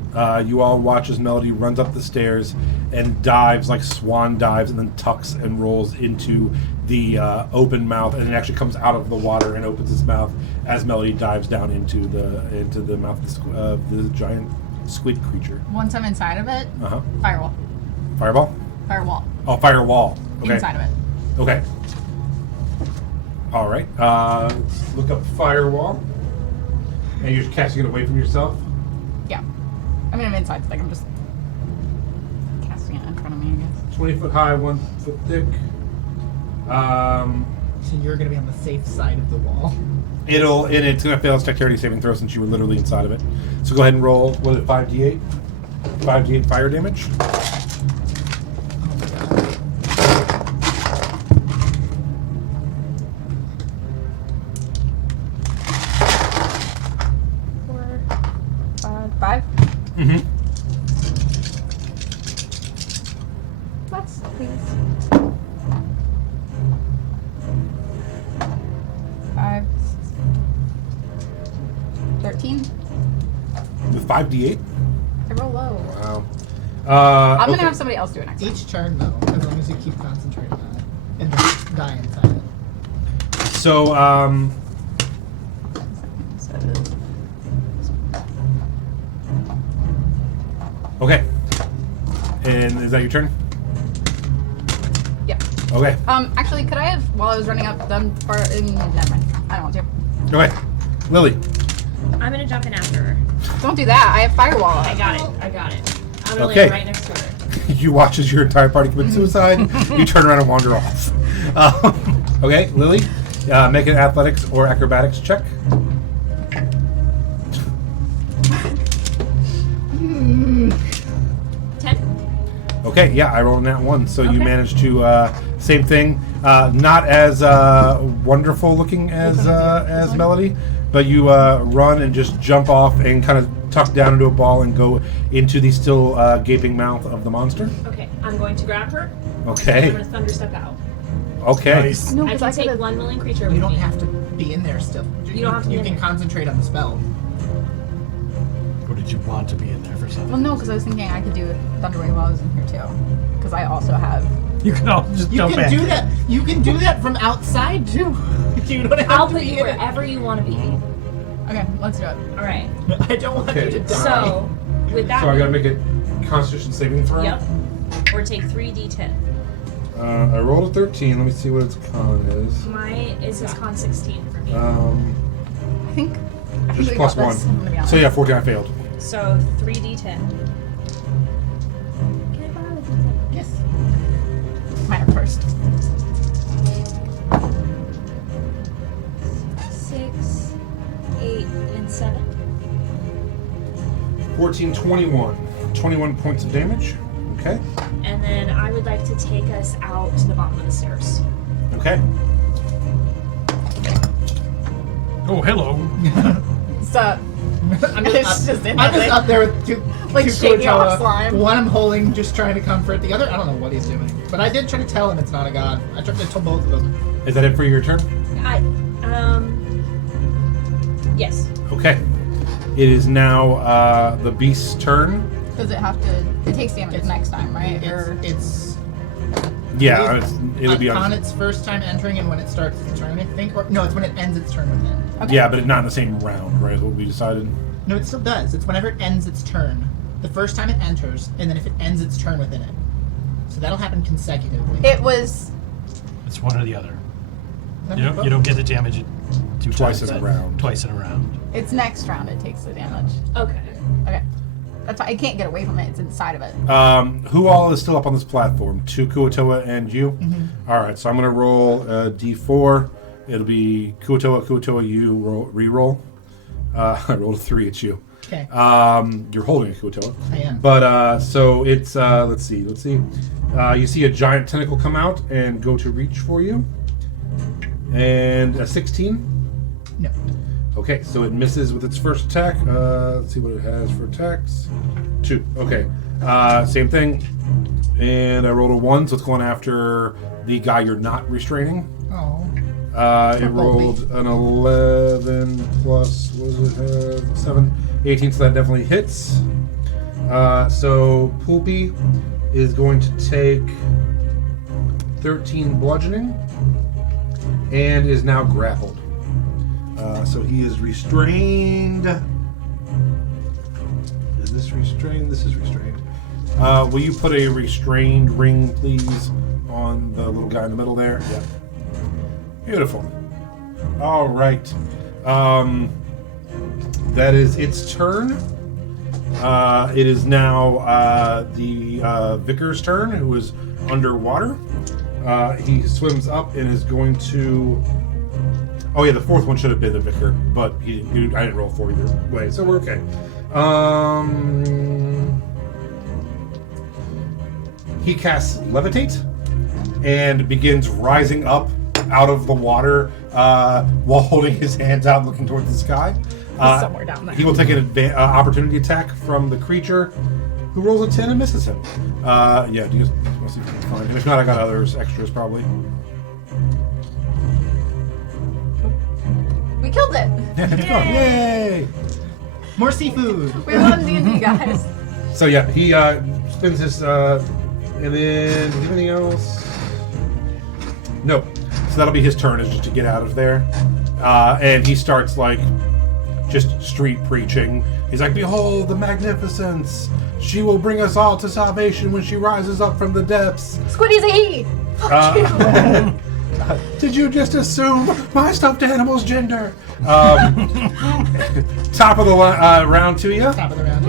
you all watch as Melody runs up the stairs and dives like swan dives, and then tucks and rolls into the open mouth, and it actually comes out of the water and opens its mouth as Melody dives down into the mouth of the giant squid creature. Once I'm inside of it, Uh-huh. firewall. Fireball? Firewall. Oh, firewall. Okay. Inside of it. Okay. All right. Let's look up firewall. And you're casting it away from yourself? Yeah. I mean, I'm inside, so like I'm just casting it in front of me, I guess. 20 foot high, 1 foot thick. So you're gonna be on the safe side of the wall. It's gonna fail its dexterity saving throw since you were literally inside of it. So go ahead and roll. What is it? 5d8. 5d8 fire damage. Oh my god. 4, 5. Mm-hmm. Less, please. 5. 13. With 5d8. I roll low. Wow. I'm okay. gonna have somebody else do it next time. Each turn though, as long as you keep concentrating on it and don't die inside it. So, okay. And is that your turn? Yeah. Okay. Actually, could I have, while I was running up, done for, never mind. I don't want to. Okay. Lily. I'm gonna jump in after her. Don't do that. I have firewall. I got it. I'm gonna Okay. land right next to her. You watch as your entire party commits suicide. You turn around and wander off. Okay, Lily, make an athletics or acrobatics check. Okay, yeah, I rolled a nat 1, so you Okay. managed to same thing. Not as wonderful looking as Melody, but you run and just jump off and kind of tuck down into a ball and go into the still gaping mouth of the monster. Okay, I'm going to grab her. And I'm Okay. gonna thunder step out. Okay. Nice. No, I because can I take could. 1 willing creature You with don't me. have to be in there still. You don't have to be You in can there. concentrate on the spell. Or did you want to be in there for something? Well, no, because I was thinking I could do Thunderwave while I was in here too. Because I also have. You can all just You jump can in. do that. You can do that from outside too. You don't have I'll to put be you in it. wherever you want to be. Okay, let's do it. All right. I don't want Okay. you to die. So, with that, So I gotta make a Constitution saving throw. yep. Or take 3d10. I rolled a 13. Let me see what its con is. Mine is his con 16 for me. I think. I think Just we plus got this, I'm gonna be 1. honest. So yeah, 14. I failed. So 3d10. Can I borrow the d10? Yes. Mine are first. 6, 8, and 7. 14, 21. 21 points of damage. Okay. And then I would like to take us out to the bottom of the stairs. Okay. Oh, hello. So, I'm It's just in I'm the just thing. up there with two, Like two shaking off Kurotawa. slime. One I'm holding, just trying to comfort. The other, I don't know what he's doing. But I did try to tell him it's not a god. I tried to tell both of them. Is that it for your turn? Yes. Okay. It is now the beast's turn. does it have to? It takes damage next time, right? It's Yeah, It's it'll be on on. its first time entering and when it starts its turn, I think. Or no, it's when it ends its turn with him. Okay. Yeah, but it's not in the same round, right? Is what we decided. No, it still does. It's whenever it ends its turn. The first time it enters, and then if it ends its turn within it. So that'll happen consecutively. It was. It's one or the other. Let You me don't, vote. you don't get the damage Twice times. in a round. Twice in a round. It's next round. It takes the damage. Okay. Okay. That's why I can't get away from it. It's inside of it. Who all is still up on this platform? 2 Kuatoa and you? Mm-hmm. All right, so I'm going to roll a d4. It'll be Kuatoa, you re-roll. I rolled a 3, it's you. Okay. You're holding a Kuatoa. I am. But, so it's, let's see. You see a giant tentacle come out and go to reach for you. And a 16? No. Okay, so it misses with its first attack. Let's see what it has for attacks. 2. Okay. Same thing. And I rolled a 1, so it's going after the guy you're not restraining. Oh. It rolled an 11 plus, what does it have? 7. 18, so that definitely hits. So Poopy is going to take 13 bludgeoning and is now grappled. So he is restrained. Is this restrained? This is restrained. Will you put a restrained ring, please, on the little guy in the middle there? Yeah. Beautiful. All right. That is its turn. It is now the Vicar's turn, who is underwater. He swims up and is going to... Oh yeah, the fourth one should have been the Vicar, but I didn't roll 4 either way, so we're okay. He casts Levitate and begins rising up out of the water while holding his hands out looking towards the sky. Somewhere down there. He will take an opportunity attack from the creature, who rolls a 10 and misses him. Yeah, do you guys want to see if you can find him? If not, I got others, extras probably. We killed it. Yay! More seafood. We won D&D, guys. So yeah, he spins his, and then anything else? Nope. So that'll be his turn, is just to get out of there. And he starts like just street preaching. He's like, "Behold the magnificence! She will bring us all to salvation when she rises up from the depths." Squiddy's a he. Fuck you. Did you just assume my stuffed animal's gender? Top of the round to you. Top of the round.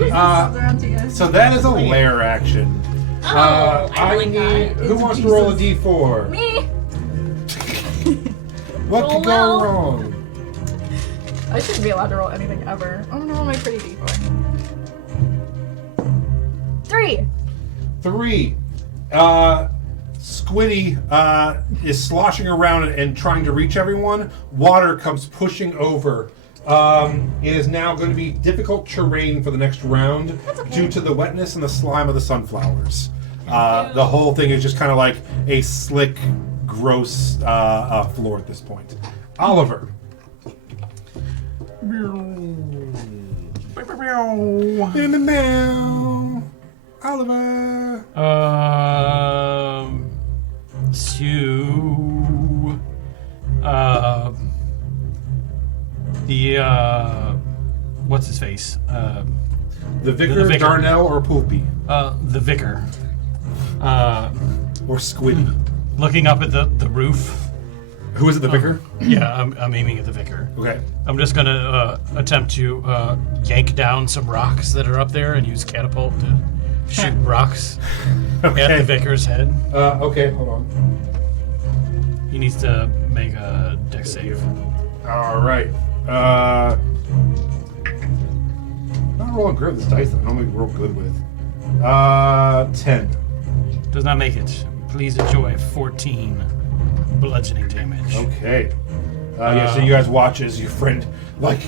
Around to you guys. So that is a lair action. I really got it. Who wants to roll a d4? Me. What Roll could go well. wrong? I shouldn't be allowed to roll anything ever. Oh no, my pretty D4. 3. 3. Squiddy is sloshing around and trying to reach everyone. Water comes pushing over. It is now going to be difficult terrain for the next round due to the wetness and the slime of the sunflowers. The whole thing is just kind of like a slick, gross floor at this point. Oliver. Oliver. What's his face? The Vicar, Vicar. Darnell, or Poopy? The Vicar. Or Squiddy? Looking up at the roof. Who is it, the Vicar? Yeah, I'm aiming at the Vicar. Okay. I'm just gonna attempt to yank down some rocks that are up there and use catapult to shoot rocks at the Vicar's head. Okay, hold on. He needs to make a dex save. All right. Not rolling great with this dice that I normally roll good with. 10. Does not make it. Please enjoy 14 bludgeoning damage. Okay. Yeah, so you guys watch as your friend like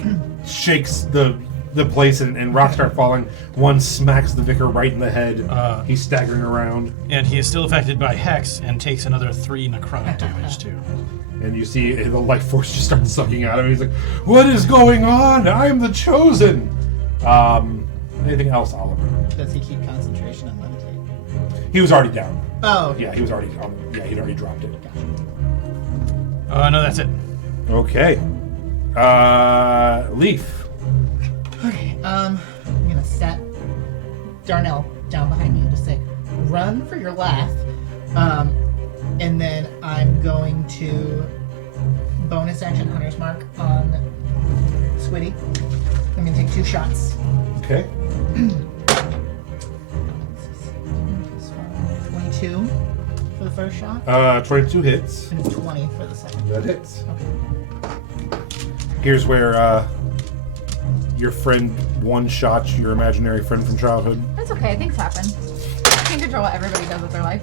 shakes the place and rocks start falling. One smacks the Vicar right in the head. He's staggering around. And he is still affected by Hex and takes another 3 necrotic damage too. And you see the life force just starts sucking out of him. He's like, "What is going on? I'm the chosen." Anything else, Oliver? Does he keep concentration and levitate? He was already down. Oh. Yeah, he was already. He'd already dropped it. No, that's it. Okay. Leaf. Okay. I'm gonna set Darnell down behind me and just say, "Run for your life." And then I'm going to bonus action Hunter's Mark on Squiddy. I'm gonna take 2 shots. Okay. 22 for the first shot, 22 hits. and 20 for the second. That hits. Okay. Here's where your friend one-shots your imaginary friend from childhood. That's okay. Things happen. I can't control what everybody does with their life.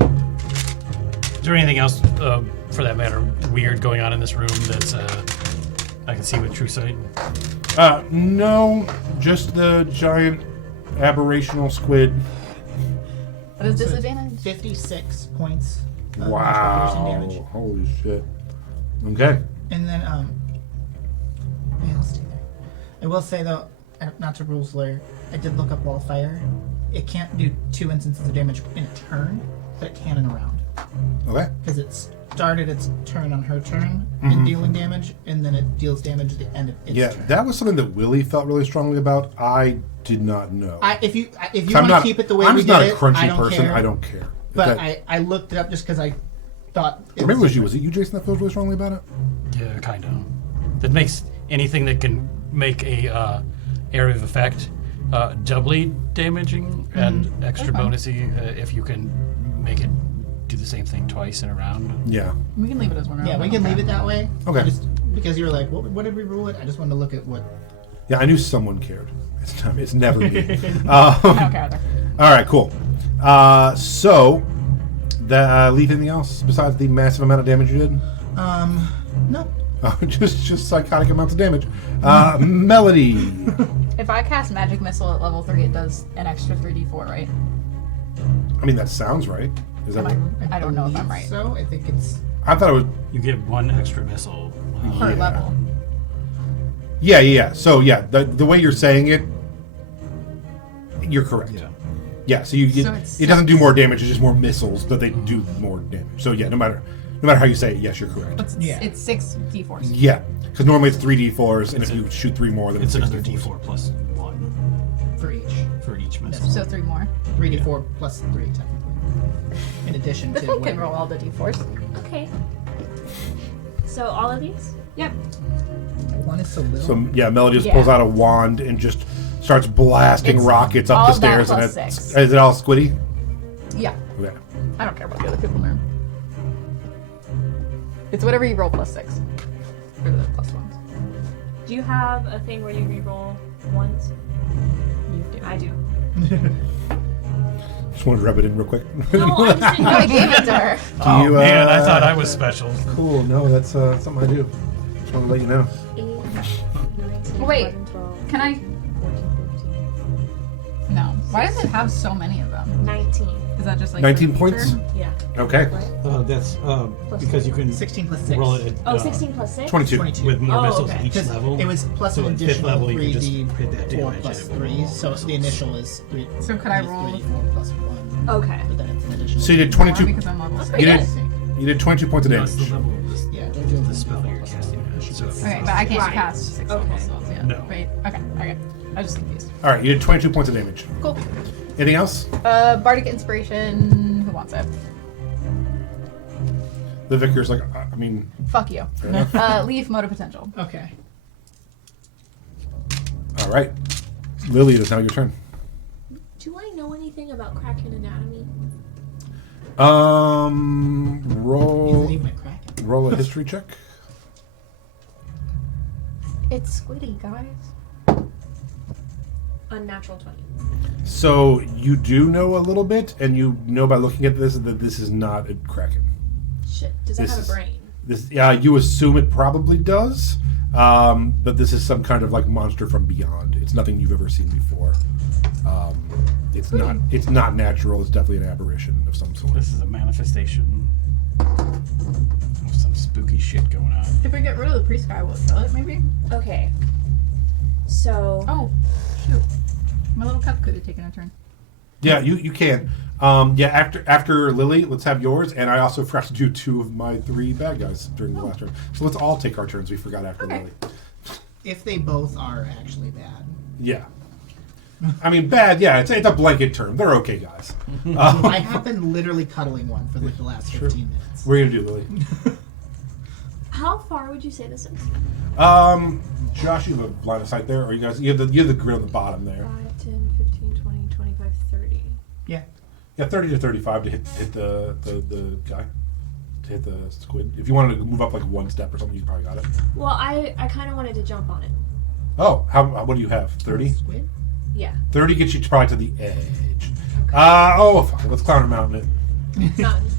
Is there anything else, for that matter, weird going on in this room that's I can see with true sight? No, just the giant aberrational squid. What is disadvantage? 56 points. Of magical piercing Wow. damage. Holy shit. Okay. And then, yeah, I'll stay there. I will say, though, not to rules lawyer, I did look up Wall of Fire. It can't do 2 instances of damage in a turn, but it can in a round. Okay. Because it started its turn on her turn in dealing damage, and then it deals damage at the end of its Yeah, turn. that was something that Willie felt really strongly about. I did not know. If you I'm want to keep it the way I'm we just did not a it, crunchy I don't person. care. I don't care. But That- I looked it up just because I thought. or maybe it was you. Was it you, Jason, that feels really strongly about it? Yeah, kind of. That makes anything that can make a area of effect doubly damaging and extra That's fine. bonusy if you can make it do the same thing twice in a round. Yeah. We can leave it as one round. Yeah, we can leave it that way. Okay. Because you were like, what did we rule it? I just wanted to look at what. Yeah, I knew someone cared. It's never me. I don't care either. All right, cool. So, leave anything else besides the massive amount of damage you did? No. just psychotic amounts of damage. Melody. If I cast Magic Missile at level 3, it does an extra 3d4, right? I mean, that sounds right. Is that? I don't know if I'm right. So I think it's. I thought it was. You get 1 extra missile. Per Yeah. level. Yeah. So the way you're saying it, you're correct. Yeah. Yeah. So you So it's it doesn't do more damage. It's just more missiles, but they do more damage. So yeah, no matter how you say it, yes, you're correct. It's 6 d4s. Yeah, because normally it's 3d4s, and if you shoot 3 more, then It's it's another 6d4s. d4 plus 1 For each. for each missile. So 3 more. 3d4 plus 3, technically. In addition The to. thing can whatever. roll all the d4s. Okay. So all of these? Yep. One is so little. So yeah, Melody just Yeah. pulls out a wand and just starts blasting It's rockets up all the of that stairs. And plus it's, 6. is it all squiddy? Yeah. Yeah. I don't care what the other people learn. It's whatever you roll plus 6. Or the plus 1s. Do you have a thing where you reroll ones? You do. I do. Just want to rub it in real quick. No, I just didn't No, I gave it to her. Oh you, man, I thought I was special. Cool. No, that's something I do. Just want to let you know. 8, 19, Wait, 11, 12, Can I? 14, 15, No. Why does it have so many of them? 19. Is that just like 19 for points? feature? Yeah. Okay. That's because you can 16 plus 6. roll it Oh, 16 plus 6? 22. 22. with more Oh, missiles okay. each 'Cause level. It was plus So an at fifth additional level, you can just 3d4 hit that damage plus and it will 3. roll So the initial is 3. So could I roll? 3d4 plus 1. Okay. But then it's an additional. So you did More 22. because I'm level That's 6. You pretty did. good. You did 22 points of No, damage. it's the level of this, Yeah, the spell you're casting. So if Okay, it's but I can't Right. cast 6 level Okay. spells yet. No. Wait. Okay. I was just confused. All right, you did 22 points of damage. Cool. Anything else? Bardic Inspiration. Who wants it? The vicar's like, I mean, Fuck you. fair enough. Leaf Mode of Potential. Okay. All right, Lily, it is now your turn. Do I know anything about Kraken anatomy? Roll Leave my Kraken. roll a history check. It's squiddy, guys. Unnatural 20. So you do know a little bit, and you know by looking at this that this is not a kraken. Shit. Does it This have is- a brain? This, yeah, you assume it probably does, but this is some kind of like monster from beyond. It's nothing you've ever seen before. It's not. It's not natural. It's definitely an aberration of some sort. This is a manifestation of some spooky shit going on. If we get rid of the priest guy, will it kill it, maybe? Okay. So. Oh, shoot. My little cup could have taken a turn. Yeah, you can. Yeah, after Lily, let's have yours, and I also forgot to do 2 of my 3 bad guys during the last turn. So let's all take our turns. We forgot after Okay. Lily. If they both are actually bad. Yeah. I mean, bad, yeah, it's a blanket term. They're okay guys. I have been literally cuddling one for like the last 15 minutes. What are you going to do, Lily? How far would you say this is? Josh, you have a line of sight there? Or you guys, you have the grid on the bottom there. 5, 10, 15, 20, 25, 30. Yeah. Yeah, 30 to 35 to hit the guy. To hit the squid. If you wanted to move up like one step or something, you probably got it. Well, I kind of wanted to jump on it. Oh, what do you have? 30? Squid? Yeah. 30 gets you probably to the edge. Fine. Let's climb a mountain. Mountain.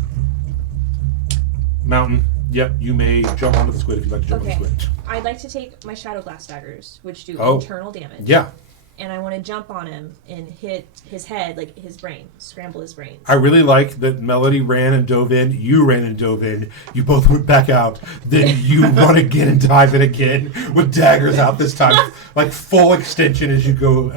Mountain. Yep, you may jump onto the squid if you'd like to jump on the squid. I'd like to take my Shadow Glass daggers, which do Oh. internal damage. Yeah. And I want to jump on him and hit his head, like his brain, scramble his brains. I really like that Melody ran and dove in, you ran and dove in, you both went back out, then you run again and dive in again with daggers out this time. Like full extension as you go.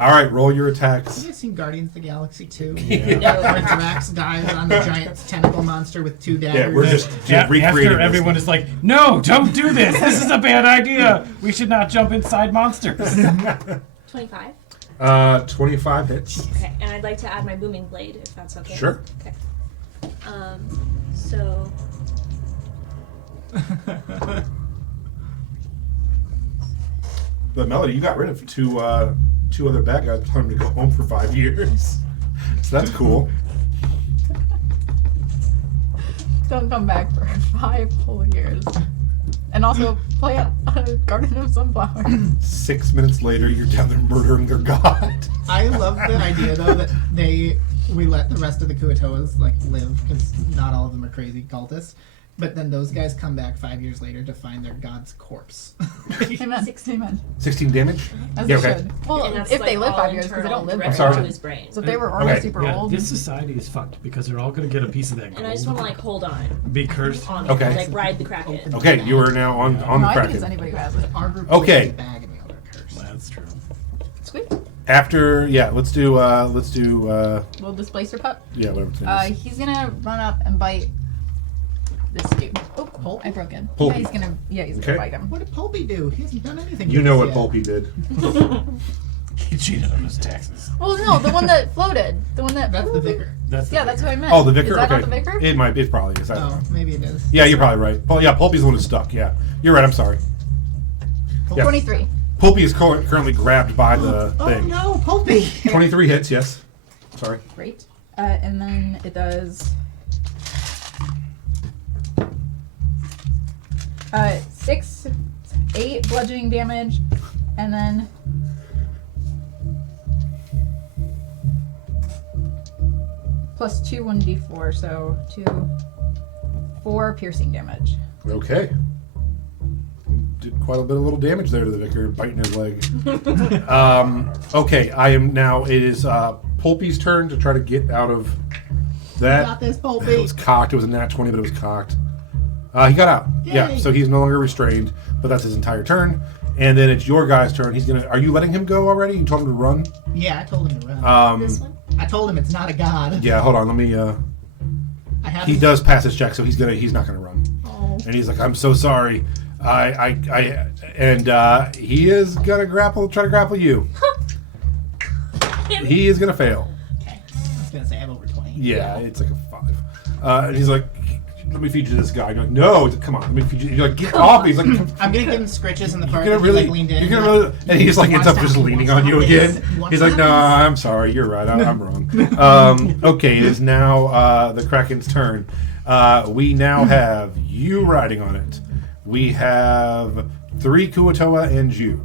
Alright, roll your attacks. Have you seen Guardians of the Galaxy 2? Yeah. Where Drax dives on the giant tentacle monster with 2 daggers. Yeah, we're just recreating After this. everyone is like, no, don't do this. This is a bad idea. We should not jump inside monsters. 25. 25 hits. Okay, and I'd like to add my booming blade, if that's okay. Sure. Okay. So But Melody, you got rid of two other bad guys, telling them to go home for 5 years. So that's cool. Don't come back for 5 whole years. And also plant a garden of sunflowers. 6 minutes later, you're down there murdering their god. I love the idea though that we let the rest of the Kuatoas like live because not all of them are crazy cultists. But then those guys come back 5 years later to find their god's corpse. Amen. 16 damage? As Yeah, they okay. should. Well, and that's if they like live all 5 years, because they don't live internal very sorry. to long. his brain. So if they were already Okay. super Yeah, old. this society is fucked because they're all going to get a piece of that gold. And I just want to like hold on, Be cursed. on Okay. it, like ride the kraken. Okay, you are now on no, the I think it's Kraken. anybody who has it. Our group Okay. is a bag and the other curse. That's true. Squid. After, yeah, let's do, Little displacer pup. yeah, whatever its name is. He's gonna run up and bite this dude. Oh, I broke him. Pulpy. Yeah, he's Okay. gonna bite him. What did Pulpy do? He hasn't done anything. You to know us what yet. Pulpy did. He cheated on his taxes. Well, no, the one that floated. The one that. That's the vicar. That's the Yeah, that's what I meant. Oh, the vicar? Is that Okay. not the vicar? It probably is. I don't Oh, know. maybe it is. Yeah, you're probably right. Well, yeah, Pulpy's the one who's stuck, yeah. You're right, I'm sorry. Yeah. 23. Pulpy is currently grabbed by the Oh thing. no, Pulpy! 23 hits, yes. Sorry. Great. And then it does 6, 8 bludgeoning damage, and then plus 2 1d4, so 4 piercing damage. Okay. Did quite a bit of little damage there to the vicar, biting his leg. Okay, it is Pulpy's turn to try to get out of that. Got this, It Pulpy. was cocked. It was a nat 20, but it was cocked. He got out. Yeah, Yay. so he's no longer restrained, but that's his entire turn. And then it's your guy's turn. Are you letting him go already? You told him to run? Yeah, I told him to run. This one? I told him it's not a god. Yeah, hold on. Let me. I have He his- does pass his check, so he's not gonna run. Oh. And he's like, I'm so sorry. He is gonna try to grapple you. He is gonna fail. Okay. I was gonna say I have over 20. Yeah, it's like a 5. And he's like, let me feed you this guy. You're like, no. He's like, come on, let me feed you. You're like, get off. He's like, I'm gonna give him scritches in the part you're that gonna he really, like leaned in. you're gonna really, and he's like, ends up just leaning on you again. What He's like, no, happens? I'm sorry, you're right, I'm wrong. Okay, it is now the Kraken's turn. We now have you riding on it. We have 3 Kuatoa and you.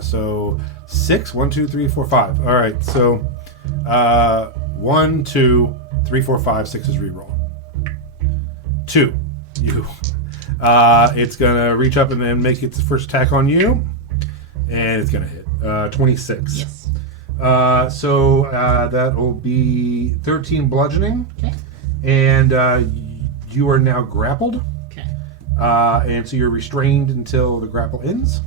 So 6, 1, 2, 3, 4, 5. All right, so 1, 2, 3, 4, 5, 6 is reroll. 2. You. It's gonna reach up and then make its first attack on you, and it's gonna hit 26. Yes. So that will be 13 bludgeoning, Okay. and you are now grappled, Okay. and so you're restrained until the grapple ends.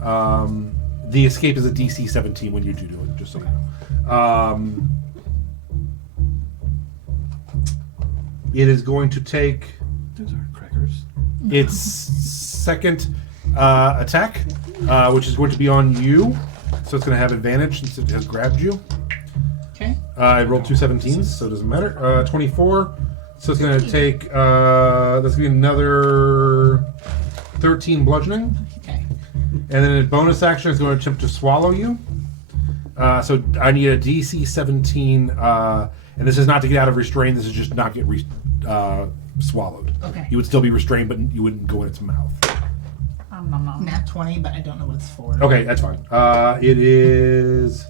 The escape is a DC 17 when you do it, just so you know. It is going to take Those are crackers. its second attack, which is going to be on you. so it's going to have advantage since it has grabbed you. Okay. I rolled 2 17s, so it doesn't matter. 24. So it's going to take, that's going to be another 13 bludgeoning. Okay. And then a bonus action is going to attempt to swallow you. So I need a DC 17, and this is not to get out of restraint, this is just not get swallowed. Okay. You would still be restrained, but you wouldn't go in its mouth. Nat 20, but I don't know what it's for. Okay, that's fine. It is...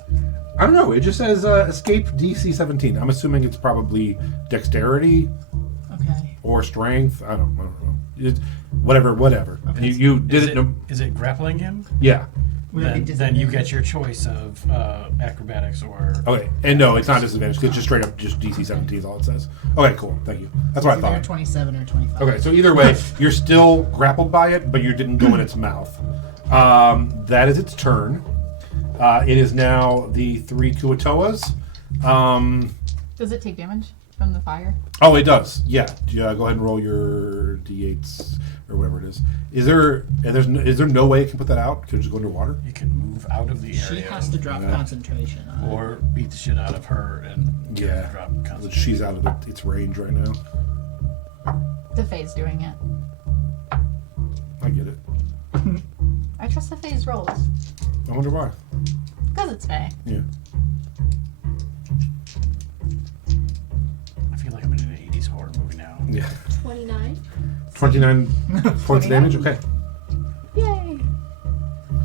I don't know, it just says escape DC 17. I'm assuming it's probably dexterity Okay. or strength. I don't know. It's whatever. Okay. You did it... Is it grappling him? Yeah. Would it be Then you disadvantage? get your choice of acrobatics or... Okay, and no, it's not disadvantage. It's just straight up just DC 17 is all it says. Okay, cool. Thank you. That's what I It's either thought. 27 or 25. Okay, so either way, you're still grappled by it, but you didn't go in its mouth. That is its turn. It is now the 3 Kuatoas. Does it take damage from the fire? Oh, it does. Yeah. Go ahead and roll your d8s or whatever it is. Is there no way it can put that out? Can it just go underwater? You can move out of the area. She has to drop concentration on it. Or beat the shit out of her and Yeah. drop concentration. She's out of its range right now. The Fae's doing it. I get it. I trust the Fae's rolls. I wonder why. Because it's Fae. Yeah. I feel like I'm in an 80s horror movie now. Yeah. 29. 29 points of damage. Okay. Yay!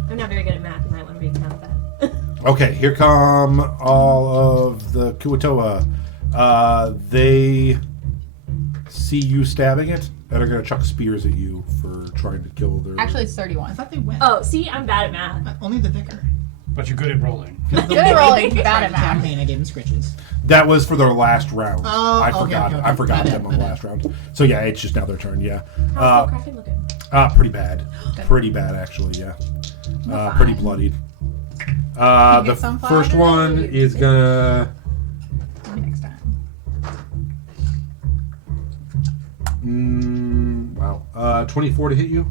I'm not very good at math. You might want to recount that. Okay, here come all of the Kuatoa. They see you stabbing it, and are going to chuck spears at you for trying to kill their... Actually, it's I 31. thought they went. Oh, see, I'm bad at math. Only the vicar. But you're good at rolling. Good rolling, bad at math. Campaign, I gave him scritches. That was for their last round. Oh, I okay, forgot. okay, I okay. forgot My them bad, on the my last round. So yeah, it's just now their turn. Yeah. How's the Kraken looking? Pretty bad. Good. Pretty bad, actually. Yeah. Well, Pretty fine. bloodied. you The get some first fire? one is gonna. Maybe next time. Wow. 24 to hit you.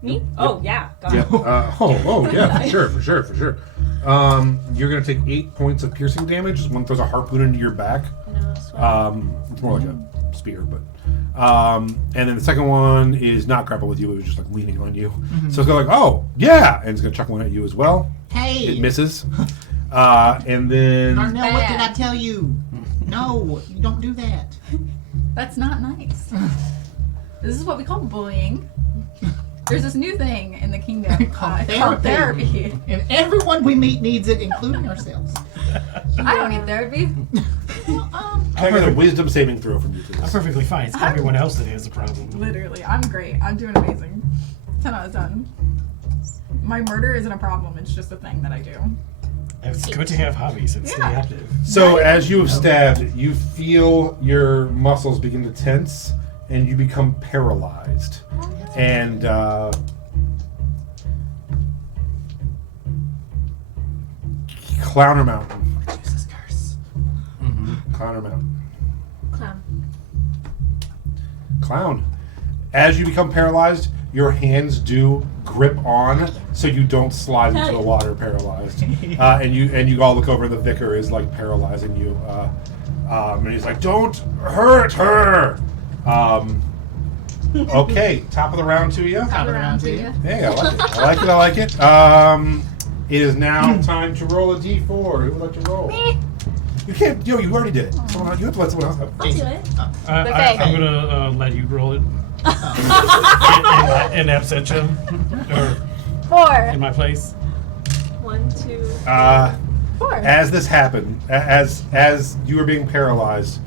Me? Oh, yeah. Got Yeah. it. Yeah. For sure. You're gonna take 8 points of piercing damage. This one throws a harpoon into your back. No, sweat. It's more like a spear, but. And then the second one is not grapple with you. It was just like leaning on you. So it's going like, oh yeah, and it's gonna chuck one at you as well. Hey! It misses. And then Darnell, what did I Bad. tell you? No, you don't do that. That's not nice. This is what we call bullying. There's this new thing in the kingdom called therapy. And everyone we meet needs it, including ourselves. I don't need therapy. Well, can I get a wisdom saving throw from you, I'm please? perfectly fine. It's everyone else that has the problem. Literally, I'm great. I'm doing amazing. 10 out of 10. My murder isn't a problem. It's just a thing that I do. It's good to have hobbies and stay Yeah. active. So as you have stabbed, you feel your muscles begin to tense, and you become paralyzed. And Clowner Mountain. Jesus curse. Clowner Mountain. Clown. Clown. As you become paralyzed, your hands do grip on, so you don't slide into the water paralyzed. And you all look over, and the vicar is like paralyzing you. And he's like, "Don't hurt her." Okay, top of the round to you. Top of the round to you. Hey, I like it. It is now time to roll a d4. Who would like to roll? Me. You can't. You already did it. You have to let someone else have. I'll do it. I'm gonna let you roll it in absentia or 4. in my place. 1, 2. 4. As this happened, as you were being paralyzed,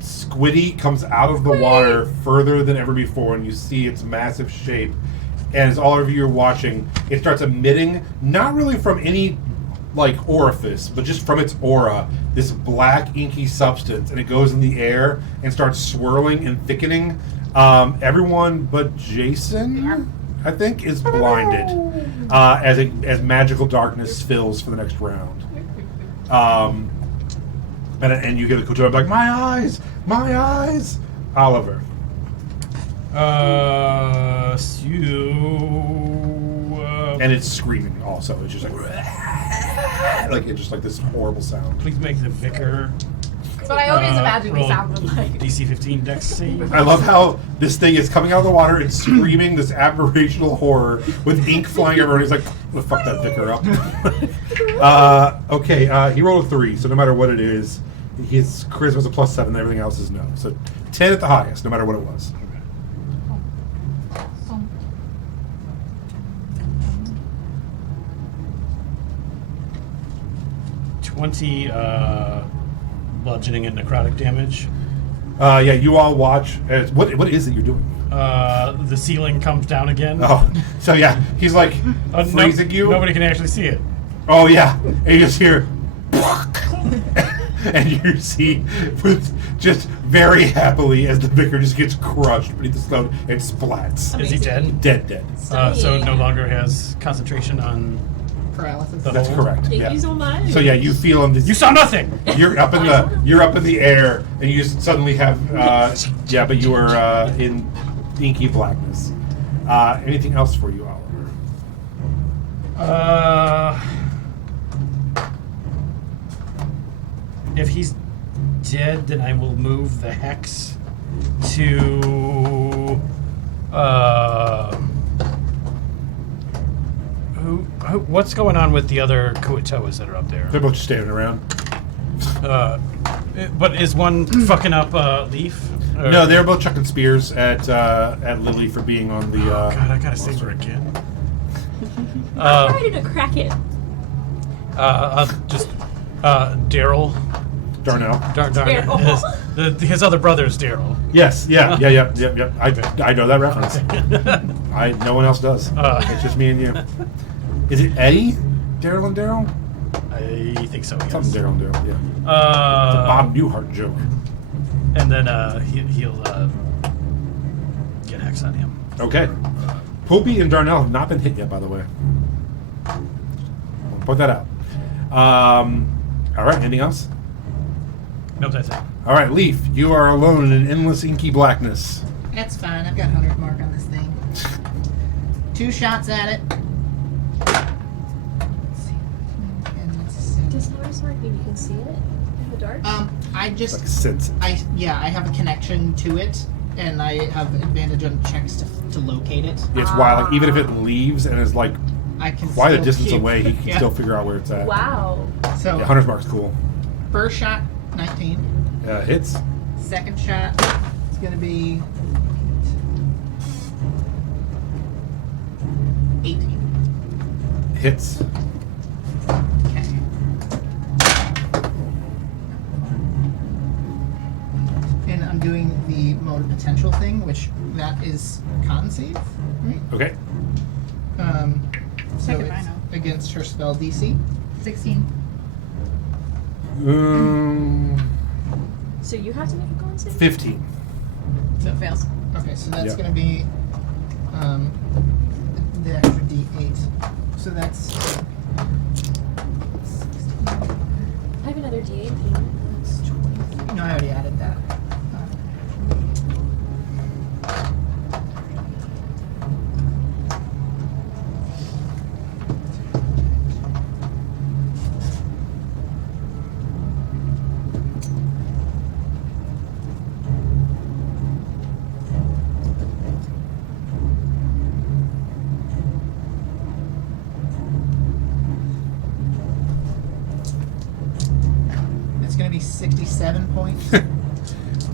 Squiddy comes out of the water further than ever before, and you see its massive shape. And as all of you are watching, it starts emitting, not really from any like orifice, but just from its aura, this black inky substance, and it goes in the air and starts swirling and thickening. Everyone but Jason, I think, is blinded as magical darkness fills for the next round. And you get the Kuatoa like, my eyes, Oliver. and it's screaming also. It's just like it's just like this horrible sound. Please make the vicar. That's what I always imagined they roll sounded like. DC 15 Dex save. I love how this thing is coming out of the water and screaming this aberrational horror with ink flying everywhere. He's like, well, fuck that vicar up. Okay, he rolled a 3, so no matter what it is, his charisma's a +7, and everything else is no. So 10 at the highest, no matter what it was. 20 bludgeoning and necrotic damage. Yeah, you all watch. As, what is it you're doing? The ceiling comes down again. Oh, so yeah, he's like freezing you. Nobody can actually see it. Oh yeah, and you just hear, and you see, with just very happily as the vicar just gets crushed beneath the stone and splats. Is he dead? Dead. So it no longer has concentration on Paralysis. the That's whole- correct. Thank Yeah. you so much. So yeah, you feel him. You saw nothing. You're up in the air, and you suddenly have yeah, but you are in inky blackness. Anything else for you, Oliver? If he's dead, then I will move the hex to what's going on with the other Kuatoas that are up there? They're both just standing around. But is one fucking up Leaf? Or- No, they're both chucking spears at Lily for being on the. God, I gotta save her again. I'm ready to crack it. Just Daryl. Darnell. Daryl. His other brother's Daryl. Yes, yeah. I know that reference. No one else does. It's just me and you. Is it Eddie? Daryl and Daryl? I think so. Yes. Something Daryl and Daryl. Yeah. The Bob Newhart joke. And then he'll get hex on him. Okay. Poopy and Darnell have not been hit yet, by the way. I'll point that out. All right. Anything else? Nope, that's it. All right, Leaf. You are alone in endless inky blackness. That's fine. I've got 100 mark on this thing. 2 shots at it. Let's see. And that's Does Hunter's Mark mean you can see it in the dark? I just Like sense. I have a connection to it, and I have advantage on checks to locate it. It's wild. Like even if it leaves and is like I can quite a still distance keep- away, he can Yeah. still figure out where it's at. Wow. So Yeah, Hunter's Mark's cool. first shot 19. Hits. Second shot is gonna be 18. Hits. Okay. And I'm doing the mode of potential thing, which that is con save, right? Okay. So Second it's rhino. against her spell DC. 16. So you have to make a con save? 15. So it fails. Okay, so that's Yeah. going to be the extra D8. So that's I have another D8 if you want. that's 20. No, I already added that. It's going to be 67 points.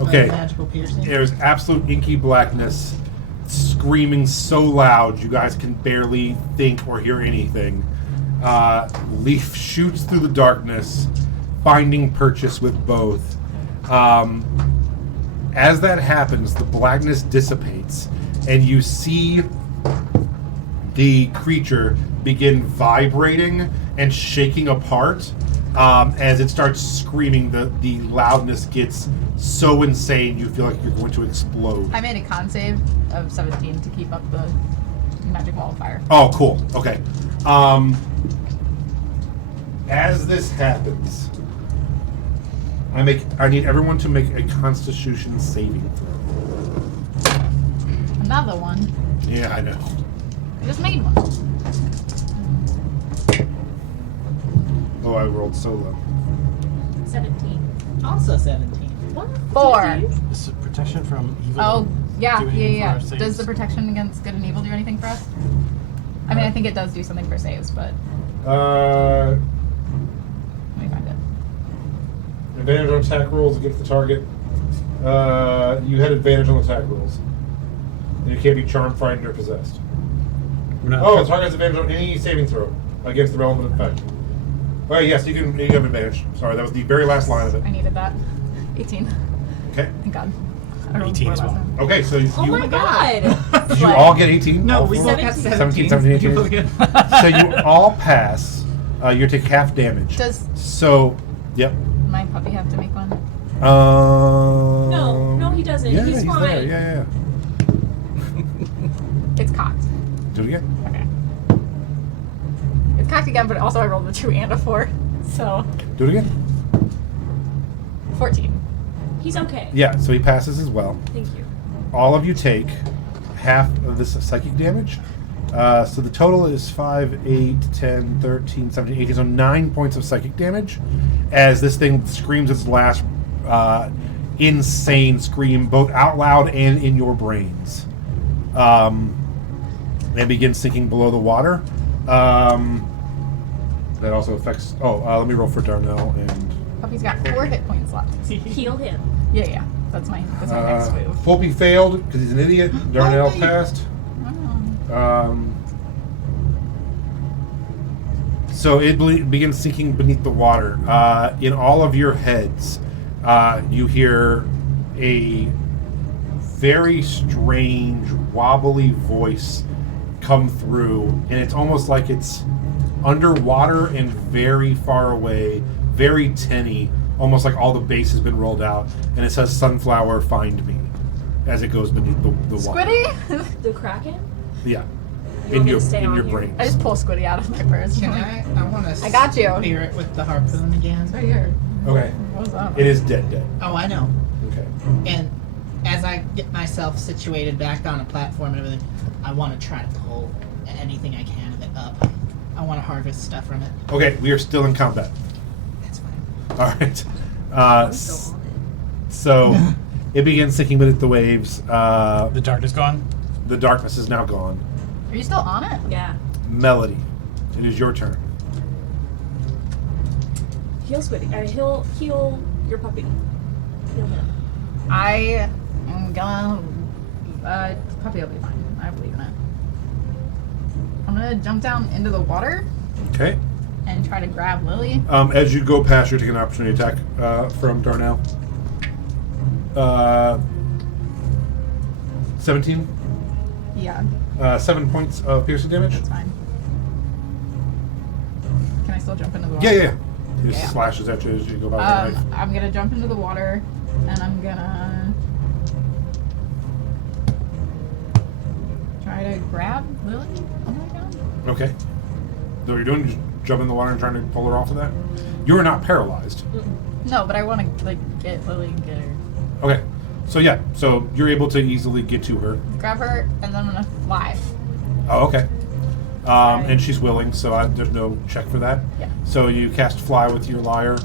Okay. Of magical piercing. There's absolute inky blackness, screaming so loud you guys can barely think or hear anything. Leaf shoots through the darkness, finding purchase with both. As that happens, the blackness dissipates, and you see the creature begin vibrating and shaking apart. As it starts screaming, the loudness gets so insane you feel like you're going to explode. I made a con save of 17 to keep up the magic wall of fire. Oh, cool. Okay. As this happens, I need everyone to make a Constitution saving throw. Another one. Yeah, I know. I just made one. Oh, I rolled so low. 17. Also 17. What? 4. This is protection from evil. Oh, yeah, Do yeah, anything yeah. for our saves? Does the protection against good and evil do anything for us? I mean, I think it does do something for saves, but let me find it. Advantage on attack rolls against the target. You had advantage on attack rolls. And you can't be charmed, frightened, or possessed. Oh, the target has advantage on any saving throw against the relevant effect. Oh, yes, you have advantage. Sorry, that was the very last line of it. I needed that. 18. Okay. Thank God. I rolled 18 4 as last well. time. Okay, so you, Oh my god! did you all get 18? No, All we four? both got 17, 17, 18. You both get- So you all pass. You take half damage. Does So, yep. my puppy have to make one? No, he doesn't. Yeah, He's he's fine. there. Yeah. It's cocked. Do it again. Okay. It's cocked again, but also I rolled a 2 and a 4. So, Do it again. 14. He's okay. Yeah, so he passes as well. Thank you. All of you take half of this psychic damage. So the total is 5, 8, 10, 13, 17, 18. So 9 points of psychic damage as this thing screams its last insane scream, both out loud and in your brains. And begins sinking below the water. That also affects... let me roll for Darnell. And Puppy's got 4 hit points left. Heal him. Yeah. That's my next move. Fulpy failed because he's an idiot. Darnell passed. Oh. So it begins sinking beneath the water. In all of your heads, you hear a very strange, wobbly voice come through, and it's almost like it's underwater and very far away, very tinny, almost like all the base has been rolled out, and it says "Sunflower, find me," as it goes beneath the water. Squiddy? The Kraken? Yeah, You want me to stay in on your here? brain. I just pull Squiddy out of my purse. Can I want to I got you. spear it with the harpoon again. Right here. Okay, What was that? it is dead. Oh, I know. Okay. And as I get myself situated back on a platform and everything, I want to try to pull anything I can of it up. I want to harvest stuff from it. Okay, we are still in combat. That's fine. All right. So it begins sinking beneath the waves. The dark is gone. The darkness is now gone. Are you still on it? Yeah. Melody, it is your turn. Heal Squiddy. Heal your puppy. Heal him. I am gonna. Puppy will be fine. I believe in it. I'm gonna jump down into the water Okay. and try to grab Lily. As you go past, you're taking an opportunity attack from Darnell. 17. Yeah, 7 points of piercing damage. that's fine. Can I still jump into the water? Yeah. He just Yeah. slashes at you as you go by the knife. I'm gonna jump into the water and I'm gonna try to grab Lily. Oh my god. Okay. Is that what you're doing? Just jump in the water and trying to pull her off of that? You are not paralyzed. No, but I want to get Lily and get her. Okay. So you're able to easily get to her. Grab her and then I'm gonna fly. Oh, okay. Right. And she's willing, so there's no check for that. Yeah. So you cast fly with your lyre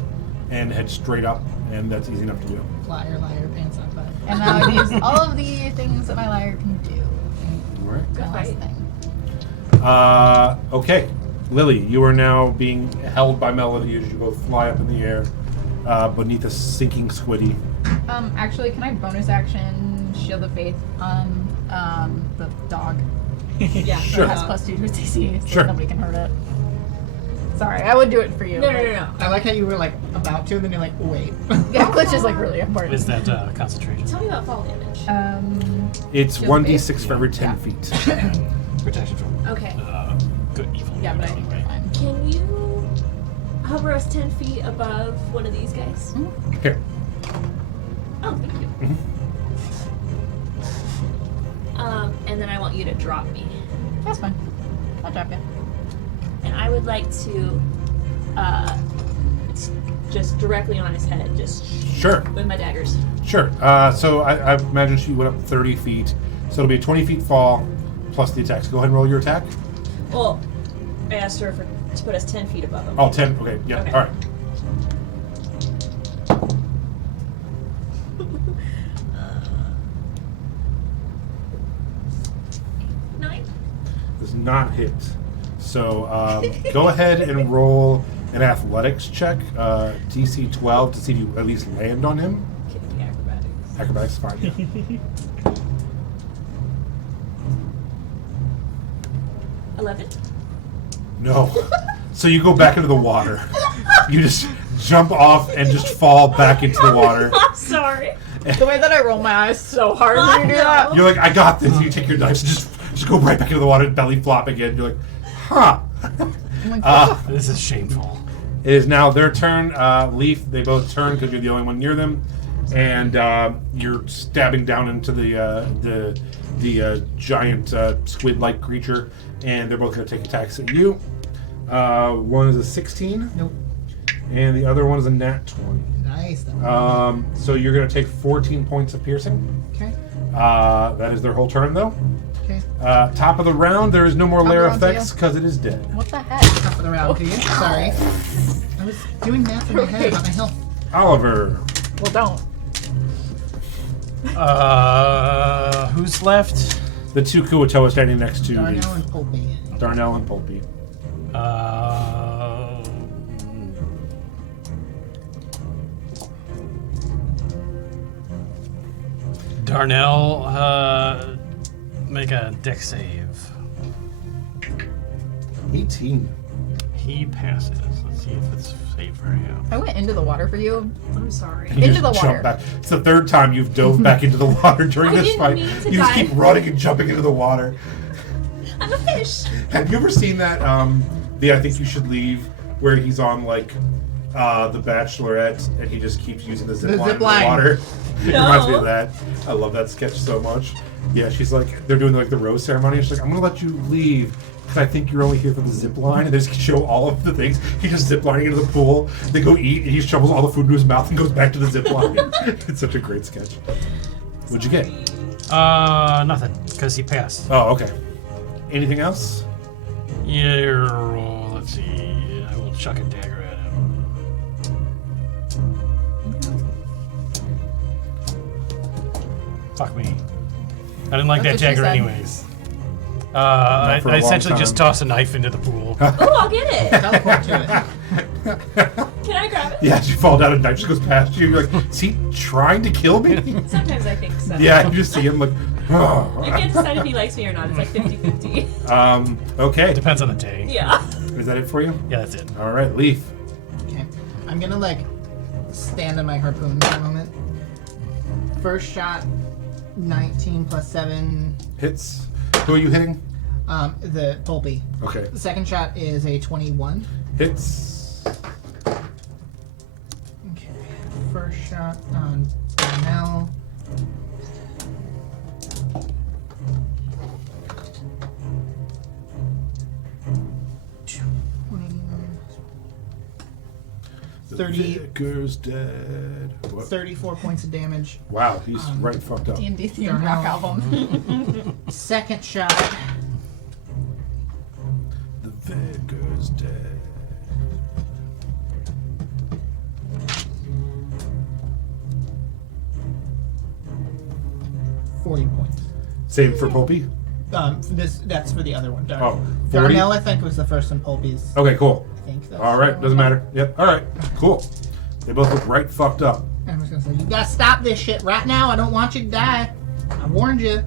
and head straight up, and that's easy enough to do. Liar, pants on fire. And now I use all of the things that my lyre can do. All right. Good last thing. Okay. Lily, you are now being held by Melody as you both fly up in the air beneath a sinking Squiddy. Actually, can I bonus action Shield of Faith on the dog? Yeah. Sure. It has +2 to its AC, so Sure. nobody can hurt it. Sorry, I would do it for you. No. I like how you were like about to, and then you're like, wait. Yeah, glitch is like really important. Is that concentration? Tell me about fall damage. It's Shield 1d6 for every 10 Yeah. feet. Protection from Okay. good evil. Yeah, but I think we're fine. Can you hover us 10 feet above one of these guys? Here. Oh, thank you. And then I want you to drop me. That's fine. I'll drop you. And I would like to just directly on his head, just Sure. with my daggers. Sure. So I imagine she went up 30 feet. So it'll be a 20 feet fall plus the attack. So go ahead and roll your attack. Well, I asked her for to put us 10 feet above him. Oh, 10. Okay, yeah, Okay. all right. Nine. Does not hit. So go ahead and roll an athletics check, DC 12, to see if you at least land on him. Can it be acrobatics? Acrobatics, fine. Yeah. 11. No. So you go back into the water. You just jump off and just fall back into the water. I'm sorry. The way that I roll my eyes so hard when you do that. You're like, I got this. You take your knives and just go right back into the water, belly flop again. You're like, huh. This is shameful. It is now their turn. Leaf, they both turn because you're the only one near them, and you're stabbing down into the giant squid-like creature, and they're both going to take attacks at you. One is a 16. Nope. And the other one is a nat 20. Nice. So you're going to take 14 points of piercing. Okay. That is their whole turn, though. Okay. Top of the round, there is no more Top of lair the round to effects because it is dead. What the heck? Top of the round to you. Sorry. I was doing math in my head about my health. Oliver. Well, don't. Who's left? The two Kuatoa standing next to Darnell Leaf. and Pulpy. Darnell and Pulpy. Darnell, make a dex save. 18. He passes. Let's see if it's safe for him. I went into the water for you. I'm sorry. You Into just the jump water. back. It's the third time you've dove back into the water during I this didn't fight. mean to You just keep dive. running and jumping into the water. I'm a fish. Have you ever seen that? The I Think You Should Leave, where he's on like the Bachelorette and he just keeps using the zip line in zip line. the water. It No. reminds me of that. I love that sketch so much. Yeah, she's like, they're doing like the rose ceremony. She's like, I'm gonna let you leave because I think you're only here for the zip line. And they just show all of the things. He's just zip lining into the pool. They go eat, and he shovels all the food into his mouth and goes back to the zip line. It's such a great sketch. What'd you get? Nothing, because he passed. Oh, okay. Anything else? Yeah, let's see. I will chuck a dagger at him. Fuck me. I didn't like That's that what she dagger said. anyways. I for a long essentially just time. toss a knife into the pool. Oh, I'll get it. Teleport to it. Can I grab it? Yeah, as you fall down, a knife just goes past you. You're like, is he trying to kill me? Sometimes I think so. Yeah, you just see him like, You can't decide if he likes me or not. It's like 50-50. Okay. Depends on the day. Yeah. Is that it for you? Yeah, that's it. All right, Leaf. Okay. I'm gonna like stand on my harpoon for a moment. First shot, 19 plus 7. Hits. Who are you hitting? The Pulpy. Okay. The second shot is a 21. Hits. Okay. First shot on Darnell. The 30. Vicar's dead. What? 34 points of damage. Wow, he's right fucked up. D&D themed rock album. Second shot, The Vicar's dead. $40 points. Save for Pulpy? That's for the other one. Oh, 40? Darnell, I think, was the first one. Pulpy's. Okay, cool. I think. That's All right, doesn't matter. Yep, all right, cool. They both look right fucked up. I'm just gonna say, you gotta stop this shit right now. I don't want you to die. I warned you.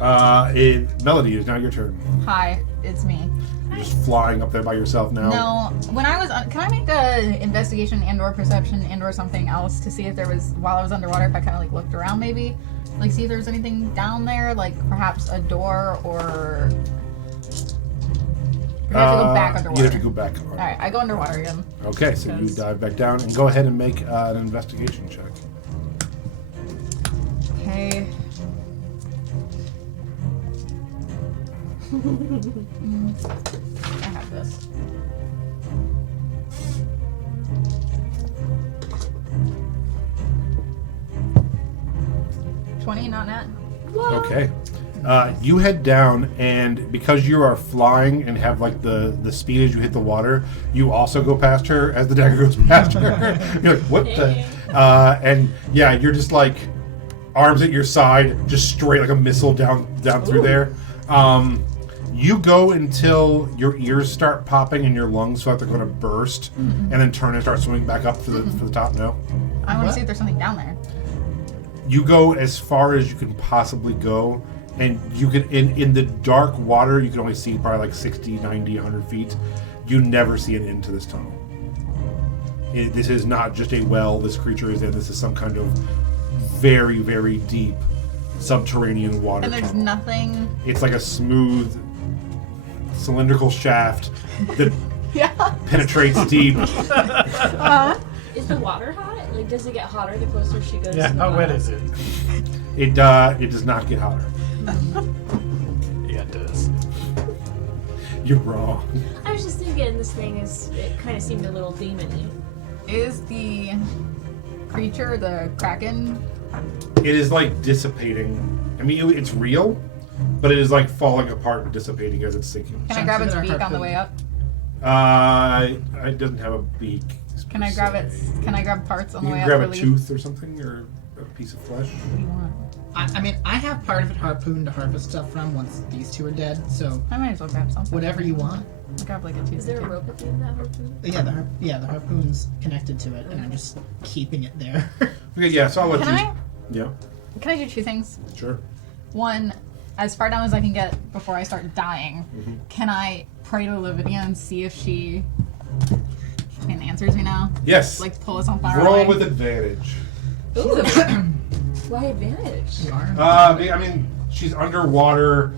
Melody, it's now your turn. Hi, it's me. You're just flying up there by yourself now. No, when I was, can I make a investigation and/or perception and/or something else to see if there was, while I was underwater, if I kind of like looked around maybe, like see if there was anything down there, like perhaps a door or. You have to go back underwater. You have to go back. All right, I go underwater again. Okay, so you Because- dive back down and go ahead and make an investigation check. Okay. I have this. $20, not net. Okay. You head down, and because you are flying and have like the speed as you hit the water, you also go past her as the dagger goes past her. You're like, what the? And yeah, you're just like arms at your side, just straight like a missile down through there. You go until your ears start popping and your lungs feel like they're going to burst, and then turn and start swimming back up for the top. No. I want to see if there's something down there. You go as far as you can possibly go, and you can in the dark water you can only see probably like 60, 90, 100 feet. You never see an end to this tunnel. This is not just a well this creature is in. This is some kind of very, very deep subterranean water And there's tunnel. nothing. It's like a smooth cylindrical shaft that penetrates deep. Is the water hot? Like, does it get hotter the closer she goes? Yeah, to the how wet bottom? is it? It does not get hotter. Yeah, it does. You're wrong. I was just thinking this thing it kind of seemed a little demon-y. Is the creature the Kraken? It is like dissipating. I mean, it's real, but it is like falling apart and dissipating as it's sinking. Can I grab its Chances are beak on the way up? It doesn't have a beak. Can I grab it? Can I grab parts on You the way can up? grab a Relief? tooth or something, or a piece of flesh. What do you want? I mean, I have part of it harpoon to harvest stuff from once these two are dead. So I might as well grab something. whatever you want. I'll grab like a tooth. Is there a rope at the end of that harpoon? Yeah, the harpoon's connected to it, and I'm just keeping it there. Okay, yeah. So I'll let Can you. I? Yeah, Can I do two things? sure. One, as far down as I can get before I start dying, Mm-hmm. can I pray to Lavinia and see if she answers me now? Yes. Like pull us on fire. Roll away? with advantage. Why advantage? You are. I mean, she's underwater,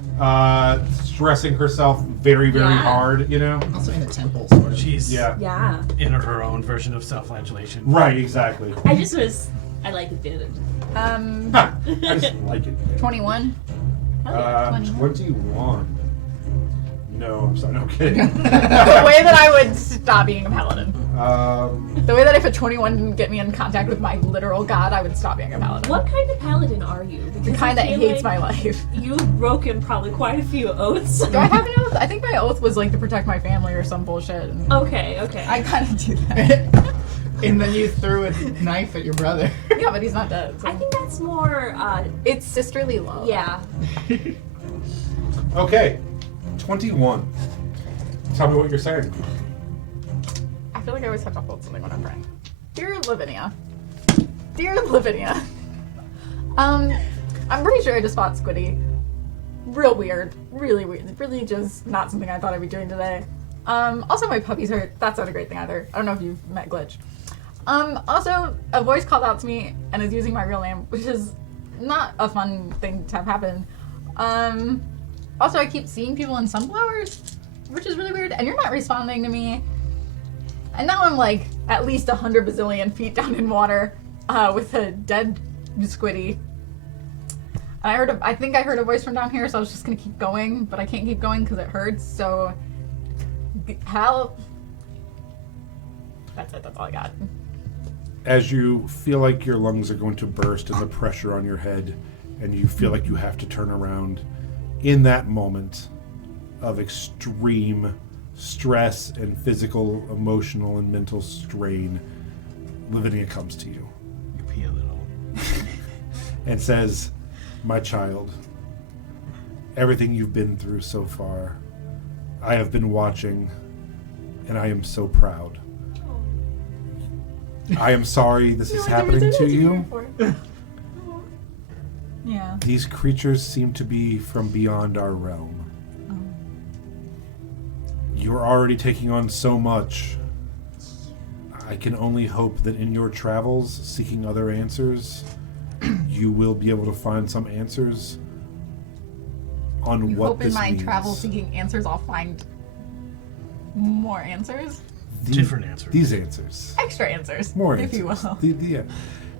stressing herself very, very Yeah. hard. You know. Also in the temple, sort of. She's Yeah. in her own version of self-flagellation. Right. Exactly. I like advantage. I just like it. 21. 21. No, I'm sorry. No kidding. The way that I would stop being a paladin. The way that if a 21 didn't get me in contact with my literal god, I would stop being a paladin. What kind of paladin are you? The Because kind I that feel hates like my life. You've broken probably quite a few oaths. Do I have an oath? I think my oath was like to protect my family or some bullshit. And Okay. I kind of do that. And then you threw a knife at your brother. Yeah, but he's not dead. So. I think that's more. It's sisterly love. Yeah. Okay. 21. Tell me what you're saying. I feel like I always have to hold something when I'm praying. Dear Lavinia. Dear Lavinia. I'm pretty sure I just fought Squiddy. Real weird. Really weird. Really just not something I thought I'd be doing today. Also my puppy's hurt. That's not a great thing either. I don't know if you've met Glitch. Also, a voice called out to me and is using my real name, which is not a fun thing to have happen. Also, I keep seeing people in sunflowers, which is really weird, and you're not responding to me. And now I'm like at least 100 bazillion feet down in water with a dead Squiddy. And I think I heard a voice from down here, so I was just gonna keep going, but I can't keep going because it hurts, so help. That's it, that's all I got. As you feel like your lungs are going to burst and the pressure on your head, and you feel like you have to turn around, in that moment of extreme stress and physical, emotional, and mental strain, Lavinia comes to you You pee a little. and says, "My child, everything you've been through so far, I have been watching, and I am so proud. I am sorry this is happening to you. Yeah. These creatures seem to be from beyond our realm. You're already taking on so much. I can only hope that in your travels, seeking other answers, you will be able to find some answers on You what hope in this my means. travel seeking answers I'll find more answers? Different answers. These answers. Extra answers, More if answers. you will. Yeah.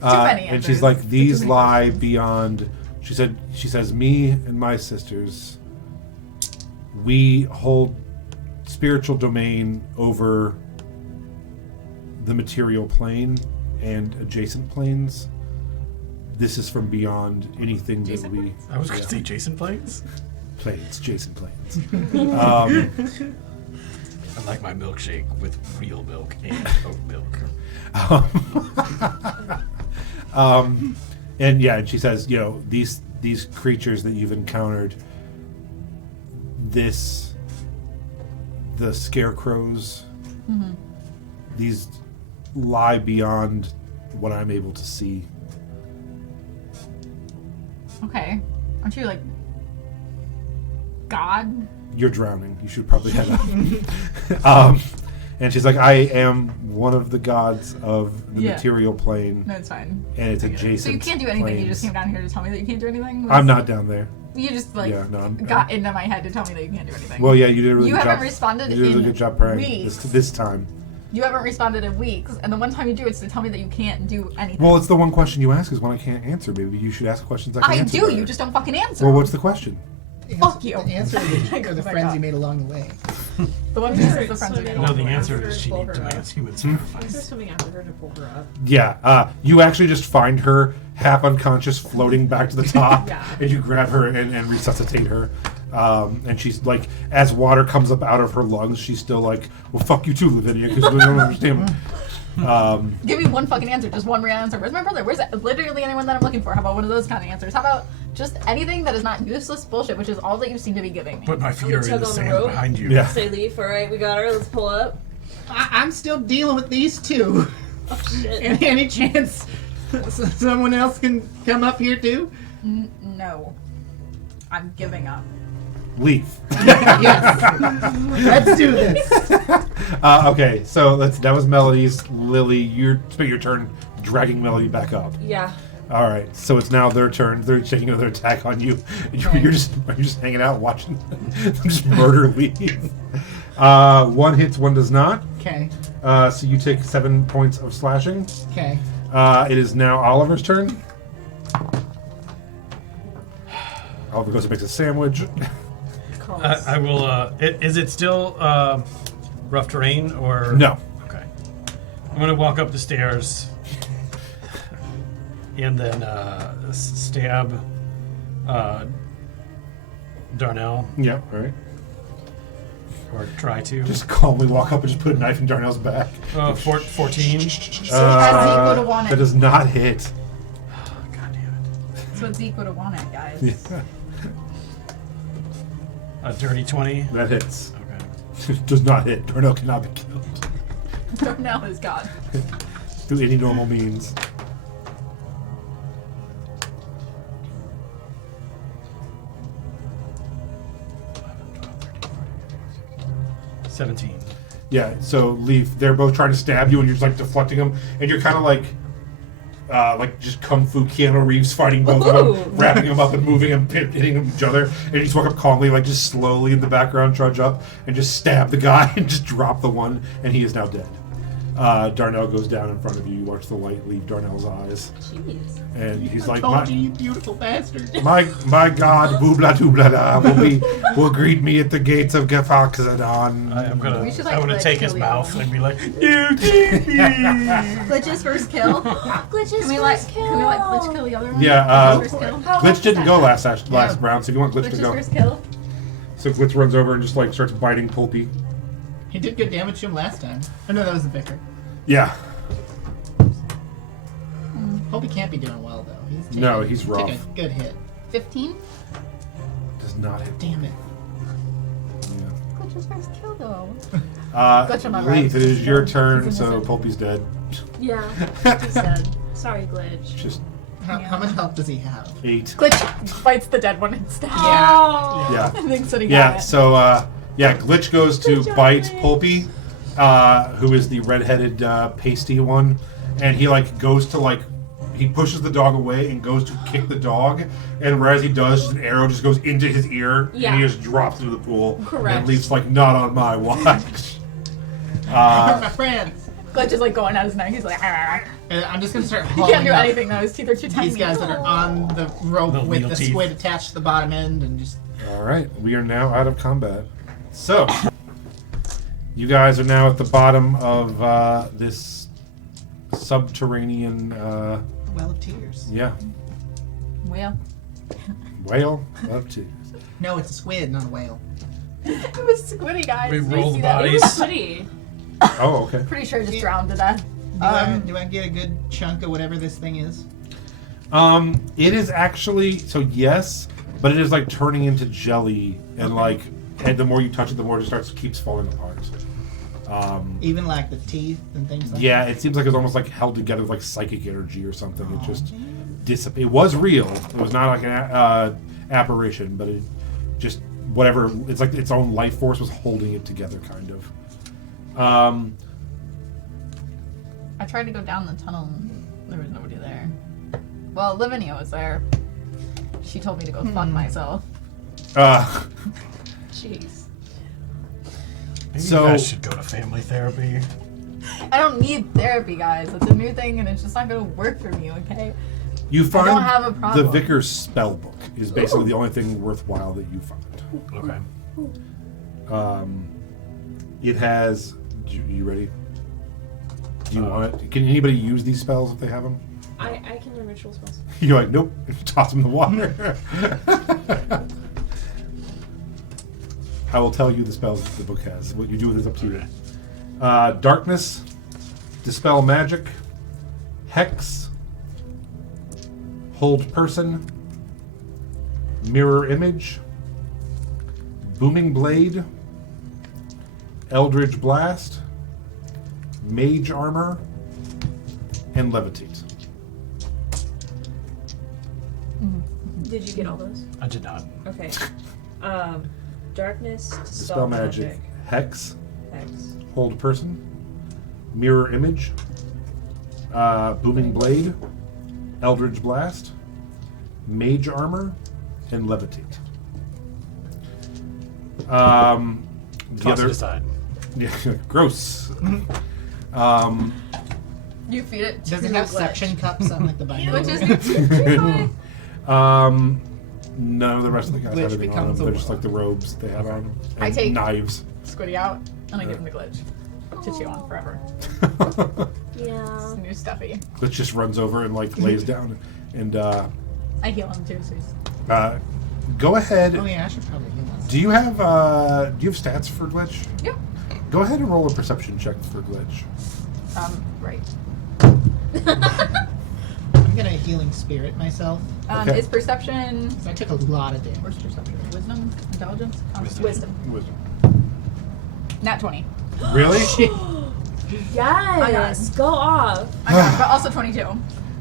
many And she's answers. like, these Too many lie questions. beyond. She says, me and my sisters, we hold spiritual domain over the material plane and adjacent planes. this is from beyond anything that Jason we. I was going to say Jason Plains. Plains, Jason Plains. I like my milkshake with real milk and oat milk. And yeah, and she says, these creatures that you've encountered, the scarecrows, these lie beyond what I'm able to see. Okay. Aren't you like God? You're drowning. You should probably head up. And she's like, I am one of the gods of the material plane. No, it's fine. And it's adjacent. So you can't do anything. planes. You just came down here to tell me that you can't do anything? I'm not down there. You just I'm got into my head to tell me that you can't do anything. Well, yeah, you did a really You good job. haven't responded You did a really in good job praying weeks. this time. You haven't responded in weeks, and the one time you do, it's to tell me that you can't do anything. Well, it's the one question you ask is one I can't answer. Maybe you should ask questions I can I answer. do. better. You just don't fucking answer. Well, what's the question? Fuck you. The answer are the friends you made along the way. The one who says the friends are No, No, gonna the answer is she Pull needs her up. demands human They're sacrifice. swimming after her to pull her up. Yeah, you actually just find her half unconscious, floating back to the top, Yeah. and you grab her and resuscitate her. And she's like, as water comes up out of her lungs, she's still like, "Well, fuck you too, Lavinia, because we don't understand." Give me one fucking answer, just one real answer. Where's my brother? Where's literally anyone that I'm looking for? How about one of those kind of answers? How about just anything that is not useless bullshit, which is all that you seem to be giving me? Put my fury in tug the on the sand rope? behind you. Yeah. Say Leaf, alright, we got her, let's pull up. I'm still dealing with these two. Oh shit. Any chance someone else can come up here too? No. I'm giving up. Leave. Yes. Let's do this. Okay, so that was Melody's. Lily, you spent your turn dragging Melody back up. Yeah. All right, so it's now their turn. They're taking another attack on you. You're just hanging out watching them just murder leave. One hits, one does not. Okay. So you take 7 points of slashing. Okay. It is now Oliver's turn. Oliver goes and makes a sandwich. I will. Is it still rough terrain or No. Okay. I'm gonna walk up the stairs and then stab Darnell, Yeah, all right. or try to. Just calmly walk up and just put a knife in Darnell's back. 14. Zeke would've won it. That does not hit. God damn it. That's what Zeke would have wanted, guys. Yeah, A dirty 20. that hits. Okay. Does not hit. Darnell cannot be killed Darnell is God. through any normal means. $17. Yeah, so Leaf, they're both trying to stab you and you're just like deflecting them, and you're kind of like just Kung Fu Keanu Reeves fighting both of them, wrapping them up and moving them, hitting each other, and you just walk up calmly, like just slowly in the background, trudge up, and just stab the guy and just drop the one, and he is now dead. Darnell goes down in front of you. You watch the light leave Darnell's eyes, Jeez. and he's I like, told you, you beautiful bastard. my God, boobla doobla da, will greet me at the gates of Gefaxadon. I'm gonna. We should, I'm gonna like, take his kill mouth you. and be like, "You did me." Glitch's first kill. Glitch's Can we let Glitch kill the other one? Yeah, Glitch's first kill. Glitch didn't go last round, so if you want Glitch to Glitch's go. first kill. So Glitch runs over and just like starts biting Pulpy. He did good damage to him last time. Oh no, that was the vicar. Yeah. Hope he can't be doing well though. No, he's took rough. a good hit. 15? Does not hit. Damn it. Yeah. Glitch's first kill though. Glitch, I'm not right. Leaf, it is your He's turn, so innocent. Pulpy's dead. Yeah. He said. Sorry, Glitch. Just How much health does he have? 8. Glitch fights the dead one instead. Oh. Yeah. I think so. Yeah, so Glitch goes to bite Pulpy, who is the red-headed pasty one, and he like goes to he pushes the dog away and goes to kick the dog, and whereas he does, an arrow just goes into his ear, Yeah. and he just drops into the pool. Correct. And Leaf's like, not on my watch. My friends. Glitch is like going at his neck. He's like, "Arr." And I'm just gonna start He hauling can't do up anything though. His teeth are too tiny. these guys that are on the rope The with wheel the teeth. squid attached to the bottom end, and just All right, we are now out of combat. So, you guys are now at the bottom of this subterranean. well of tears. Yeah, Whale. Whale, up to. No, it's a squid, not a whale. It was squiddy, guys. We Did you rolled see that? It was bodies. pretty. Oh, okay. Pretty sure it just drowned to death. Do I get a good chunk of whatever this thing is? It is actually yes, but it is like turning into jelly, and and the more you touch it, the more it keeps falling apart. Even like the teeth and things like Yeah, it seems like it's almost like held together with like psychic energy or something. It just dissipated. It was real. It was not like an apparition, but it just whatever. It's like its own life force was holding it together, kind of. I tried to go down the tunnel and there was nobody there. Well, Lavinia was there. She told me to go fuck myself. Jeez. Maybe So- you guys should go to family therapy. I don't need therapy, guys. It's a new thing and it's just not gonna work for me, okay? You find don't have a the problem. Vicar's spell book is basically the only thing worthwhile that you find. Okay. It has. You ready? Do you want it? Can anybody use these spells if they have them? I can learn ritual spells. You're like, nope. Toss them in the water. I will tell you the spells that the book has. What you do with it is up to you. Darkness, Dispel Magic, Hex, Hold Person, Mirror Image, Booming Blade, Eldritch Blast, Mage Armor, and Levitate. Did you get all those? I did not. Okay. Darkness, Dispel Magic, Hex, Hex. Hold Person, Mirror Image, Booming Blade, Eldritch Blast, Mage Armor, and Levitate. The Toss other, it aside. yeah, gross. You feed it to Does it the have glitch. suction cups on like the binder? Which is None of the rest of the guys Glitch have anything on them. becomes a They're just wall. like the robes they have on. I And take- knives. Squiddy out and I give him the glitch to chew on forever. Yeah. It's new stuffy. Glitch just runs over and like lays down and I heal him too, so he's go ahead. Oh yeah, I should probably heal myself. Do you have stats for Glitch? Yep. Go ahead and roll a perception check for Glitch. Right. I'm gonna healing spirit myself. Okay. Is perception 'Cause I took a lot of damage. where's perception? Wisdom? Intelligence? Wisdom. Wisdom. Nat 20. Really? Yes. Go off. I got it, but also 22.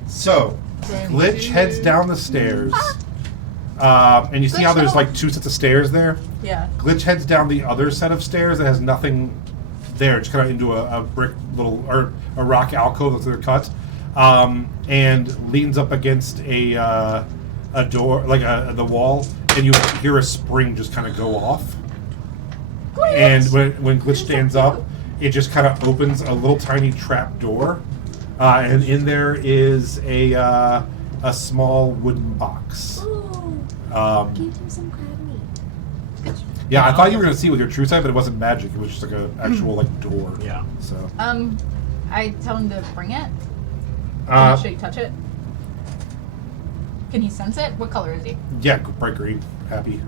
So, Glitch heads down the stairs. And you see how there's like two sets of stairs there? Yeah. Glitch heads down the other set of stairs that has nothing there, just kind of into a brick little, or a rock alcove that's they're cut, and leans up against a door, like the wall, and you hear a spring just kind of go off. Glitch! And when Glitch stands up, it just kind of opens a little tiny trap door, and in there is a small wooden box. Ooh. Give him some crab meat. Yeah, I thought you were gonna see it with your true sight, but it wasn't magic. It was just like an actual like door. Yeah. So. I tell him to bring it. Uh, Should he touch it? Can he sense it? What color is he? yeah, bright green, happy.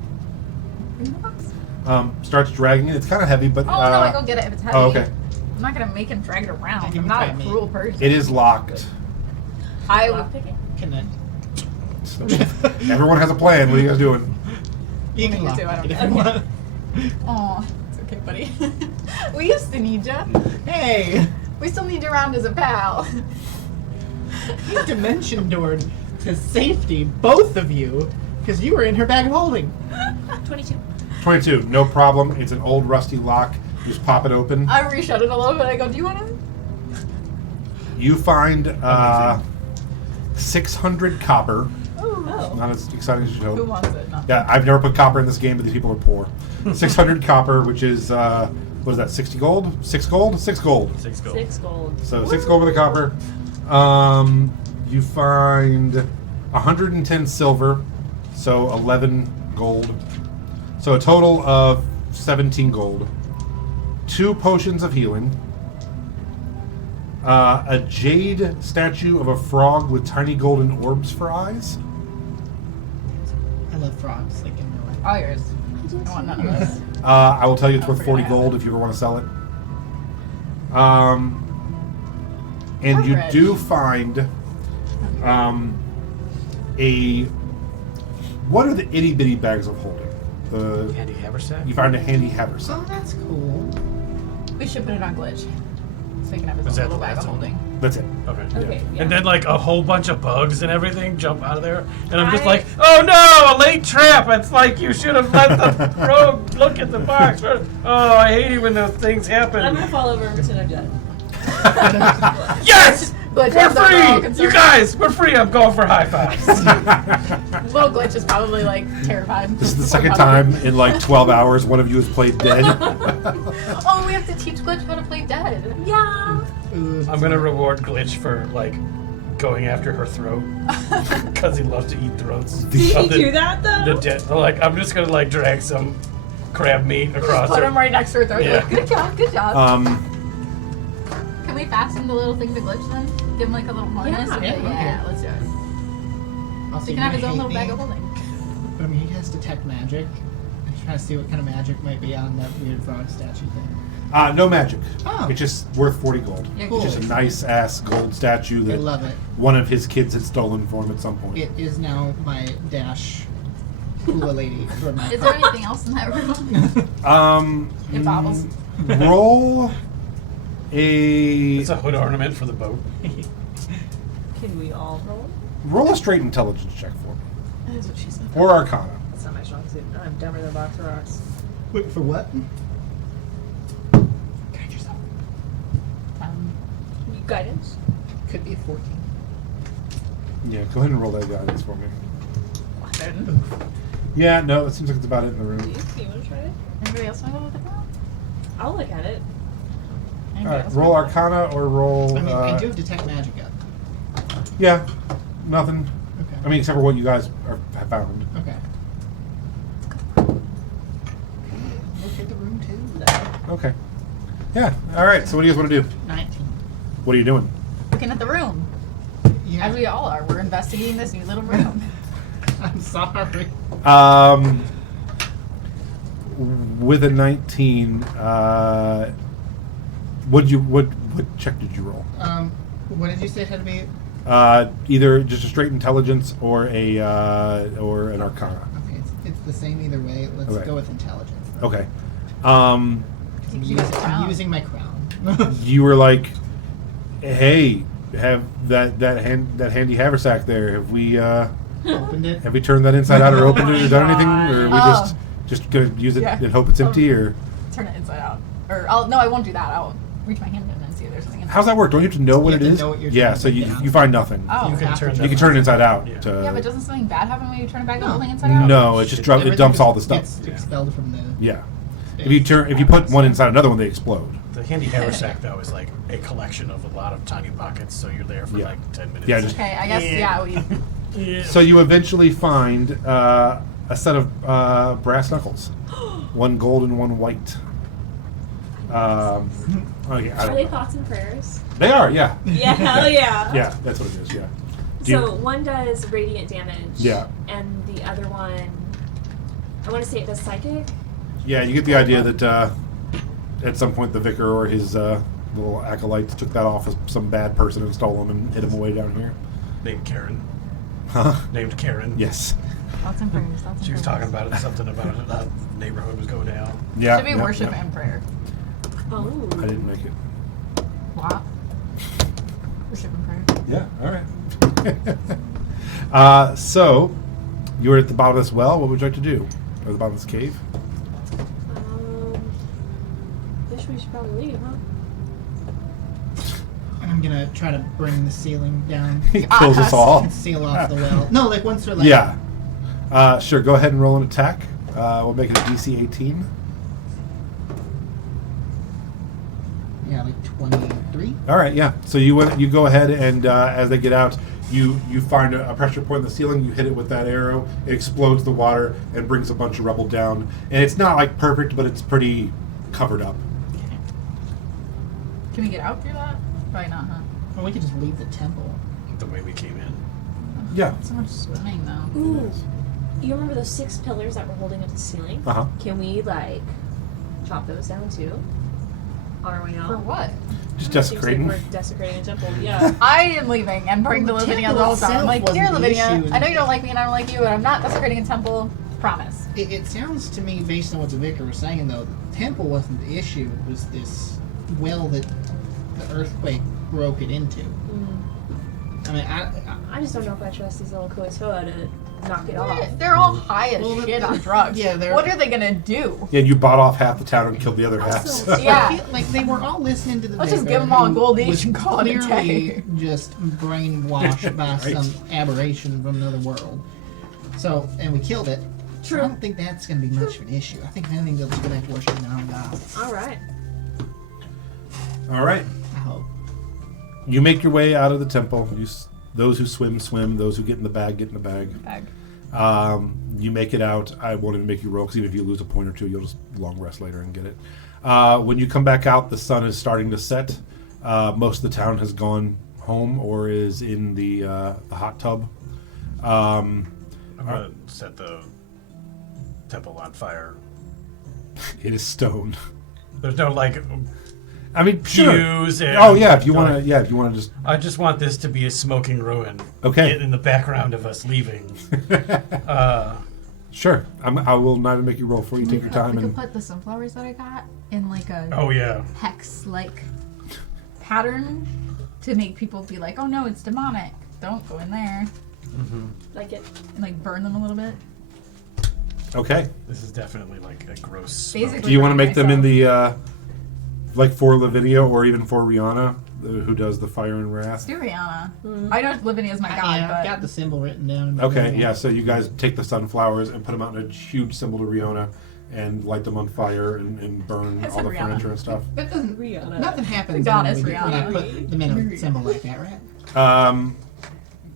Bring the box. Starts dragging it. It's kind of heavy, but Oh no, I go get it if it's heavy. oh, okay. I'm not gonna make him drag it I around. give I'm him not a crab meat. cruel person. It is locked. I Lock picking. Connect. Everyone has a plan. What are you guys doing? You can Me lock too, I don't it if care. you want. Aw, it's okay, buddy. We used to need ya. Hey, We still need you around as a pal. you dimension doored to safety, both of you, because you were in her bag of holding. 22. 22, no problem. It's an old rusty lock. You just pop it open. I reshut it a little bit. I go, do you want to? You find 600 copper. Oh. Not as exciting as you Who hope. wants it? No. Yeah, I've never put copper in this game, but these people are poor. 600 copper, which is, what is that, 60 gold? 6 gold? 6 gold. 6 gold. 6 gold. So 6 gold with the copper. You find 110 silver, so 11 gold. So a total of 17 gold. 2 potions of healing. A jade statue of a frog with tiny golden orbs for eyes. love frogs, like in real life. All yours. I want none of this. I will tell you it's Oh, worth 40 forget. gold if you ever want to sell it. And you Rich. do find what are the itty bitty bags of holding? Handy haversack. You find a handy haversack. Oh, that's cool. We should put it on glitch. So he can have his Was own that little the bag of last one? holding. That's it. Okay. Okay, yeah. And then like a whole bunch of bugs and everything jump out of there, and I'm just I- like, oh no, a late trap! It's like you should have let the rogue look at the box. Oh, I hate it when those things happen. I'm gonna fall over until I'm done. Yes, Glitch we're has that all free. concerned. You guys, we're free. I'm going for high fives. Little glitch is probably like terrified. This is the second time in like 12 hours one of you has played dead. Oh, we have to teach Glitch how to play dead. Yeah. Ooh, I'm gonna reward Glitch for like going after her throat because he loves to eat throats. Did he Of do that though? The dead. Like I'm just gonna like drag some crab meat across Put her. him right next to her throat. Yeah. Like, good job, good job. Can we fasten the little thing to Glitch then? Give him like a little harness? Yeah. Okay, Yeah, let's do it. Also, So he you're can have his gonna own little hate bag me, of holding. But I mean, he has detect magic. I'm trying to see what kind of magic might be on that weird frog statue thing. No magic. Oh. It's just worth 40 gold. Yeah, Cool. It's just a nice ass gold statue I that love it. one of his kids had stolen for him at some point. It is now my dash hula lady for my Is there anything else in that room? It bobbles. Roll a It's a hood ornament for the boat. Can we all roll? a straight intelligence check for me, That is what she said. or Arcana. That's not my strong suit. I'm dumber than a box of rocks. Wait, for what? Guide yourself. Guidance. Could be a 14. Yeah, go ahead and roll that guidance for me. 11. Yeah, no, it seems like it's about it in the Do room. you want to try it? Anybody else want to look at that? I'll look at it. All Anybody right, else roll wanna look at Arcana or roll. I mean, I do have detect magic up. Yeah, nothing. Okay. I mean, except for what you guys have found. Okay. Look at the room too. Okay. Yeah. All right. So what do you guys want to do? 19. What are you doing? that? Looking at the room. Yeah. As we all are. We're investigating this new little room. I'm sorry. With a 19, what check did you roll? What did you say it had to be? Either just a straight intelligence or or an Arcana. Okay, it's the same either way. Let's Okay. go with intelligence. Okay. I'm You got the crown. using my crown. You were like, "Hey, have that handy haversack there? Have we Opened it. turned that inside out or opened it or done anything, or are we Oh. just gonna use it Yeah. and hope it's empty, or Turn it inside out. Or no, I won't do that. I'll reach my hand in and see if there's something inside. how's that work? Don't you have to know what have it to is? know what you're Yeah, doing so with you find nothing. Oh. You can turn You can turn it inside out. Yeah. To, Yeah, but doesn't something bad happen when you turn it back the No. holding inside out? no, it just it Everything dumps all the just stuff. gets expelled from the. Yeah. If you put one inside another one, they explode. The handy haversack though is like a collection of a lot of tiny pockets, so you're there for Yeah. like 10 minutes. Yeah, just- Okay, I guess, yeah, we... Yeah. So you eventually find a set of brass knuckles, one gold and one white. Okay, I Are don't they know. thoughts and prayers? They are, yeah, Yeah, hell yeah. yeah. That's what it is. Yeah. Do you- So one does radiant damage. Yeah. And the other one, I want to say it does psychic. Yeah, you get the idea that at some point the vicar or his little acolytes took that off as some bad person and stole them and hid them away down here. Named Karen. Huh? Named Karen. Yes. Thoughts and prayers, thoughts and She was prayers. talking about it, something about it, the neighborhood was going down. Yeah. Should be yeah, worship yeah. and prayer. Oh. I didn't make it. Wow. Worship and prayer. Yeah. All right. So you were at the bottom of this well. What would you like to do? Or the bottom of this cave? Guess we should probably leave, huh? I'm gonna try to bring the ceiling down. He kills us all. And seal off the well. No, like once they're like. Yeah. Sure. Go ahead and roll an attack. We'll make it a DC 18. Yeah, like 23. All right. Yeah. So you go ahead and as they get out, you find a pressure point in the ceiling. You hit it with that arrow. It explodes the water and brings a bunch of rubble down. And it's not like perfect, but it's pretty covered up. Can we get out through that? Probably not, huh? Or we could just leave the temple. The way we came in. Yeah. So much swimming, though. Ooh. You remember those 6 pillars that were holding up the ceiling? Uh huh. Can we, like, chop those down too? On our way out? For what? Just Seems like desecrating. we're desecrating a temple, yeah. I am leaving and praying to Well, the Lavinia temple the whole time. I'm itself like, wasn't dear the Lavinia, issue. I know you don't like me and I don't like you, but I'm not desecrating a temple. Promise. It sounds to me, based on what the vicar was saying, though, the temple wasn't the issue. It was this well that the earthquake broke it into. I mean, I just don't know if I trust these little Kuatoa to knock it off. They're all high as Well, shit on drugs. yeah, they're- What are they gonna do? Yeah, you bought off half the town and killed the other half. Also, so- Yeah. I feel like they were all listening to the Let's just vicar, give 'em all who gold each was and call it a clearly day. just brainwashed by Right. some aberration from another world. So, and we killed it. True. I don't think that's going to be much of an issue. I think if anything, they'll just go back to worshiping their own gods. Alright. All right. I hope. You make your way out of the temple. Those who swim, swim. Those who get in the bag, get in the bag. You make it out. I won't even make you roll, because even if you lose a point or two, you'll just long rest later and get it. When you come back out, the sun is starting to set. Most of the town has gone home or is in the hot tub. I'm gonna set the temple on fire. It is stone. There's no like I mean, sure. pews and Oh yeah, if you want to, just I just want this to be a smoking ruin. Okay. In the background of us leaving. Sure. I will not even make you roll for you. Take your time We could and put the sunflowers that I got in like a Oh yeah. hex-like pattern to make people be like, oh no, it's demonic. Don't go in there. Like it. And like burn them a little bit. okay. This is definitely like a gross. Basically- Do you want to make them in myself. the like for Lavinia or even for Rihanna, who does the fire and wrath? Do Rihanna. I know Lavinia is my god, Yeah, but I've got the symbol written down. In my Okay, journal. yeah. So you guys take the sunflowers and put them out in a huge symbol to Rihanna, and light them on fire and burn It's all the Rihanna. furniture and stuff. That doesn't. Rihanna. Nothing happens The when, goddess when I Rihanna. put them in a symbol like that, right?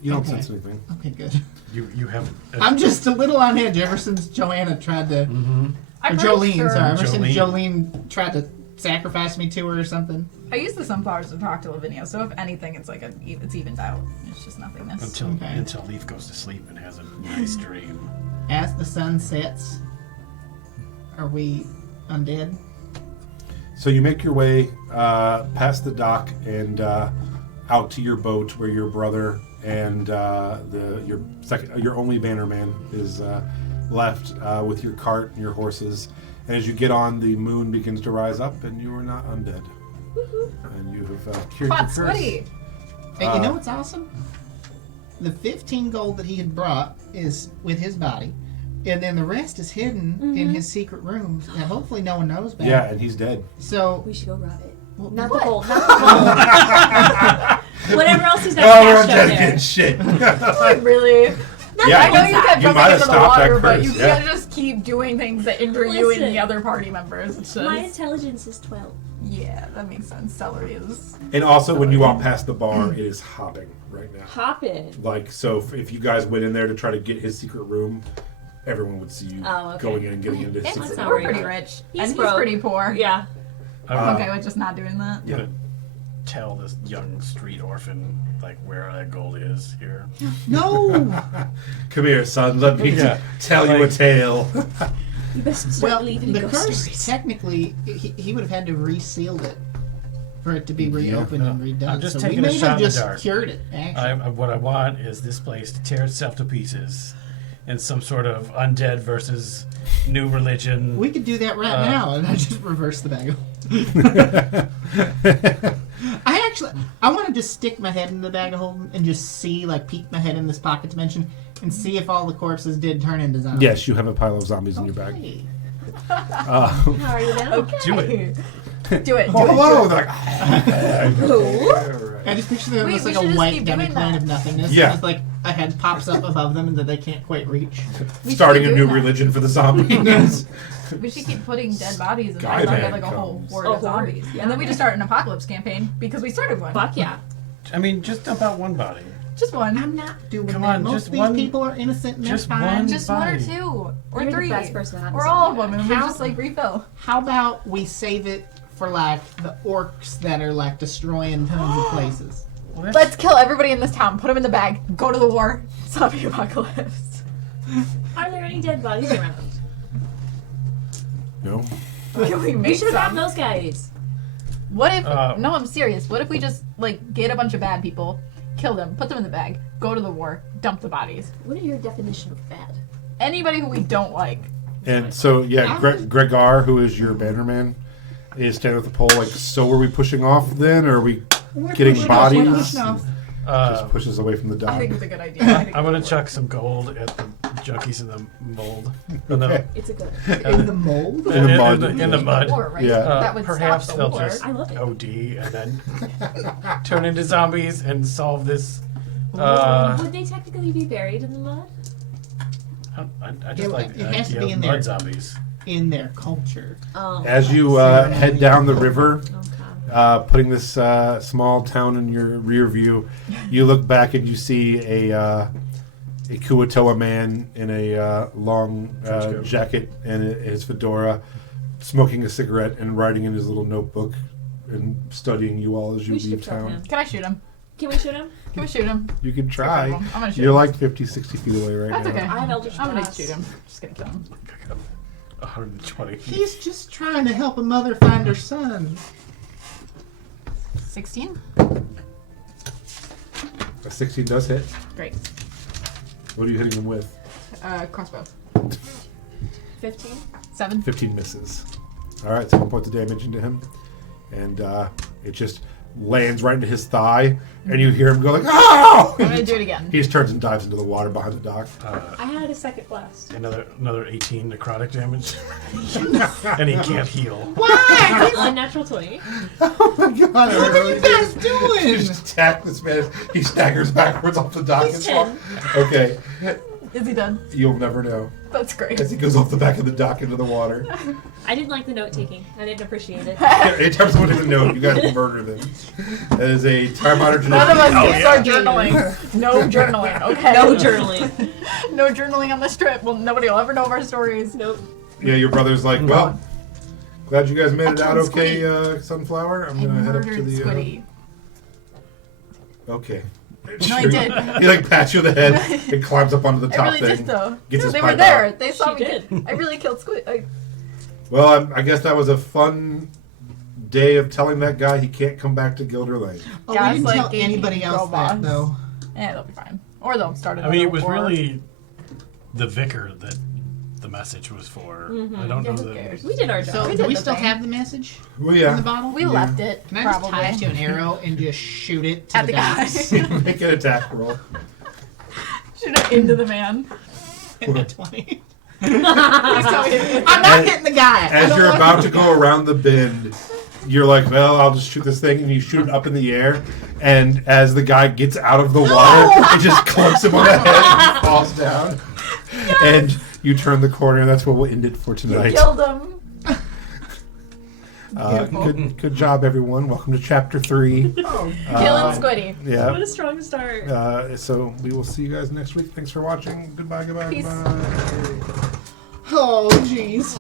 You don't Okay. sense anything. Okay, good. You have. I'm just a little on edge ever since Joanna tried to. I'm Or pretty Jolene, sure sorry. Ever since Jolene. Jolene tried to sacrifice me to her or something. I use the sunflowers to talk to Lavinia, so if anything, it's like it's evened out. It's just nothingness. Until Leaf goes to sleep and has a nice dream. As the sun sets, are we undead? So you make your way past the dock and out to your boat, where your brother and your only bannerman is left with your cart and your horses. And as you get on, the moon begins to rise up, and you are not undead. And you have cured Hot your curse. sweaty. Hey, you know what's awesome? The 15 gold that he had brought is with his body, and then the rest is hidden in his secret rooms that hopefully no one knows about. Yeah, and he's dead. So We should go rob it. Well, Not what? the gold. Not the gold. Whatever else he's got stashed up there. shit. Like, really? Yeah, I know you kept you jumping might have into the stopped that water, but curse, you yeah. can't just keep doing things that injure you and Listen. the other party members. It's just, My intelligence is 12. yeah, that makes sense. Celery is. And also, when you walk past the bar, it is hopping right now. Hop in. Like, so if you guys went in there to try to get his secret room, everyone would see you Oh, okay. going in and getting into his It's, secret not we're room. very pretty bad. rich, He's and he's broke. pretty poor. Yeah. I'm Okay, with just not doing that. gonna tell this young street orphan like where that gold is here. no. Come here, son. Let me Yeah. tell you a Like- tale. You best start Well, believing the ghost curse stories. technically he would have had to resealed it for it to be reopened and redone. I'm just so taking we a may shot have in the just dark. cured it. Actually, What I want is this place to tear itself to pieces in some sort of undead versus new religion. we could do that right now, and I just reverse the bag. I want to just stick my head in the bag of holding and just see, like, peek my head in this pocket dimension and see if all the corpses did turn into zombies. Yes, you have a pile of zombies in your bag. Okay. How are you now? Do it. Do it. Oh, hello. They're I just picture them Wait, as we like should a just white keep doing demi-plane that. of nothingness. Yeah. And just like a head pops up above them and that they can't quite reach. Starting a keep new doing that. religion for the zombies. We should keep putting dead bodies in Guy there. We man have like a whole comes. horde A of horde, zombies. yeah. And then we just start an apocalypse campaign because we started one. Fuck yeah. I mean, just dump out one body. Just one. I'm not doing Come that. on, Most just of these one- people are innocent and just they're fine. one- Just one or body. two. Or You're the three. best person to have Or this all of idea. them. And we How- just like refill. How about we save it for like the orcs that are like destroying tons of places? Well, that's, Let's kill everybody in this town. Put them in the bag. Go to the war. Zombie apocalypse. Are there any dead bodies around? No. Can we We make should have some? those guys. What if? Uh, no, I'm serious. What if we just like get a bunch of bad people, kill them, put them in the bag, go to the war, dump the bodies? What are your definition of bad? Anybody who we don't like. And so, yeah, Gregor, who is your bannerman, is standing at the pole. Like, so are we pushing off then, or are we getting pushing bodies? off, we're pushing off. Just pushes away from the dock. I think it's a good idea. I think I'm gonna it chuck some gold at the junkies in the mold. And then, Okay. It's a good. In the mold? In the mud. In the would. mud. War, right? Yeah. That would Perhaps stop the they'll war. just I love it. OD and then turn into zombies and solve this. Would they technically be buried in the mud? I just like the it has to idea be of in mud there. zombies. In their culture. Oh. As you head down the river, Okay. putting this small town in your rear view, you look back and you see a Kuatoa man in a long Trench jacket and his fedora, smoking a cigarette and writing in his little notebook and studying you all as you We should leave kill town. him. Can I shoot him? Can we shoot him? Can we shoot him? You can No try. problem. I'm gonna shoot You're him. like 50, 60 feet away right That's now. okay. I have Eldritch I'm gonna Blast. shoot him. Just gonna kill him. 120 feet. He's just trying to help a mother find her son. 16. A 16 does hit. Great. What are you hitting him with? Crossbow. 15. 7. 15 misses. All right, 7 points of damage into him, and it just lands right into his thigh, and you hear him go like, "Oh!" I'm gonna do it again. He just turns and dives into the water behind the dock. I had a second blast. Another 18 necrotic damage. And he can't heal. Why? Unnatural 20. Oh my god! What are you guys You doing? just attack this man. He staggers backwards off the dock. He's and 10. Okay, Is he done? you'll never know That's great. as he goes off the back of the dock into the water. I didn't like the note taking. I didn't appreciate it. Anytime someone takes a note, you guys murder them. That is a time-honored None of us tradition. can start journaling. No journaling, okay? No journaling. No journaling on this trip. Well, nobody will ever know of our stories. Nope. Yeah, your brother's like, well, glad you guys made I it out killed okay, Sunflower. I'm I gonna head up to murdered the. Squiddy. Okay. No, I did. He like pats you on the head and climbs up onto the I top really thing. did, though. Gets No, his they were pipe there. out. They saw She me. did. I really killed Squid. Well, I guess that was a fun day of telling that guy he can't come back to Gilder Lane. Oh, Guys we didn't like tell gay anybody else robots. that, though. Yeah, they'll be fine. Or they'll start I another mean, it was war. really the vicar that the message was for. I don't Yeah, know who that. cares? We did our job. So, We do did we the still thing. have the message Well, in the yeah. bottle? We left it, Can I just probably. tie it to an arrow and just shoot it to At the guy. dice? Make an attack roll. Shoot it into the man. And a 20. Please tell me it- I'm not hitting the guy. I As don't you're want about to go around the bend, you're like, well, I'll just shoot this thing, and you shoot it up in the air, and as the guy gets out of the water, it just clunks him on the head and he falls down. And you turn the corner, and that's what we'll end it for tonight. Killed him. Good job, everyone. Welcome to Chapter 3. Killing Squiddy. What Yeah. a strong start. So we will see you guys next week. Thanks for watching. Goodbye, goodbye, Peace. goodbye. Oh, jeez.